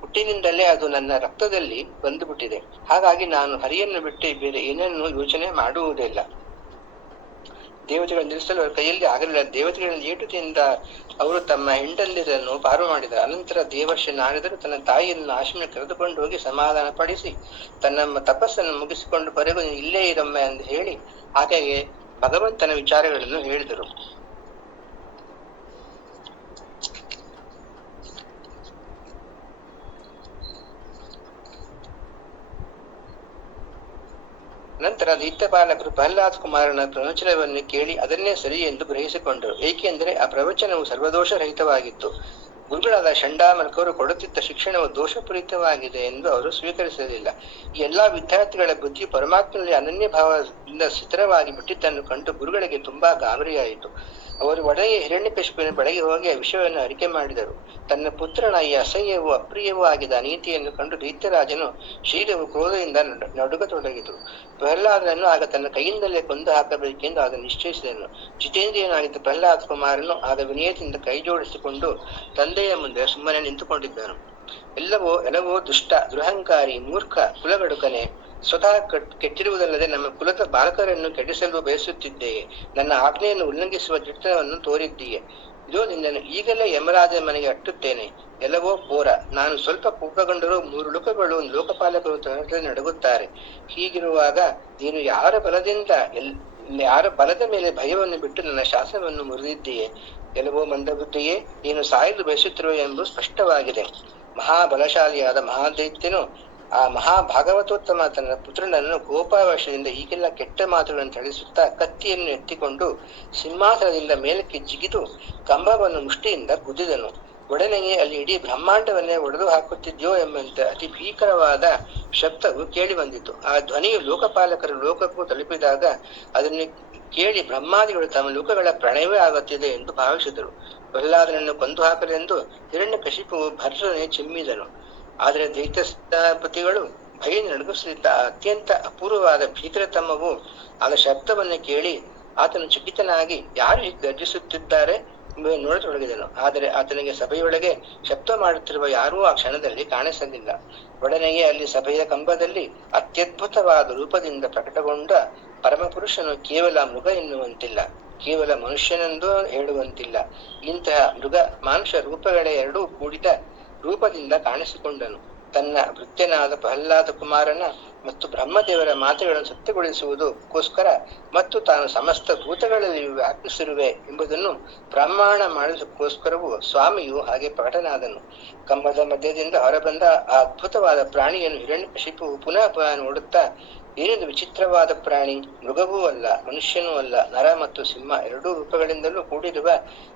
ಹುಟ್ಟಿನಿಂದಲೇ ಅದು ನನ್ನ ರಕ್ತದಲ್ಲಿ ಬಂದುಬಿಟ್ಟಿದೆ. ಹಾಗಾಗಿ ನಾನು ಹರಿಯನ್ನು ಬಿಟ್ಟು ಬೇರೆ ಏನನ್ನು ಯೋಚನೆ ಮಾಡುವುದಿಲ್ಲ. ದೇವತೆಗಳನ್ನು ನಿಲ್ಲಿಸಲು ಅವರ ಕೈಯಲ್ಲಿ ಆಗಲಿಲ್ಲ. ದೇವತೆಗಳಲ್ಲಿ ಏಟುತಿಯಿಂದ ಅವರು ತಮ್ಮ ಹೆಂಡಂದಿರನ್ನು ಪಾರು ಮಾಡಿದರು. ಅನಂತರ ದೇವರ್ಷಿ ನಾರದರು ತನ್ನ ತಾಯಿಯನ್ನು ಆಶ್ರಮ ಕರೆದುಕೊಂಡು ಹೋಗಿ ಸಮಾಧಾನ ಪಡಿಸಿ ತನ್ನ ತಪಸ್ಸನ್ನು ಮುಗಿಸಿಕೊಂಡು ಬರೆಗೂ ಇಲ್ಲೇ ಇರಮ್ಮ ಎಂದು ಹೇಳಿ ಆಕೆಗೆ ಭಗವಂತನ ವಿಚಾರಗಳನ್ನು ಹೇಳಿದರು. ನಂತರ ದೈತ್ಯ ಬಾಲಕರು ಪ್ರಹ್ಲಾದ್ ಕುಮಾರನ ಪ್ರವಚನವನ್ನು ಕೇಳಿ ಅದನ್ನೇ ಸರಿ ಎಂದು ಗ್ರಹಿಸಿಕೊಂಡರು. ಏಕೆಂದರೆ ಆ ಪ್ರವಚನವು ಸರ್ವದೋಷ ರಹಿತವಾಗಿತ್ತು. ಗುರುಗಳಾದ ಚಂಡಾಮರ್ಕರು ಕೊಡುತ್ತಿದ್ದ ಶಿಕ್ಷಣವು ದೋಷಪೂರಿತವಾಗಿದೆ ಎಂದು ಅವರು ಸ್ವೀಕರಿಸಲಿಲ್ಲ. ಈ ಎಲ್ಲಾ ವಿದ್ಯಾರ್ಥಿಗಳ ಬುದ್ಧಿ ಪರಮಾತ್ಮನಲ್ಲಿ ಅನನ್ಯ ಭಾವದಿಂದ ಸ್ಥಿರವಾಗಿ ಬಿಟ್ಟಿದ್ದನ್ನು ಕಂಡು ಗುರುಗಳಿಗೆ ತುಂಬಾ ಗಾಬರಿಯಾಯಿತು. ಅವರು ಒಡೆಯ ಹಿರಣ್ಯಕಶಿಪುವಿನ ಬಳಿಗೆ ಹೋಗಿ ಆ ವಿಷಯವನ್ನು ಅರಿಕೆ ಮಾಡಿದರು. ತನ್ನ ಪುತ್ರನ ಈ ಅಸಹ್ಯವೂ ಅಪ್ರಿಯವೂ ಆಗಿದ್ದ ನೀತಿಯನ್ನು ಕಂಡು ದೈತ್ಯರಾಜನು ಶರೀರವು ಕ್ರೋಧದಿಂದ ನಡುಗತೊಡಗಿತು. ಪ್ರಹ್ಲಾದನನ್ನು ಆಗ ತನ್ನ ಕೈಯಿಂದಲೇ ಕೊಂದು ಹಾಕಬೇಕೆಂದು ಆಗ ನಿಶ್ಚಯಿಸಿದನು. ಜಿತೇಂದ್ರಿಯನಾಗಿದ್ದ ಪ್ರಹ್ಲಾದ್ ಕುಮಾರನು ಆಗ ವಿನಯದಿಂದ ಕೈ ಜೋಡಿಸಿಕೊಂಡು ತಂದೆಯ ಮುಂದೆ ಸುಮ್ಮನೆ ನಿಂತುಕೊಂಡಿದ್ದನು. ಎಲ್ಲವೋ ದುಷ್ಟ, ದುರಹಂಕಾರಿ, ಮೂರ್ಖ, ಕುಲಗಡುಕನೆ, ಸ್ವತಃ ಕೆಟ್ಟಿರುವುದಲ್ಲದೆ ನಮ್ಮ ಕುಲದ ಬಾಲಕರನ್ನು ಕೆಡಿಸಲು ಬಯಸುತ್ತಿದ್ದೆಯೇ. ನನ್ನ ಆಜ್ಞೆಯನ್ನು ಉಲ್ಲಂಘಿಸುವ ದಿಟ್ಟವನ್ನು ತೋರಿದ್ದೀಯೆ. ಇದೋ ನಿನ್ನನ್ನು ಈಗಲೇ ಯಮರಾಜನ ಮನೆಗೆ ಅಟ್ಟುತ್ತೇನೆ. ಎಲ್ಲವೋ ಪೋರ. ನಾನು ಸ್ವಲ್ಪ ಕೋಪಗೊಂಡರೂ 3 ಲೋಕಗಳು ಲೋಕಪಾಲಕರು ನಡುಗುತ್ತಾರೆ. ಹೀಗಿರುವಾಗ ನೀನು ಯಾರ ಬಲದಿಂದ ಯಾರ ಬಲದ ಮೇಲೆ ಭಯವನ್ನು ಬಿಟ್ಟು ನನ್ನ ಶಾಸನವನ್ನು ಮುರಿದಿದ್ದೀಯೇ? ಕೆಲವೋ ಮಂದಬುದ್ಧಿಯೇ, ನೀನು ಸಾಯಲು ಬಯಸುತ್ತಿರುವ ಎಂಬುದು ಸ್ಪಷ್ಟವಾಗಿದೆ. ಮಹಾಬಲಶಾಲಿಯಾದ ಮಹಾದೈತ್ಯನು ಆ ಮಹಾಭಾಗವತೋತ್ತಮ ತನ್ನ ಪುತ್ರನನ್ನು ಕೋಪಾವಶದಿಂದ ಈಗೆಲ್ಲ ಕೆಟ್ಟ ಮಾತುಗಳನ್ನು ಥಳಿಸುತ್ತಾ ಕತ್ತಿಯನ್ನು ಎತ್ತಿಕೊಂಡು ಸಿಂಹಾಸನದಿಂದ ಮೇಲಕ್ಕೆ ಜಿಗಿದು ಕಂಬವನ್ನು ಮುಷ್ಟಿಯಿಂದ ಗುದ್ದಿದನು. ಒಡನೆಯೇ ಅಲ್ಲಿ ಇಡೀ ಬ್ರಹ್ಮಾಂಡವನ್ನೇ ಒಡೆದು ಹಾಕುತ್ತಿದ್ಯೋ ಎಂಬಂತೆ ಅತಿ ಭೀಕರವಾದ ಶಬ್ದವು ಕೇಳಿ ಬಂದಿತು. ಆ ಧ್ವನಿಯು ಲೋಕಪಾಲಕರು ಲೋಕಕ್ಕೂ ತಲುಪಿದಾಗ ಅದನ್ನು ಕೇಳಿ ಬ್ರಹ್ಮಾದಿಗಳು ತಮ್ಮ ಲೋಕಗಳ ಪ್ರಣಯವೇ ಆಗುತ್ತಿದೆ ಎಂದು ಭಾವಿಸಿದರು. ಪ್ರಹ್ಲಾದನನ್ನು ಕೊಂದು ಹಾಕಲೆಂದು ಹಿರಣ್ಯಕಶಿಪುವು ಭರ್ರನೆ ಚಿಮ್ಮಿದನು. ಆದರೆ ದೈತ್ಯಪತಿಗಳು ಭಯ ನಡುಗಿಸುತ್ತಿದ್ದ ಅತ್ಯಂತ ಅಪೂರ್ವವಾದ ಭೀಕರತಮವು ಆದ ಶಬ್ದವನ್ನು ಕೇಳಿ ಆತನು ಚಕಿತನಾಗಿ ಯಾರು ಗರ್ಜಿಸುತ್ತಿದ್ದಾರೆ ನೋಡತೊಡಗಿದನು. ಆದರೆ ಆತನಿಗೆ ಸಭೆಯೊಳಗೆ ಶಬ್ದ ಮಾಡುತ್ತಿರುವ ಯಾರೂ ಆ ಕ್ಷಣದಲ್ಲಿ ಕಾಣಿಸಲಿಲ್ಲ. ಒಡನೆಯೇ ಅಲ್ಲಿ ಸಭೆಯ ಕಂಬದಲ್ಲಿ ಅತ್ಯದ್ಭುತವಾದ ರೂಪದಿಂದ ಪ್ರಕಟಗೊಂಡ ಪರಮಪುರುಷನು ಕೇವಲ ಮೃಗ ಎನ್ನುವಂತಿಲ್ಲ, ಕೇವಲ ಮನುಷ್ಯನೆಂದು ಹೇಳುವಂತಿಲ್ಲ, ಇಂತಹ ಮೃಗ ಮಾನುಷ ರೂಪಗಳ ಎರಡೂ ಕೂಡಿದ ರೂಪದಿಂದ ಕಾಣಿಸಿಕೊಂಡನು. ತನ್ನ ಭೃತ್ಯನಾದ ಪ್ರಹ್ಲಾದ ಕುಮಾರನ ಮತ್ತು ಬ್ರಹ್ಮದೇವರ ಮಾತುಗಳನ್ನು ಸತ್ಯಗೊಳಿಸುವುದಕ್ಕೋಸ್ಕರ ಮತ್ತು ತಾನು ಸಮಸ್ತ ಭೂತಗಳಲ್ಲಿ ವ್ಯಾಪಿಸಿರುವೆ ಎಂಬುದನ್ನು ಪ್ರಮಾಣ ಮಾಡುವುದಕ್ಕೋಸ್ಕರವೂ ಸ್ವಾಮಿಯು ಹಾಗೆ ಪ್ರಕಟನಾದನು. ಕಂಬದ ಮಧ್ಯದಿಂದ ಹೊರಬಂದ ಆ ಅದ್ಭುತವಾದ ಪ್ರಾಣಿಯನ್ನು ಹಿರಣ್ಯಕಶಿಪು ಪುನಃ ನೋಡುತ್ತಾ, ಏನಿದು ವಿಚಿತ್ರವಾದ ಪ್ರಾಣಿ, ಮೃಗವೂ ಅಲ್ಲ ಮನುಷ್ಯನೂ ಅಲ್ಲ, ನರ ಮತ್ತು ಸಿಂಹ ಎರಡೂ ರೂಪಗಳಿಂದಲೂ ಕೂಡಿರುವ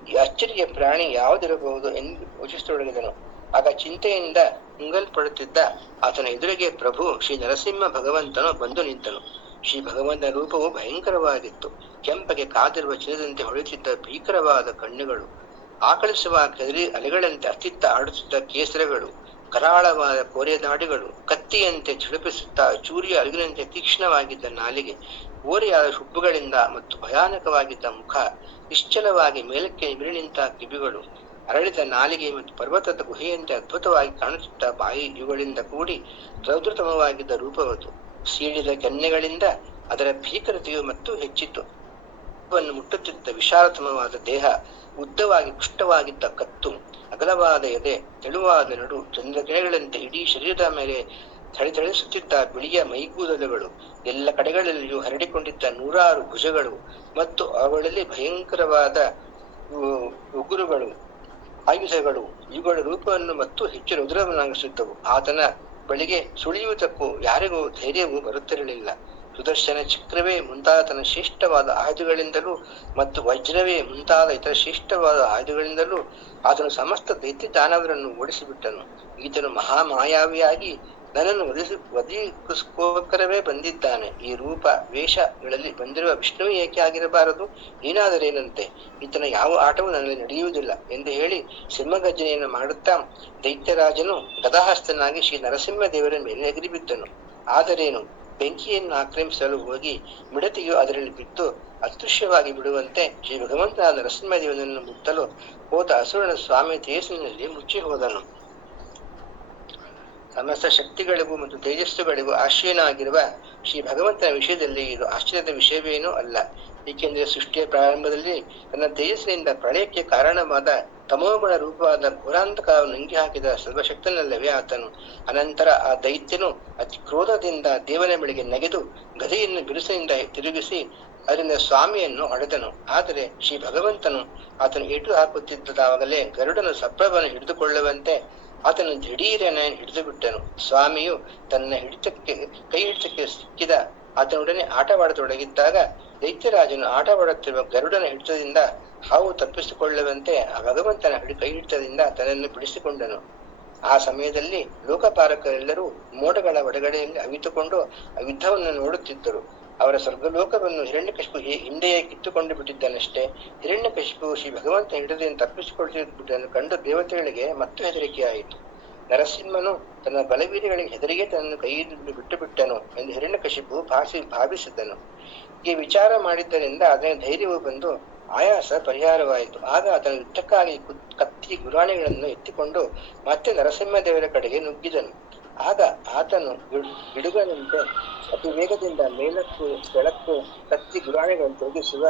ಈ ಆಶ್ಚರ್ಯ ಪ್ರಾಣಿ ಯಾವುದಿರಬಹುದು ಎಂದು ಯೋಚಿಸತೊಡಗಿದನು. ಆಗ ಚಿಂತೆಯಿಂದ ಮುಂಗಲ್ಪಡುತ್ತಿದ್ದ ಆತನ ಎದುರಿಗೆ ಪ್ರಭು ಶ್ರೀ ನರಸಿಂಹ ಭಗವಂತನು ಬಂದು ನಿಂತನು. ಶ್ರೀ ಭಗವಂತನ ರೂಪವು ಭಯಂಕರವಾಗಿತ್ತು. ಕೆಂಪಗೆ ಕಾದಿರುವ ಚಿನ್ನದಂತೆ ಹೊಳೆಯುತ್ತಿದ್ದ ಭೀಕರವಾದ ಕಣ್ಣುಗಳು, ಆಕಳಿಸುವ ಕೆದರಿ ಅಲೆಗಳಂತೆ ಅತ್ತಿತ್ತ ಆಡುತ್ತಿದ್ದ ಕೇಸರಗಳು, ಕರಾಳವಾದ ಕೋರೆದಾಡಿಗಳು, ಕತ್ತಿಯಂತೆ ಝಳಪಿಸುತ್ತಾ ಚೂರಿಯ ಅಲುಗಿನಂತೆ ತೀಕ್ಷ್ಣವಾಗಿದ್ದ ನಾಲಿಗೆ, ಓರೆಯಾದ ಹುಬ್ಬುಗಳಿಂದ ಮತ್ತು ಭಯಾನಕವಾಗಿದ್ದ ಮುಖ, ನಿಶ್ಚಲವಾಗಿ ಮೇಲಕ್ಕೆ ನಿಮಿರಿ ನಿಂತ ಕಿವಿಗಳು, ಅರಳಿದ ನಾಲಿಗೆ ಮತ್ತು ಪರ್ವತದ ಗುಹೆಯಂತೆ ಅದ್ಭುತವಾಗಿ ಕಾಣುತ್ತಿದ್ದ ಬಾಯಿ, ಇವುಗಳಿಂದ ಕೂಡಿ ರೌದ್ರತಮವಾಗಿದ್ದ ರೂಪವದು. ಸೀಳಿದ ಕೆನ್ನೆಗಳಿಂದ ಅದರ ಭೀಕರತೆಯು ಮತ್ತು ಹೆಚ್ಚಿತು. ಮುಟ್ಟುತ್ತಿದ್ದ ವಿಶಾಲತಮವಾದ ದೇಹ, ಉದ್ದವಾಗಿ ಪುಷ್ಟವಾಗಿದ್ದ ಕತ್ತು, ಅಗಲವಾದ ಎದೆ, ತೆಳುವಾದ ನಡು, ಚಂದ್ರಕಿರಣಗಳಂತೆ ಇಡೀ ಶರೀರದ ಮೇಲೆ ಥಳಿಥಳಿಸುತ್ತಿದ್ದ ಬಿಳಿಯ ಮೈಗೂದಲುಗಳು, ಎಲ್ಲ ಕಡೆಗಳಲ್ಲಿಯೂ ಹರಡಿಕೊಂಡಿದ್ದ 100 ಭುಜಗಳು ಮತ್ತು ಅವುಗಳಲ್ಲಿ ಭಯಂಕರವಾದ ಉಗುರುಗಳು, ಆಯುಧಗಳು, ಇವುಗಳ ರೂಪವನ್ನು ಮತ್ತು ಹೆಚ್ಚು ರುದ್ರವನ್ನಾಗಿಸುತ್ತವು. ಆತನ ಬಳಿಗೆ ಸುಳಿಯುವುದಕ್ಕೂ ಯಾರಿಗೂ ಧೈರ್ಯವೂ ಬರುತ್ತಿರಲಿಲ್ಲ. ಸುದರ್ಶನ ಚಕ್ರವೇ ಮುಂತಾದ ತನ್ನ ಶ್ರೇಷ್ಠವಾದ ಆಯುಧಗಳಿಂದಲೂ ಮತ್ತು ವಜ್ರವೇ ಮುಂತಾದ ಇತರ ಶ್ರೇಷ್ಠವಾದ ಆಯುಧಗಳಿಂದಲೂ ಆತನು ಸಮಸ್ತ ದೈತ್ಯ ದಾನವರನ್ನು ಓಡಿಸಿಬಿಟ್ಟನು. ಈತನು ಮಹಾಮಾಯಾವಿಯಾಗಿ ನನ್ನನ್ನು ವಧಿಸೋಸ್ಕರವೇ ಬಂದಿದ್ದಾನೆ. ಈ ರೂಪ ವೇಷಗಳಲ್ಲಿ ಬಂದಿರುವ ವಿಷ್ಣುವು ಏಕೆ ಆಗಿರಬಾರದು? ಏನಾದರೇನಂತೆ, ಈತನ ಯಾವ ಆಟವೂ ನನ್ನಲ್ಲಿ ನಡೆಯುವುದಿಲ್ಲ ಎಂದು ಹೇಳಿ ಸಿಂಹಗರ್ಜನೆಯನ್ನು ಮಾಡುತ್ತಾ ದೈತ್ಯರಾಜನು ಗದಾಹಸ್ತನಾಗಿ ಶ್ರೀ ನರಸಿಂಹ ದೇವರ ಮೇಲೆ ಎಗರಿ ಬಿದ್ದನು. ಆದರೇನು, ಬೆಂಕಿಯನ್ನು ಆಕ್ರಮಿಸಲು ಹೋಗಿ ಮಿಡತೆಯು ಅದರಲ್ಲಿ ಬಿದ್ದು ಅದೃಶ್ಯವಾಗಿ ಬಿಡುವಂತೆ ಶ್ರೀ ಭಗವಂತನಾದ ನರಸಿಂಹದೇವನನ್ನು ಮುಟ್ಟಲು ಹೋದ ಅಸುರನ ಸ್ವಾಮಿ ತೇಜಸ್ಸಿನಲ್ಲಿ ಮುಚ್ಚಿ ಹೋದನು. ಸಮಸ್ತ ಶಕ್ತಿಗಳಿಗೂ ಮತ್ತು ತೇಜಸ್ಸುಗಳಿಗೂ ಆಶ್ರಯನಾಗಿರುವ ಶ್ರೀ ಭಗವಂತನ ವಿಷಯದಲ್ಲಿ ಇದು ಆಶ್ಚರ್ಯದ ವಿಷಯವೇನೂ ಅಲ್ಲ. ಏಕೆಂದರೆ ಸೃಷ್ಟಿಯ ಪ್ರಾರಂಭದಲ್ಲಿ ತನ್ನ ತೇಜಸ್ಸಿನಿಂದ ಪ್ರಳಯಕ್ಕೆ ಕಾರಣವಾದ ತಮೋಗುಣ ರೂಪವಾದ ಘೋರಾಂಧಕವನ್ನು ನುಂಗಿ ಹಾಕಿದ ಸರ್ವಶಕ್ತನಲ್ಲವೇ ಆತನು. ಅನಂತರ ಆ ದೈತ್ಯನು ಅತಿ ಕ್ರೋಧದಿಂದ ದೇವನ ಬಳಿಗೆ ನೆಗೆದು ಗದೆಯನ್ನು ಬಿರುಸಿನಿಂದ ತಿರುಗಿಸಿ ಅದರಿಂದ ಸ್ವಾಮಿಯನ್ನು ಹೊಡೆದನು. ಆದರೆ ಶ್ರೀ ಭಗವಂತನು ಆತನು ಏಟು ಹಾಕುತ್ತಿದ್ದಾಗಲೇ ಗರುಡನು ಸಪ್ರವನ್ನು ಹಿಡಿದುಕೊಳ್ಳುವಂತೆ ಆತನು ದಿಢೀರನೆ ಹಿಡಿದು ಬಿಟ್ಟನು. ಸ್ವಾಮಿಯು ತನ್ನ ಕೈ ಹಿಡಿತಕ್ಕೆ ಸಿಕ್ಕಿದ ಆತನೊಡನೆ ಆಟವಾಡತೊಡಗಿದ್ದಾಗ ದೈತ್ಯರಾಜನು ಆಟವಾಡುತ್ತಿರುವ ಗರುಡನ ಹಿಡಿತದಿಂದ ಹಾವು ತಪ್ಪಿಸಿಕೊಳ್ಳುವಂತೆ ಆ ಭಗವಂತನ ಕೈ ಹಿಡಿತದಿಂದ ತನ್ನನ್ನು ಬಿಡಿಸಿಕೊಂಡನು. ಆ ಸಮಯದಲ್ಲಿ ಲೋಕಪಾಲಕರೆಲ್ಲರೂ ಮೋಡಗಳ ಒಳಗಡೆಯಲ್ಲಿ ಅವಿತುಕೊಂಡು ಆ ಯುದ್ಧವನ್ನು ನೋಡುತ್ತಿದ್ದರು. ಅವರ ಸ್ವರ್ಗಲೋಕವನ್ನು ಹಿರಣ್ಯಕಶಿಪು ಹಿಂದೆಯೇ ಕಿತ್ತುಕೊಂಡು ಬಿಟ್ಟಿದ್ದನಷ್ಟೇ. ಹಿರಣ್ಯಕಶಿಪು ಶ್ರೀ ಭಗವಂತನ ಹಿಡಿತದಿಂದ ತಪ್ಪಿಸಿಕೊಳ್ಳುತ್ತಿದ್ದುದನ್ನು ಕಂಡು ದೇವತೆಗಳಿಗೆ ಮತ್ತು ಹೆದರಿಕೆಯಾಯಿತು. ನರಸಿಂಹನು ತನ್ನ ಬಲವೀರ್ಯಗಳಿಗೆ ಹೆದರಿಗೆ ತನ್ನನ್ನು ಕೈಯಿಂದ ಬಿಟ್ಟು ಬಿಟ್ಟನು ಎಂದು ಹಿರಣ್ಯಕಶಿಪು ಭಾವಿಸಿದ್ದನು. ಈ ವಿಚಾರ ಮಾಡಿದ್ದರಿಂದ ಅದರ ಧೈರ್ಯವು ಬಂದು ಆಯಾಸ ಪರಿಹಾರವಾಯಿತು. ಆಗ ಆತನು ಯುದ್ಧಕ್ಕಾಗಿ ಕತ್ತಿ ಗುರಾಣಿಗಳನ್ನು ಎತ್ತಿಕೊಂಡು ಮತ್ತೆ ನರಸಿಂಹದೇವರ ಕಡೆಗೆ ನುಗ್ಗಿದನು. ಆಗ ಆತನು ಗಿಡುಗನಂತೆ ಅತಿ ವೇಗದಿಂದ ಮೇಲಕ್ಕೂ ಕೆಳಕ್ಕೂ ಕತ್ತಿ ಗುರಾಣಿಗಳನ್ನು ತಿರುಗಿಸುವ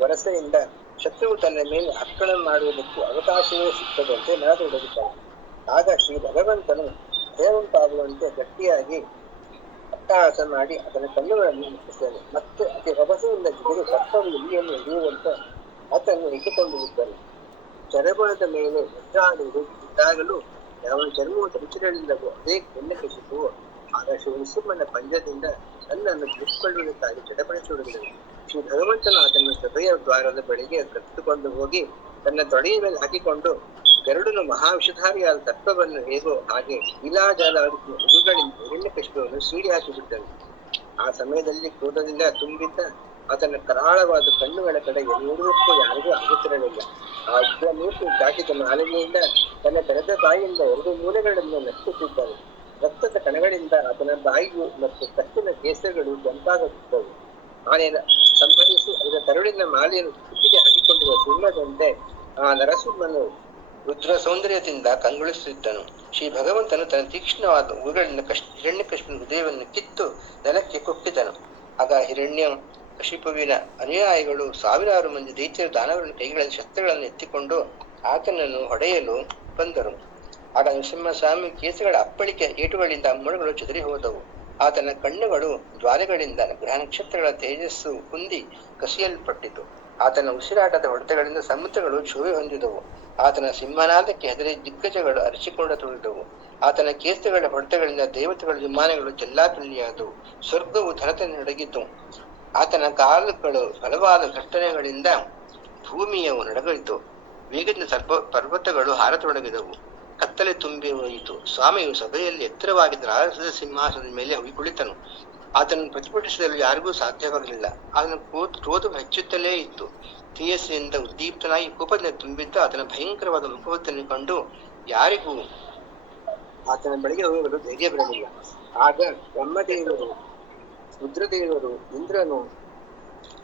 ವರಸೆಯಿಂದ ಶತ್ರುವು ತನ್ನ ಮೇಲೆ ಆಕ್ರಮಣ ಮಾಡುವುದಕ್ಕೂ ಅವಕಾಶವೇ ಸಿಕ್ಕದಂತೆ ನಡೆದೊಡಗುತ್ತಾನೆ. ಆಗ ಶ್ರೀ ಭಗವಂತನು ಭಯವುಂಟಾಗುವಂತೆ ಗಟ್ಟಿಯಾಗಿ ಅಟ್ಟಹಾಸ ಮಾಡಿ ಅದರ ಕಣ್ಣುಗಳನ್ನು ಮುಟ್ಟಿಸಿದನು. ಮತ್ತೆ ಅತಿ ರಭಸದಿಂದ ಜಿಗಿದು ಸರ್ಪವು ಎಲ್ಲಿಯನ್ನು ಹಿಡಿಯುವಂತೆ ಆತನ್ನು ಇಟ್ಟುಕೊಂಡು ಬಿಟ್ಟನು. ಚರಬಣದ ಮೇಲೆ ವಜ್ರಾಡುವುದು ಇದ್ದಾಗಲೂ ಅವನ ಚರ್ಮವು ತರಿಚಿರಲಿಲ್ಲವೋ ಅದೇ ಕೆನ್ನೆಕೆಸಿತು. ಆಗ ಶ್ರೀ ನರಸಿಂಹನ ಪಂಜದಿಂದ ತನ್ನನ್ನು ಬಿಡಿಸಿಕೊಳ್ಳುವುದಕ್ಕಾಗಿ ಚಡಪಡಿಸುವುದಿಲ್ಲ. ಶ್ರೀ ಭಗವಂತನು ಅದನ್ನು ಸಭೆಯ ದ್ವಾರದ ಬಳಿಗೆ ಕರೆದುಕೊಂಡು ಹೋಗಿ ತನ್ನ ತೊಡೆಯ ಮೇಲೆ ಹಾಕಿಕೊಂಡು ಗರುಡನು ಮಹಾವಿಷಧಾರಿಯಾದ ಸರ್ಪವನ್ನು ಹೇಗೋ ಹಾಗೆ ಇಲಾಜಾಲ ಇವುಗಳಿಂದ ಹಿರಣ್ಯಕಶಿಪುವನ್ನು ಸೀಡಿ ಹಾಕಿಬಿಟ್ಟನು. ಆ ಸಮಯದಲ್ಲಿ ಕ್ರೋಧದಿಂದ ತುಂಬಿದ್ದ ಆತನ ಕರಾಳವಾದ ಕಣ್ಣುಗಳ ಕಡೆಗೆ ನೋಡುವುದಕ್ಕೂ ಯಾರಿಗೂ ಆಗುತ್ತಿರಲಿಲ್ಲ. ಆ ಉಗ್ರಮೂರ್ತಿ ದಾಟಿದ ನಾಲಿಗೆಯಿಂದ ತನ್ನ ತೆರೆದ ಬಾಯಿಯಿಂದ 2 ಮೂಲೆಗಳನ್ನು ನಕ್ಕುತ್ತಿದ್ದನು. ರಕ್ತದ ಕಣಗಳಿಂದ ಆತನ ಬಾಯಿಯು ಮತ್ತು ಕತ್ತಿನ ಕೇಸಗಳು ಕೆಂಪಾಗುತ್ತಿದ್ದವು. ಆನೆಯ ಸಂಭವಿಸಿ ಅದರ ಕರುಳಿನ ಮಾಲೆಯನ್ನು ಕುತ್ತಿಗೆ ಹಾಕಿಕೊಂಡಿರುವ ಸಿಂಹದಂತೆ ಆ ನರಸಿಂಹನು ರುದ್ರ ಸೌಂದರ್ಯದಿಂದ ಕಂಗೊಳಿಸುತ್ತಿದ್ದನು. ಶ್ರೀ ಭಗವಂತನು ತನ್ನ ತೀಕ್ಷ್ಣವಾದ ಉಗುಗಳಿಂದ ಹಿರಣ್ಯಕಶಿಪುವಿನ ಹೃದಯವನ್ನು ಕಿತ್ತು ನೆಲಕ್ಕೆ ಕುಪ್ಪಿದನು. ಆಗ ಹಿರಣ್ಯಕಶಿಪುವಿನ ಅನುಯಾಯಿಗಳು 1000 ಮಂದಿ ದೈತ್ಯರು ದಾನವರನ್ನು ಕೈಗಳಲ್ಲಿ ಶಸ್ತ್ರಗಳನ್ನು ಎತ್ತಿಕೊಂಡು ಆತನನ್ನು ಹೊಡೆಯಲು ಬಂದರು. ಆಗ ನರಸಿಂಹಸ್ವಾಮಿ ಕೇಸುಗಳ ಅಪ್ಪಳಿಕೆ ಏಟುಗಳಿಂದ ಮೊಳಗಳು ಚದುರಿ ಹೋದವು. ಆತನ ಕಣ್ಣುಗಳು ಜ್ವಾಲೆಗಳಿಂದ ಗ್ರಹ ನಕ್ಷತ್ರಗಳ ತೇಜಸ್ಸು ಕುಂದಿ ಕಸಿಯಲ್ಪಟ್ಟಿತು. ಆತನ ಉಸಿರಾಟದ ಹೊಡೆತಗಳಿಂದ ಸಮುದ್ರಗಳು ಕ್ಷೋಭೆ ಹೊಂದಿದವು. ಆತನ ಸಿಂಹನಾದಕ್ಕೆ ಹೆದರಿ ದಿಗ್ಗಜಗಳು ಅರಚಿಕೊಂಡ ತುಳಿದವು. ಆತನ ಕೇಸುಗಳ ಹೊಡೆತಗಳಿಂದ ದೇವತೆಗಳ ವಿಮಾನಗಳು ಚೆಲ್ಲಾಪಿಲ್ಲಿಯಾದವು. ಸ್ವರ್ಗವು ಧರತೆ ನಡಗಿತು. ಆತನ ಕಾಲುಗಳು ಬಲವಾದ ಘಟನೆಗಳಿಂದ ಭೂಮಿಯು ನಡಗಿತು. ವೇಗದಿಂದ ಪರ್ವತಗಳು ಹಾರತೊಡಗಿದವು. ಕತ್ತಲೆ ತುಂಬಿ ಹೋಯಿತು. ಸ್ವಾಮಿಯು ಸಭೆಯಲ್ಲಿ ಎತ್ತರವಾಗಿದ್ದ ರಾಜದ ಸಿಂಹಾಸನದ ಮೇಲೆ ಹೋಗಿ ಕುಳಿತನು. ಆತನನ್ನು ಪ್ರತಿಭಟಿಸಲು ಯಾರಿಗೂ ಸಾಧ್ಯವಾಗಲಿಲ್ಲ. ಆತನ ಕ್ರೋಧವು ಹೆಚ್ಚುತ್ತಲೇ ಇತ್ತು. ತೇಜಸ್ಸಿನಿಂದ ಉದ್ದೀಪ್ತನಾಗಿ ಕೋಪದಿಂದ ತುಂಬಿದ್ದ ಆತನ ಭಯಂಕರವಾದ ಮುಖವನ್ನು ಕಂಡು ಯಾರಿಗೂ ಆತನ ಬಳಿಗೆ ಹೋಗಲು ಧೈರ್ಯ ಬರಲಿಲ್ಲ. ಆಗ ಬ್ರಹ್ಮದೇವರು, ರುದ್ರದೇವರು, ಇಂದ್ರನು,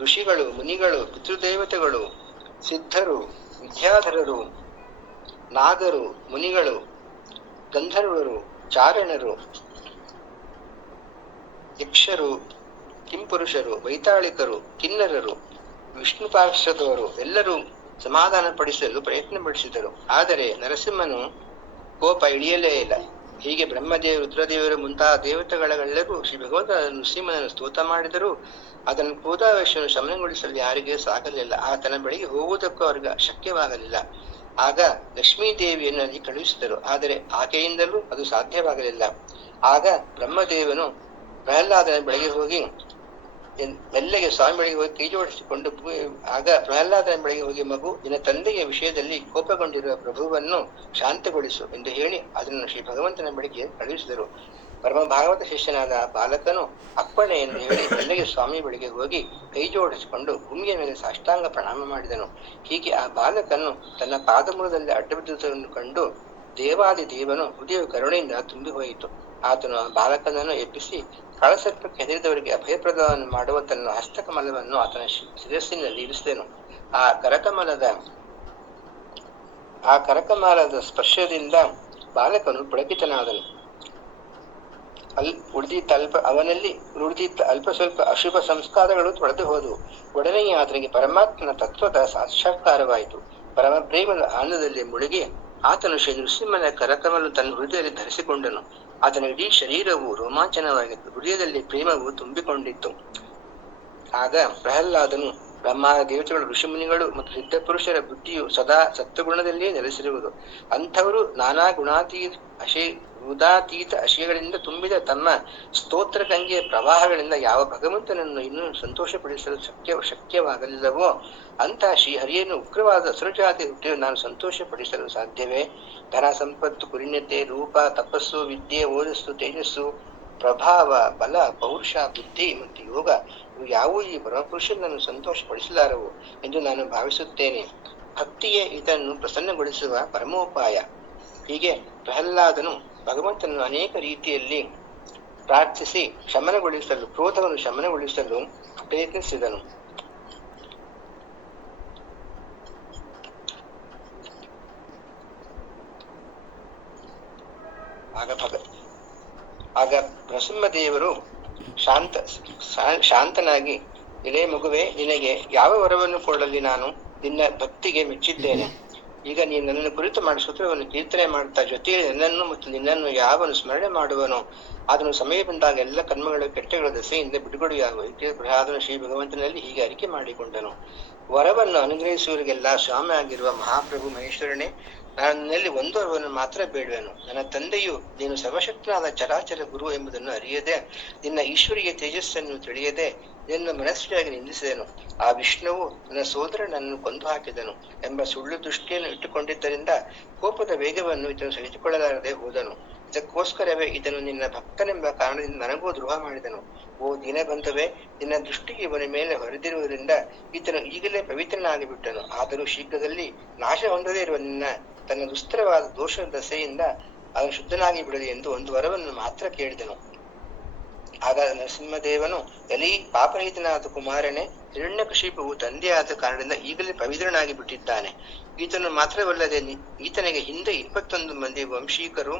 ಋಷಿಗಳು, ಮುನಿಗಳು, ಪಿತೃದೇವತೆಗಳು, ಸಿದ್ಧರು, ವಿದ್ಯಾಧರರು, ನಾಗರು, ಮುನಿಗಳು, ಗಂಧರ್ವರು, ಚಾರಣರು, ಯಕ್ಷರು, ಕಿಂಪುರುಷರು, ವೈತಾಳಿಕರು, ಕಿನ್ನರರು, ವಿಷ್ಣು ಪಾರ್ಶ್ವದವರು ಎಲ್ಲರೂ ಸಮಾಧಾನ ಪಡಿಸಲು ಪ್ರಯತ್ನ ಪಡಿಸಿದರು. ಆದರೆ ನರಸಿಂಹನು ಕೋಪ ಇಳಿಯಲೇ ಇಲ್ಲ. ಹೀಗೆ ಬ್ರಹ್ಮದೇವರು, ರುದ್ರದೇವರು ಮುಂತಾದ ದೇವತೆಗಳೆಲ್ಲರೂ ಶ್ರೀ ಭಗವಂತ ನರಸಿಂಹನನ್ನು ಸ್ತೋತ್ರ ಮಾಡಿದರೂ ಅದನ್ನು ಕ್ರೋಧಾವೇಶವನ್ನು ಶಮನಗೊಳಿಸಲು ಯಾರಿಗೆ ಸಾಗಲಿಲ್ಲ. ಆತನ ಬಳಿಗೆ ಹೋಗುವುದಕ್ಕೂ ಅವರಿಗೆ ಶಕ್ಯವಾಗಲಿಲ್ಲ. ಆಗ ಲಕ್ಷ್ಮೀದೇವಿಯನ್ನು ಅಲ್ಲಿ ಕಳುಹಿಸಿದರು. ಆದರೆ ಆಕೆಯಿಂದಲೂ ಅದು ಸಾಧ್ಯವಾಗಲಿಲ್ಲ. ಆಗ ಬ್ರಹ್ಮದೇವನು ಪ್ರಹ್ಲಾದನ ಬಳಿಗೆ ಹೋಗಿ ಮೆಲ್ಲಗೆ ಸ್ವಾಮಿ ಬಳಿಗೆ ಹೋಗಿ ಕೈ ಜೋಡಿಸಿಕೊಂಡು ಆಗ ಪ್ರಹ್ಲಾದನ ಬಳಿಗೆ ಹೋಗಿ, ಮಗು, ನಿನ್ನ ತಂದೆಯ ವಿಷಯದಲ್ಲಿ ಕೋಪಗೊಂಡಿರುವ ಪ್ರಭುವನ್ನು ಶಾಂತಗೊಳಿಸು ಎಂದು ಹೇಳಿ ಅದನ್ನು ಶ್ರೀ ಭಗವಂತನ ಬಳಿಗೆ ಕಳುಹಿಸಿದರು. ಪರಮ ಭಾಗವತ ಶಿಷ್ಯನಾದ ಬಾಲಕನು ಅಪ್ಪಣೆ ಎಂದು ಹೇಳಿ ಮೆಲ್ಲಗೆ ಸ್ವಾಮಿ ಬಳಿಗೆ ಹೋಗಿ ಕೈ ಜೋಡಿಸಿಕೊಂಡು ಭೂಮಿಯ ಮೇಲೆ ಸಾಷ್ಟಾಂಗ ಪ್ರಣಾಮ ಮಾಡಿದನು. ಹೀಗೆ ಆ ಬಾಲಕನು ತನ್ನ ಪಾದಮೂಲದಲ್ಲಿ ಅಡ್ಡಬಿದ್ದುದನ್ನು ಕಂಡು ದೇವಾದಿ ದೇವನು ಹೃದಯ ಕರುಣೆಯಿಂದ ತುಂಬಿ ಹೋಯಿತು. ಆತನು ಆ ಬಾಲಕನನ್ನು ಎಬ್ಬಿಸಿ ಕಾಳಸರ್ಪಕ್ಕೆ ಹೆದರಿದವರಿಗೆ ಅಭಯಪ್ರದವನ್ನು ಮಾಡುವ ತನ್ನ ಹಸ್ತಕಮಲವನ್ನು ಆತನ ಶಿರಸ್ಸಿನಲ್ಲಿ ಇರಿಸಿದನು. ಆ ಕರಕಮಲದ ಸ್ಪರ್ಶದಿಂದ ಬಾಲಕನು ಪುಳಕಿತನಾದನು. ಅವನಲ್ಲಿ ಉಳಿದಿದ್ದ ಅಲ್ಪ ಸ್ವಲ್ಪ ಅಶುಭ ಸಂಸ್ಕಾರಗಳು ತೊಳೆದು ಹೋದವು. ಒಡನೆಯೇ ಆತನಿಗೆ ಪರಮಾತ್ಮನ ತತ್ವದ ಸಾಕ್ಷಾತ್ಕಾರವಾಯಿತು. ಪರಮ ಪ್ರೇಮದ ಆನಂದದಲ್ಲಿ ಮುಳುಗಿ ಆತನು ಶ್ರೀ ನೃಸಿಂಹನ ಕರಕಮಲು ತನ್ನ ಹೃದಯದಲ್ಲಿ ಧರಿಸಿಕೊಂಡನು. ಆತನ ಇಡೀ ಶರೀರವು ರೋಮಾಂಚನವಾಗಿತ್ತು. ಹೃದಯದಲ್ಲಿ ಪ್ರೇಮವು ತುಂಬಿಕೊಂಡಿತ್ತು. ಆಗ ಪ್ರಹ್ಲಾದನು ಬ್ರಹ್ಮ, ದೇವತೆಗಳು, ಋಷಿಮುನಿಗಳು ಮತ್ತು ಸಿದ್ಧ ಪುರುಷರ ಬುದ್ಧಿಯು ಸದಾ ಸತ್ವಗುಣದಲ್ಲಿಯೇ ನೆಲೆಸಿರುವುದು. ಅಂಥವರು ನಾನಾ ಗುಣಾತೀತ ಆಶಯಗಳಿಂದ ತುಂಬಿದ ತಮ್ಮ ಸ್ತೋತ್ರ ಗಂಗೆಯ ಪ್ರವಾಹಗಳಿಂದ ಯಾವ ಭಗವಂತನನ್ನು ಇನ್ನೂ ಸಂತೋಷಪಡಿಸಲು ಶಕ್ಯವಾಗಲಿಲ್ಲವೋ ಅಂತಹ ಶ್ರೀಹರಿಯನ್ನು ಉಗ್ರವಾದ ಅಸುರಜಾತಿ ಹುಟ್ಟಿಯು ನಾನು ಸಂತೋಷಪಡಿಸಲು ಸಾಧ್ಯವೇ? ಧನ, ಸಂಪತ್ತು, ಕುರಿಣ್ಯತೆ, ರೂಪ, ತಪಸ್ಸು, ವಿದ್ಯೆ, ಓಜಸ್ಸು, ತೇಜಸ್ಸು, ಪ್ರಭಾವ, ಬಲ, ಪೌರುಷ, ಬುದ್ಧಿ ಮತ್ತು ಯೋಗ ಇವು ಯಾವುವು ಈ ಪರಮಪುರುಷನನ್ನು ಸಂತೋಷಪಡಿಸಲಾರವು ಎಂದು ನಾನು ಭಾವಿಸುತ್ತೇನೆ. ಭಕ್ತಿಯೇ ಇದನ್ನು ಪ್ರಸನ್ನಗೊಳಿಸುವ ಪರಮೋಪಾಯ. ಹೀಗೆ ಪ್ರಹ್ಲಾದನು ಭಗವಂತನನ್ನು ಅನೇಕ ರೀತಿಯಲ್ಲಿ ಪ್ರಾರ್ಥಿಸಿ ಕ್ರೋಧವನ್ನು ಶಮನಗೊಳಿಸಲು ಪ್ರಯತ್ನಿಸಿದನು. ಆಗ ನರಸಿಂಹದೇವರು ಶಾಂತನಾಗಿ, ಎಲೆ ಮಗುವೆ, ನಿನಗೆ ಯಾವ ವರವನ್ನು ಕೊಡಲಿ? ನಾನು ನಿನ್ನ ಭಕ್ತಿಗೆ ಮೆಚ್ಚಿದ್ದೇನೆ. ಈಗ ನೀನು ನನ್ನನ್ನು ಕುರಿತು ಮಾಡಿ ಸೂತ್ರವನ್ನು ಕೀರ್ತನೆ ಮಾಡ್ತಾ ಜೊತೆಯಲ್ಲಿ ನನ್ನನ್ನು ಮತ್ತು ನಿನ್ನನ್ನು ಯಾವನು ಸ್ಮರಣೆ ಮಾಡುವನೋ ಅದನ್ನು ಸಮಯ ಬಂದಾಗ ಎಲ್ಲ ಕರ್ಮಗಳ ಕೆಟ್ಟಗಳ ದಸೆಯಿಂದ ಬಿಡುಗಡೆಯಾಗುವ ಪ್ರಹ್ಲಾದನು ಶ್ರೀ ಭಗವಂತನಲ್ಲಿ ಹೀಗೆ ಅರಿಕೆ ಮಾಡಿಕೊಂಡನು. ವರವನ್ನು ಅನುಗ್ರಹಿಸುವವರಿಗೆಲ್ಲ ಸ್ವಾಮಿ ಆಗಿರುವ ಮಹಾಪ್ರಭು ಮಹೇಶ್ವರನೇ, ನಾನು ನಿನ್ನಲ್ಲಿ ಒಂದು ವರವನ್ನು ಮಾತ್ರ ಬೇಡುವೆನು. ನನ್ನ ತಂದೆಯು ನೀನು ಸರ್ವಶಕ್ತನಾದ ಚರಾಚರ ಗುರು ಎಂಬುದನ್ನು ಅರಿಯದೆ, ನಿನ್ನ ಈಶ್ವರಿಯ ತೇಜಸ್ಸನ್ನು ತಿಳಿಯದೆ ನಿನ್ನ ಮನಸ್ಸಿಯಾಗಿ ನಿಂದಿಸಿದೆನು. ಆ ವಿಷ್ಣುವು ನನ್ನ ಸೋದರನನ್ನು ಕೊಂದು ಹಾಕಿದನು ಎಂಬ ಸುಳ್ಳು ದೃಷ್ಟಿಯನ್ನು ಇಟ್ಟುಕೊಂಡಿದ್ದರಿಂದ ಕೋಪದ ವೇಗವನ್ನು ಇದನ್ನು ಸಹಿಸಿಕೊಳ್ಳಲಾರದೆ ಹೋದನು. ಇದಕ್ಕೋಸ್ಕರವೇ ಇದನ್ನು ನಿನ್ನ ಭಕ್ತನೆಂಬ ಕಾರಣದಿಂದ ನನಗೂ ದ್ರೋಹ ಮಾಡಿದನು. ಓ ದೀನಬಂಧುವೇ, ನಿನ್ನ ದೃಷ್ಟಿಗೆ ಇವನ ಮೇಲೆ ಹೊರೆದಿರುವುದರಿಂದ ಈತನು ಈಗಲೇ ಪವಿತ್ರನಾಗಿ ಬಿಟ್ಟನು. ಆದರೂ ಶೀಘ್ರದಲ್ಲಿ ನಾಶ ಹೊಂದದೇ ಇರುವ ನಿನ್ನ ತನ್ನ ದುಸ್ತರವಾದ ದೋಷ ದಸೆಯಿಂದ ಅವನು ಶುದ್ಧನಾಗಿ ಬಿಡಲಿ ಎಂದು ಒಂದು ವರವನ್ನು ಮಾತ್ರ ಕೇಳಿದನು. ಆಗ ನರಸಿಂಹದೇವನು, ಎಲಿ ಪಾಪರಹಿತನಾದ ಕುಮಾರನೇ, ಹಿರಣ್ಯಕಶಿಪುವು ತಂದೆಯಾದ ಕಾರಣದಿಂದ ಈಗಲೇ ಪವಿತ್ರನಾಗಿ ಬಿಟ್ಟಿದ್ದಾನೆ. ಈತನು ಮಾತ್ರವಲ್ಲದೆ ಈತನಿಗೆ ಹಿಂದೆ 21 ಮಂದಿ ವಂಶೀಕರು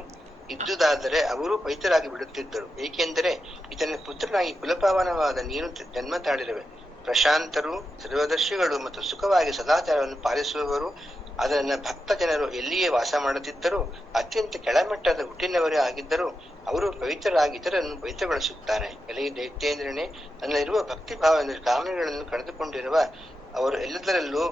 ಇದ್ದುದಾದರೆ ಅವರು ಪವಿತ್ರರಾಗಿ ಬಿಡುತ್ತಿದ್ದರು. ಏಕೆಂದರೆ ಈತನ ಪುತ್ರನಾಗಿ ಕುಲಪಾವನವಾದ ನೀನು ಜನ್ಮ ತಾಳಿರುವೆ. ಪ್ರಶಾಂತರು, ಸರ್ವದರ್ಶಿಗಳು ಮತ್ತು ಸುಖವಾಗಿ ಸದಾಚಾರವನ್ನು ಪಾಲಿಸುವವರು, ಅದನ್ನ ಭಕ್ತ ಜನರು ಎಲ್ಲಿಯೇ ವಾಸ ಮಾಡುತ್ತಿದ್ದರೂ ಅತ್ಯಂತ ಕೆಳಮಟ್ಟದ ಹುಟ್ಟಿನವರೇ ಆಗಿದ್ದರೂ ಅವರು ಪವಿತ್ರರಾಗಿ ಇತರನ್ನು ಪವಿತ್ರಗೊಳಿಸುತ್ತಾರೆ. ಎಲೆ ದೈತ್ಯೇಂದ್ರನೇ, ನನ್ನಲ್ಲಿರುವ ಭಕ್ತಿ ಭಾವ ಕಾಮನೆಗಳನ್ನು ಕಳೆದುಕೊಂಡಿರುವ ಅವರು ಎಲ್ಲದರಲ್ಲೂ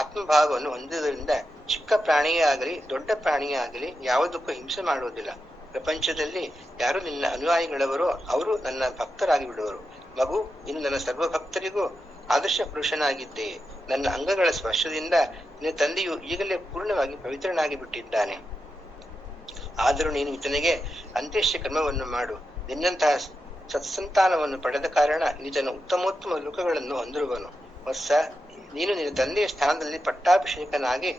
ಆತ್ಮಭಾವವನ್ನು ಹೊಂದಿರುವುದರಿಂದ ಚಿಕ್ಕ ಪ್ರಾಣಿಯೇ ಆಗಲಿ ದೊಡ್ಡ ಪ್ರಾಣಿಯೇ ಆಗಲಿ ಯಾವುದಕ್ಕೂ ಹಿಂಸೆ ಮಾಡುವುದಿಲ್ಲ. ಪ್ರಪಂಚದಲ್ಲಿ ಯಾರು ನಿನ್ನ ಅನುಯಾಯಿಗಳವರೋ ಅವರು ನನ್ನ ಭಕ್ತರಾಗಿ ಬಿಡುವರು. ಮಗು, ಇನ್ನು ನನ್ನ ಸರ್ವ ಭಕ್ತರಿಗೂ ಆದರ್ಶ ಪುರುಷನಾಗಿದ್ದೇನೆ. ನನ್ನ ಅಂಗಗಳ ಸ್ಪರ್ಶದಿಂದ ನಿನ್ನ ತಂದೆಯು ಈಗಲೇ ಪೂರ್ಣವಾಗಿ ಪವಿತ್ರನಾಗಿ ಬಿಟ್ಟಿದ್ದಾನೆ. ಆದರೂ ನೀನು ಈತನಿಗೆ ಅಂತ್ಯೇಷ್ಯ ಕರ್ಮವನ್ನು ಮಾಡು. ನಿನ್ನಂತಹ ಸತ್ಸಂತಾನವನ್ನು ಪಡೆದ ಕಾರಣ ಈತನು ಉತ್ತಮೋತ್ತಮ ಲೋಕಗಳನ್ನು ಹೊಂದಿರುವನು. ವತ್ಸ, ನೀನು ನಿನ್ನ ತಂದೆಯ ಸ್ಥಾನದಲ್ಲಿ ಪಟ್ಟಾಭಿಷೇಕನಾಗಿ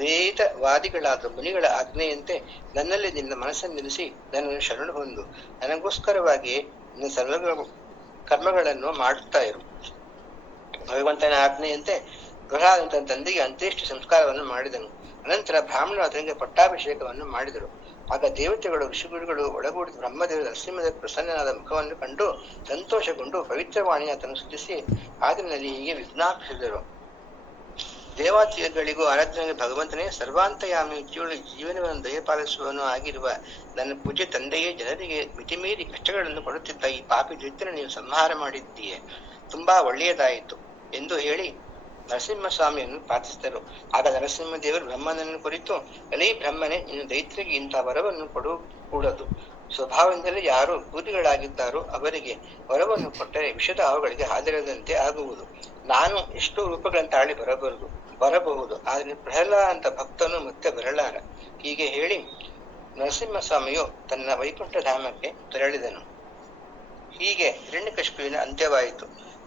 ವೇದವಾದಿಗಳಾದ ಮುನಿಗಳ ಆಜ್ಞೆಯಂತೆ ನನ್ನಲ್ಲಿ ನಿನ್ನ ಮನಸ್ಸನ್ನು ನಿಲ್ಲಿಸಿ ನನ್ನನ್ನು ಶರಣು ಹೊಂದು ನನಗೋಸ್ಕರವಾಗಿ ನಿನ್ನ ಸರ್ವ ಕರ್ಮಗಳನ್ನು ಮಾಡುತ್ತಾ ಇರು. ಭಗವಂತನ ಆಜ್ಞೆಯಂತೆ ಪ್ರಹ್ಲಾದ ತನ್ನ ತಂದೆಗೆ ಅಂತ್ಯೇಷ್ಟಿ ಸಂಸ್ಕಾರವನ್ನು ಮಾಡಿದನು. ಅನಂತರ ಬ್ರಾಹ್ಮಣರು ಅದರಿಗೆ ಪಟ್ಟಾಭಿಷೇಕವನ್ನು ಮಾಡಿದರು. ಆಗ ದೇವತೆಗಳು ಋಷಿಗುರುಗಳು ಒಳಗೂಡಿದ ಬ್ರಹ್ಮದೇವ ನರಸಿಂಹದ ಪ್ರಸನ್ನನಾದ ಮುಖವನ್ನು ಕಂಡು ಸಂತೋಷಗೊಂಡು ಪವಿತ್ರವಾಣಿ ಆತನು ಸ್ತುತಿಸಿ ಆದಿನಲ್ಲಿ ಹೀಗೆ ವಿಜ್ಞಾಪಿಸಿದರು. ದೇವಾತಿಗಳಿಗೂ ಆರಾಧನೆಗೆ ಭಗವಂತನೇ ಸರ್ವಾಂತಯಾಮಿ ಜೀವನವನ್ನು ದಯಪಾಲಿಸುವನು ಆಗಿರುವ ನನ್ನ ಪೂಜ್ಯ ತಂದೆಯೇ, ಜನರಿಗೆ ಮಿತಿಮೀರಿ ಕಷ್ಟಗಳನ್ನು ಕೊಡುತ್ತಿದ್ದ ಈ ಪಾಪಿ ದೈತ್ಯನ ನೀನು ಸಂಹಾರ ಮಾಡಿದ್ದೀಯೆ. ತುಂಬಾ ಒಳ್ಳೆಯದಾಯಿತು ಎಂದು ಹೇಳಿ ನರಸಿಂಹಸ್ವಾಮಿಯನ್ನು ಪ್ರಾರ್ಥಿಸಿದರು. ಆಗ ನರಸಿಂಹದೇವರು ಬ್ರಹ್ಮನನ್ನು ಕುರಿತು, ಎಲೈ ಬ್ರಹ್ಮನೇ, ನೀನು ದೈತ್ಯರಿಗೆ ಇಂತಹ ವರವನ್ನು ಕೂಡದು. ಸ್ವಭಾವದಿಂದಲೇ ಯಾರು ಭೂತಿಗಳಾಗಿದ್ದಾರೋ ಅವರಿಗೆ ವರವನ್ನು ಕೊಟ್ಟರೆ ವಿಷದ ಹಾವುಗಳಿಗೆ ಹಾದಿರದಂತೆ ಆಗುವುದು. ನಾನು ಎಷ್ಟೋ ರೂಪಗಳನ್ನು ತಾಳಿ ಬರಬಹುದು, ಆದರೆ ಪ್ರಹ್ಲಾದ ಅಂತ ಭಕ್ತನು ಮತ್ತೆ ಬರಲಾರ. ಹೀಗೆ ಹೇಳಿ ನರಸಿಂಹಸ್ವಾಮಿಯು ತನ್ನ ವೈಕುಂಠ ಧಾಮಕ್ಕೆ ತೆರಳಿದನು. ಹೀಗೆ ಹಿರಣ್ಯಕಶಿಪುವಿನ ಅಂತ್ಯವಾಯಿತು.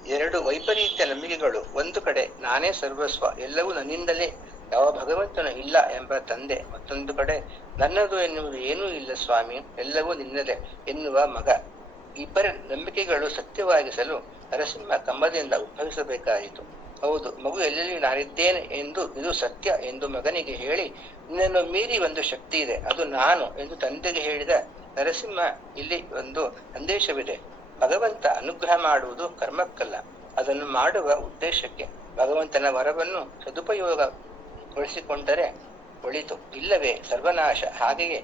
2 ವೈಪರೀತ್ಯ ನಂಬಿಕೆಗಳು, ಒಂದು ಕಡೆ ನಾನೇ ಸರ್ವಸ್ವ, ಎಲ್ಲವೂ ನನ್ನಿಂದಲೇ, ಯಾವ ಭಗವಂತನು ಇಲ್ಲ ಎಂಬ ತಂದೆ, ಮತ್ತೊಂದು ಕಡೆ ನನ್ನದು ಎನ್ನುವುದು ಏನೂ ಇಲ್ಲ ಸ್ವಾಮಿ, ಎಲ್ಲವೂ ನಿನ್ನದೇ ಎನ್ನುವ ಮಗ. ಇಬ್ಬರ ನಂಬಿಕೆಗಳು ಸತ್ಯವಾಗಿಸಲು ನರಸಿಂಹ ಕಂಬದಿಂದ ಉದ್ಭವಿಸಬೇಕಾಯಿತು. ಹೌದು, ಮಗು ಎಲ್ಲೆಲ್ಲಿ ನಾನಿದ್ದೇನೆ ಎಂದು ಇದು ಸತ್ಯ ಎಂದು ಮಗನಿಗೆ ಹೇಳಿ, ನಿನ್ನನ್ನು ಮೀರಿ ಒಂದು ಶಕ್ತಿ ಇದೆ, ಅದು ನಾನು ಎಂದು ತಂದೆಗೆ ಹೇಳಿದ ನರಸಿಂಹ, ಇಲ್ಲಿ ಒಂದು ಸಂದೇಶವಿದೆ. ಭಗವಂತ ಅನುಗ್ರಹ ಮಾಡುವುದು ಕರ್ಮಕ್ಕಲ್ಲ, ಅದನ್ನು ಮಾಡುವ ಉದ್ದೇಶಕ್ಕೆ. ಭಗವಂತನ ವರವನ್ನು ಸದುಪಯೋಗಗೊಳಿಸಿಕೊಂಡರೆ ಒಳಿತು, ಇಲ್ಲವೇ ಸರ್ವನಾಶ. ಹಾಗೆಯೇ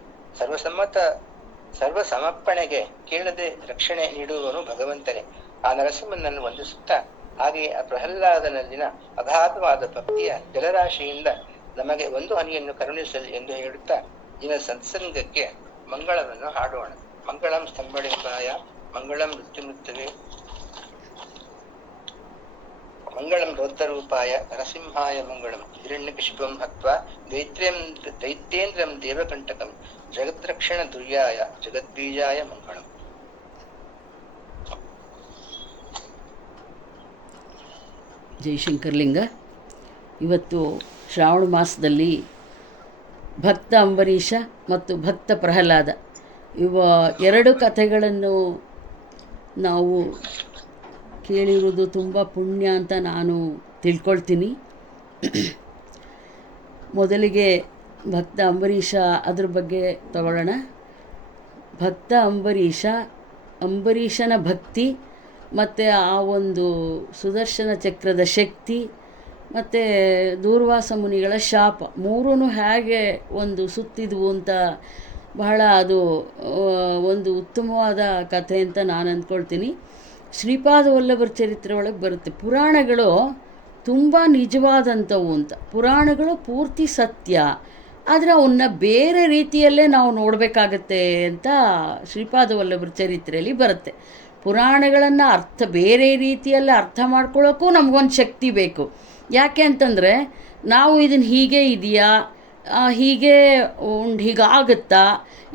ಸರ್ವಸಮರ್ಪಣೆಗೆ ಕೇಳದೆ ರಕ್ಷಣೆ ನೀಡುವವನು ಭಗವಂತನೇ. ಆ ನರಸಿಂಹನನ್ನು ವಂದಿಸುತ್ತಾ ಹಾಗೆಯೇ ಆ ಪ್ರಹ್ಲಾದನಲ್ಲಿನ ಅಗಾಧವಾದ ಭಕ್ತಿಯ ಜಲರಾಶಿಯಿಂದ ನಮಗೆ ಒಂದು ಹನಿಯನ್ನು ಕರುಣಿಸಲಿ ಎಂದು ಹೇಳುತ್ತಾ ದಿನ ಸತ್ಸಂಗಕ್ಕೆ ಮಂಗಳವನ್ನು ಹಾಡೋಣ. ಮಂಗಳಂ ಸ್ತಂಭಳಿಂಬಾಯ ಮಂಗಳಂ ಮೃತ್ಯುಮೃತ್ಯುವೆ ಮಂಗಳಂ ರೌದ್ರರೂಪಾಯ ನರಸಿಂಹಾಯ ಮಂಗಳಂ. ಹಿರಣ್ಯಕಶಿಪಂ ಹತ್ವಾ ದೈತ್ಯೇಂದ್ರಂ ದೇವಕಂಟಕಂ ಜಗದ್ರಕ್ಷಣ ದುರ್ಯಾಯ ಜಗದ್ಬೀಜಾಯ ಮಂಗಳಂ. ಜಯಶಂಕರ್ಲಿಂಗ. ಇವತ್ತು ಶ್ರಾವಣ ಮಾಸದಲ್ಲಿ ಭಕ್ತ ಅಂಬರೀಷ ಮತ್ತು ಭಕ್ತ ಪ್ರಹ್ಲಾದ ಇವ 2 ಕಥೆಗಳನ್ನು ನಾವು ಕೇಳಿರುವುದು ತುಂಬ ಪುಣ್ಯ ಅಂತ ನಾನು ತಿಳ್ಕೊಳ್ತೀನಿ. ಮೊದಲಿಗೆ ಭಕ್ತ ಅಂಬರೀಷ ಅದ್ರ ಬಗ್ಗೆ ತಗೊಳ್ಳೋಣ. ಭಕ್ತ ಅಂಬರೀಷನ ಭಕ್ತಿ ಮತ್ತು ಆ ಒಂದು ಸುದರ್ಶನ ಚಕ್ರದ ಶಕ್ತಿ ಮತ್ತು ದೂರ್ವಾಸ ಮುನಿಗಳ ಶಾಪ ಮೂರೂ ಹೇಗೆ ಒಂದು ಸುತ್ತಿದ್ವು ಅಂತ ಬಹಳ ಅದು ಒಂದು ಉತ್ತಮವಾದ ಕಥೆ ಅಂತ ನಾನು ಅಂದ್ಕೊಳ್ತೀನಿ. ಶ್ರೀಪಾದ ವಲ್ಲಭರ ಚರಿತ್ರೆ ಒಳಗೆ ಬರುತ್ತೆ, ಪುರಾಣಗಳು ತುಂಬ ನಿಜವಾದಂಥವು ಅಂತ. ಪುರಾಣಗಳು ಪೂರ್ತಿ ಸತ್ಯ, ಆದರೆ ಅವನ್ನ ಬೇರೆ ರೀತಿಯಲ್ಲೇ ನಾವು ನೋಡಬೇಕಾಗತ್ತೆ ಅಂತ ಶ್ರೀಪಾದ ವಲ್ಲಭರ ಚರಿತ್ರೆಯಲ್ಲಿ ಬರುತ್ತೆ. ಪುರಾಣಗಳನ್ನು ಬೇರೆ ರೀತಿಯಲ್ಲಿ ಅರ್ಥ ಮಾಡ್ಕೊಳ್ಳೋಕ್ಕೂ ನಮಗೊಂದು ಶಕ್ತಿ ಬೇಕು. ಯಾಕೆ ಅಂತಂದರೆ ನಾವು ಇದನ್ನು ಹೀಗೆ ಇದೆಯಾ, ಹೀಗಾಗುತ್ತಾ.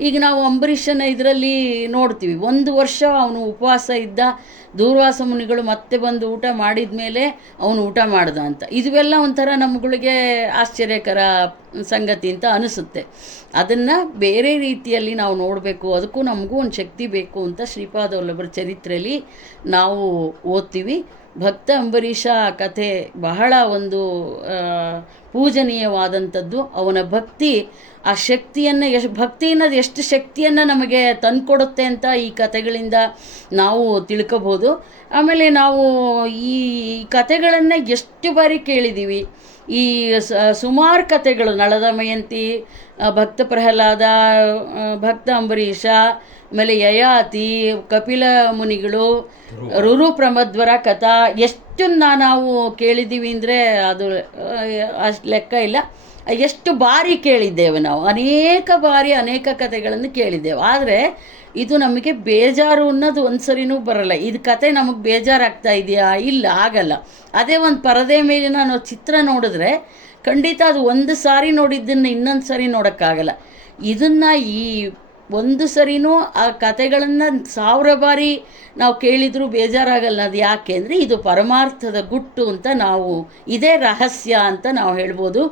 ಈಗ ನಾವು ಅಂಬರೀಷನ ಇದರಲ್ಲಿ ನೋಡ್ತೀವಿ, 1 ವರ್ಷ ಅವನು ಉಪವಾಸ ಇದ್ದ, ದೂರ್ವಾಸ ಮುನಿಗಳು ಮತ್ತೆ ಬಂದು ಊಟ ಮಾಡಿದ ಮೇಲೆ ಅವನು ಊಟ ಮಾಡ್ದ ಅಂತ. ಇದುವೆಲ್ಲ ಒಂಥರ ನಮ್ಗಳಿಗೆ ಆಶ್ಚರ್ಯಕರ ಸಂಗತಿ ಅಂತ ಅನಿಸುತ್ತೆ. ಅದನ್ನು ಬೇರೆ ರೀತಿಯಲ್ಲಿ ನಾವು ನೋಡಬೇಕು, ಅದಕ್ಕೂ ನಮಗೂ ಒಂದು ಶಕ್ತಿ ಬೇಕು ಅಂತ ಶ್ರೀಪಾದ ವಲ್ಲಭರ ಚರಿತ್ರೆಯಲ್ಲಿ ನಾವು ಓದ್ತೀವಿ. ಭಕ್ತ ಅಂಬರೀಷ ಕಥೆ ಬಹಳ ಒಂದು ಪೂಜನೀಯವಾದಂಥದ್ದು. ಅವನ ಭಕ್ತಿ, ಆ ಶಕ್ತಿಯನ್ನು ಭಕ್ತಿ ಅನ್ನೋದು ಎಷ್ಟು ಶಕ್ತಿಯನ್ನು ನಮಗೆ ತಂದುಕೊಡುತ್ತೆ ಅಂತ ಈ ಕಥೆಗಳಿಂದ ನಾವು ತಿಳ್ಕೊಬೋದು. ಆಮೇಲೆ ನಾವು ಈ ಕಥೆಗಳನ್ನು ಎಷ್ಟು ಬಾರಿ ಕೇಳಿದ್ದೀವಿ. ಈ ಸುಮಾರು ಕಥೆಗಳು, ನಳದ ಮಯಂತಿ, ಭಕ್ತ ಪ್ರಹ್ಲಾದ, ಭಕ್ತ ಅಂಬರೀಷ, ಆಮೇಲೆ ಯಯಾತಿ, ಕಪಿಲ ಮುನಿಗಳು, ರುರು ಪ್ರಮದ್ವರ ಕಥಾ, ಎಷ್ಟನ್ನ ನಾವು ಕೇಳಿದ್ದೀವಿ ಅಂದರೆ ಅದು ಅಷ್ಟು ಲೆಕ್ಕ ಇಲ್ಲ. ಎಷ್ಟು ಬಾರಿ ಕೇಳಿದ್ದೇವೆ ನಾವು, ಅನೇಕ ಬಾರಿ ಅನೇಕ ಕಥೆಗಳನ್ನು ಕೇಳಿದ್ದೇವೆ. ಆದರೆ ಇದು ನಮಗೆ ಬೇಜಾರು ಅನ್ನೋದು ಒಂದು ಸರಿನೂ ಬರಲ್ಲ. ಇದು ಕತೆ ನಮಗೆ ಬೇಜಾರಾಗ್ತಾ ಇದೆಯಾ? ಇಲ್ಲ, ಆಗಲ್ಲ. ಅದೇ ಒಂದು ಪರದೆ ಮೇಲೆ ನಾನು ಚಿತ್ರ ನೋಡಿದ್ರೆ ಖಂಡಿತ ಅದು ಒಂದು ಸಾರಿ ನೋಡಿದ್ದನ್ನು ಇನ್ನೊಂದು ಸಾರಿ ನೋಡೋಕ್ಕಾಗಲ್ಲ. ಇದನ್ನು ಈ ಒಂದು ಸರಿನೂ ಆ ಕತೆಗಳನ್ನು 1000 ಬಾರಿ ನಾವು ಕೇಳಿದರೂ ಬೇಜಾರಾಗಲ್ಲ. ಅದು ಯಾಕೆ ಅಂದರೆ ಇದು ಪರಮಾರ್ಥದ ಗುಟ್ಟು ಅಂತ ನಾವು, ಇದೇ ರಹಸ್ಯ ಅಂತ ನಾವು ಹೇಳ್ಬೋದು.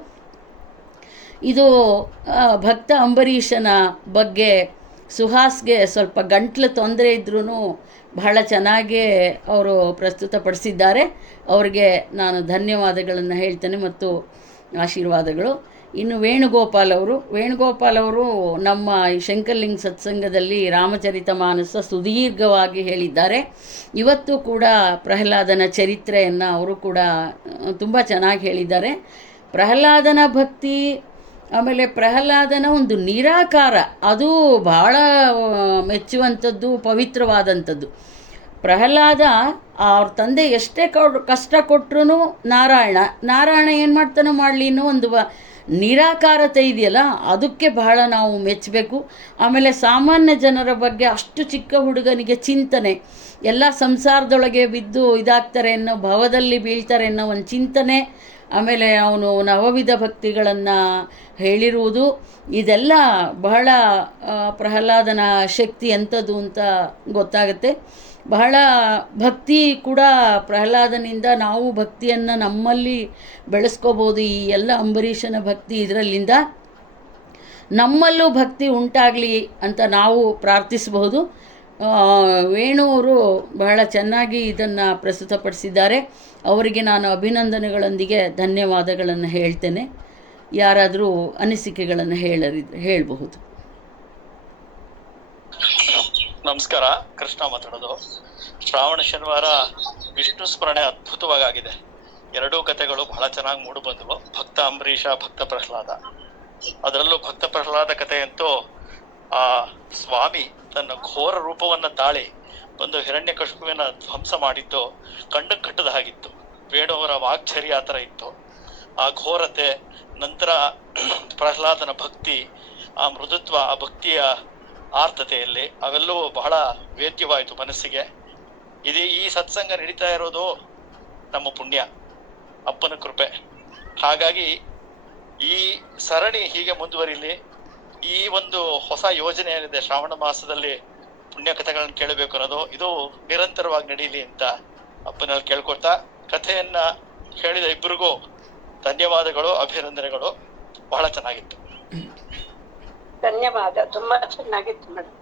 ಇದು ಭಕ್ತ ಅಂಬರೀಷನ ಬಗ್ಗೆ ಸುಹಾಸ್ಗೆ ಸ್ವಲ್ಪ ಗಂಟ್ಲು ತೊಂದರೆ ಇದ್ರೂ ಬಹಳ ಚೆನ್ನಾಗೇ ಅವರು ಪ್ರಸ್ತುತಪಡಿಸಿದ್ದಾರೆ. ಅವರಿಗೆ ನಾನು ಧನ್ಯವಾದಗಳನ್ನು ಹೇಳ್ತೇನೆ ಮತ್ತು ಆಶೀರ್ವಾದಗಳು. ಇನ್ನು ವೇಣುಗೋಪಾಲ್ ಅವರು ನಮ್ಮ ಈ ಶಂಕರ್ಲಿಂಗ ಸತ್ಸಂಗದಲ್ಲಿ ರಾಮಚರಿತ ಮಾನಸ ಸುದೀರ್ಘವಾಗಿ ಹೇಳಿದ್ದಾರೆ. ಇವತ್ತು ಕೂಡ ಪ್ರಹ್ಲಾದನ ಚರಿತ್ರೆಯನ್ನು ಅವರು ಕೂಡ ತುಂಬ ಚೆನ್ನಾಗಿ ಹೇಳಿದ್ದಾರೆ. ಪ್ರಹ್ಲಾದನ ಭಕ್ತಿ, ಆಮೇಲೆ ಪ್ರಹ್ಲಾದನ ಒಂದು ನಿರಾಕಾರ, ಅದು ಬಹಳ ಮೆಚ್ಚುವಂಥದ್ದು, ಪವಿತ್ರವಾದಂಥದ್ದು. ಪ್ರಹ್ಲಾದ ಅವ್ರ ತಂದೆ ಎಷ್ಟೇ ಕಷ್ಟ ಕೊಟ್ಟರು ನಾರಾಯಣ ಏನು ಮಾಡ್ತಾನೋ ಮಾಡಲಿ ಅನ್ನೋ ಒಂದು ನಿರಾಕಾರತೆ ಇದೆಯಲ್ಲ, ಅದಕ್ಕೆ ಬಹಳ ನಾವು ಮೆಚ್ಚಬೇಕು. ಆಮೇಲೆ ಸಾಮಾನ್ಯ ಜನರ ಬಗ್ಗೆ ಅಷ್ಟು ಚಿಕ್ಕ ಹುಡುಗನಿಗೆ ಚಿಂತನೆ, ಎಲ್ಲ ಸಂಸಾರದೊಳಗೆ ಬಿದ್ದು ಇದಾಗ್ತಾರೆ ಅನ್ನೋ, ಭವದಲ್ಲಿ ಬೀಳ್ತಾರೆ ಅನ್ನೋ ಒಂದು ಚಿಂತನೆ, ಆಮೇಲೆ ಅವನು ನವವಿಧ ಭಕ್ತಿಗಳನ್ನು ಹೇಳಿರುವುದು, ಇದೆಲ್ಲ ಬಹಳ ಪ್ರಹ್ಲಾದನ ಶಕ್ತಿ ಎಂಥದ್ದು ಅಂತ ಗೊತ್ತಾಗುತ್ತೆ. ಬಹಳ ಭಕ್ತಿ ಕೂಡ ಪ್ರಹ್ಲಾದನಿಂದ ನಾವು ಭಕ್ತಿಯನ್ನು ನಮ್ಮಲ್ಲಿ ಬೆಳೆಸ್ಕೋಬೋದು. ಈ ಎಲ್ಲ ಅಂಬರೀಷನ ಭಕ್ತಿ ಇದರಲ್ಲಿಂದ ನಮ್ಮಲ್ಲೂ ಭಕ್ತಿ ಉಂಟಾಗಲಿ ಅಂತ ನಾವು ಪ್ರಾರ್ಥಿಸಬಹುದು. ವೇಣು ಅವರು ಬಹಳ ಚೆನ್ನಾಗಿ ಇದನ್ನು ಪ್ರಸ್ತುತಪಡಿಸಿದ್ದಾರೆ. ಅವರಿಗೆ ನಾನು ಅಭಿನಂದನೆಗಳೊಂದಿಗೆ ಧನ್ಯವಾದಗಳನ್ನು ಹೇಳ್ತೇನೆ. ಯಾರಾದರೂ ಅನಿಸಿಕೆಗಳನ್ನು ಹೇಳಬಹುದು. ನಮಸ್ಕಾರ, ಕೃಷ್ಣ ಮಾತಾಡೋದು. ಶ್ರಾವಣ ಶನಿವಾರ ವಿಷ್ಣು ಸ್ಮರಣೆ ಅದ್ಭುತವಾಗಿದೆ. 2 ಕಥೆಗಳು ಬಹಳ ಚೆನ್ನಾಗಿ ಮೂಡಿ ಬಂದವು, ಭಕ್ತ ಅಂಬರೀಷ, ಭಕ್ತ ಪ್ರಹ್ಲಾದ. ಅದರಲ್ಲೂ ಭಕ್ತ ಪ್ರಹ್ಲಾದ ಕಥೆಯಂತೂ ಆ ಸ್ವಾಮಿ ತನ್ನ ಘೋರ ರೂಪವನ್ನು ತಾಳಿ ಒಂದು ಹಿರಣ್ಯಕಶಿಪುವಿನ ಧ್ವಂಸ ಮಾಡಿದ್ದು ಕಣ್ಣು ಕಟ್ಟದ ಹಾಗಿತ್ತು. ವೇಣುವರ ವಾಗ್ಚರ್ಯ ಆ ಥರ ಇತ್ತು. ಆ ಘೋರತೆ, ನಂತರ ಪ್ರಹ್ಲಾದನ ಭಕ್ತಿ, ಆ ಮೃದುತ್ವ, ಆ ಭಕ್ತಿಯ ಆರ್ತತೆಯಲ್ಲಿ ಅವೆಲ್ಲವೂ ಬಹಳ ವೇದ್ಯವಾಯಿತು ಮನಸ್ಸಿಗೆ. ಈ ಸತ್ಸಂಗ ನಡೀತಾ ಇರೋದು ನಮ್ಮ ಪುಣ್ಯ, ಅಪ್ಪನ ಕೃಪೆ. ಹಾಗಾಗಿ ಈ ಸರಣಿ ಹೀಗೆ ಮುಂದುವರಿಲಿ. ಈ ಒಂದು ಹೊಸ ಯೋಜನೆ ಏನಿದೆ, ಶ್ರಾವಣ ಮಾಸದಲ್ಲಿ ಪುಣ್ಯ ಕಥೆಗಳನ್ನು ಕೇಳಬೇಕು ಅನ್ನೋದು, ಇದು ನಿರಂತರವಾಗಿ ನಡೀಲಿ ಅಂತ ಅಪ್ಪನಲ್ಲಿ ಕೇಳ್ಕೊಳ್ತಾ, ಕಥೆಯನ್ನ ಹೇಳಿದ ಇಬ್ಬರಿಗೂ ಧನ್ಯವಾದಗಳು, ಅಭಿನಂದನೆಗಳು. ಬಹಳ ಚೆನ್ನಾಗಿತ್ತು. ಧನ್ಯವಾದ, ತುಂಬಾ ಚೆನ್ನಾಗಿತ್ತು ಮೇಡಮ್.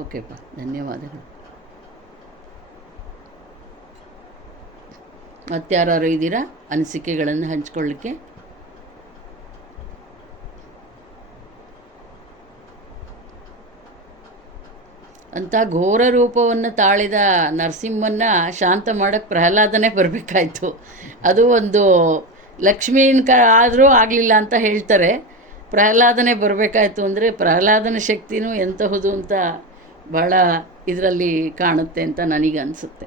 ಓಕೆಪ್ಪ, ಧನ್ಯವಾದಗಳು. ಮತ್ತಾರು ಇದ್ದೀರಾ ಅನಿಸಿಕೆಗಳನ್ನು ಹಂಚ್ಕೊಳ್ಳಿಕ್ಕೆ? ಅಂಥ ಘೋರ ರೂಪವನ್ನು ತಾಳಿದ ನರಸಿಂಹನ್ನ ಶಾಂತ ಮಾಡೋಕ್ಕೆ ಪ್ರಹ್ಲಾದನೇ ಬರಬೇಕಾಯ್ತು. ಅದು ಒಂದು ಲಕ್ಷ್ಮೀನ ಆದರೂ ಆಗಲಿಲ್ಲ ಅಂತ ಹೇಳ್ತಾರೆ. ಪ್ರಹ್ಲಾದನೇ ಬರಬೇಕಾಯ್ತು ಅಂದರೆ ಪ್ರಹ್ಲಾದನ ಶಕ್ತಿನೂ ಎಂತಹುದು ಅಂತ ಭಾಳ ಇದರಲ್ಲಿ ಕಾಣುತ್ತೆ ಅಂತ ನನಗೆ ಅನಿಸುತ್ತೆ.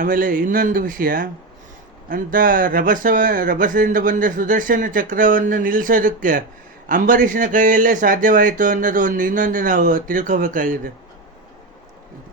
ಆಮೇಲೆ ಇನ್ನೊಂದು ವಿಷಯ ಅಂತ ರಭಸದಿಂದ ಬಂದ ಸುದರ್ಶನ ಚಕ್ರವನ್ನು ನಿಲ್ಲಿಸೋದಕ್ಕೆ ಅಂಬರೀಷನ ಕೈಯಲ್ಲೇ ಸಾಧ್ಯವಾಯಿತು ಅನ್ನೋದು ಇನ್ನೊಂದು ನಾವು ತಿಳ್ಕೋಬೇಕಾಗಿದೆ.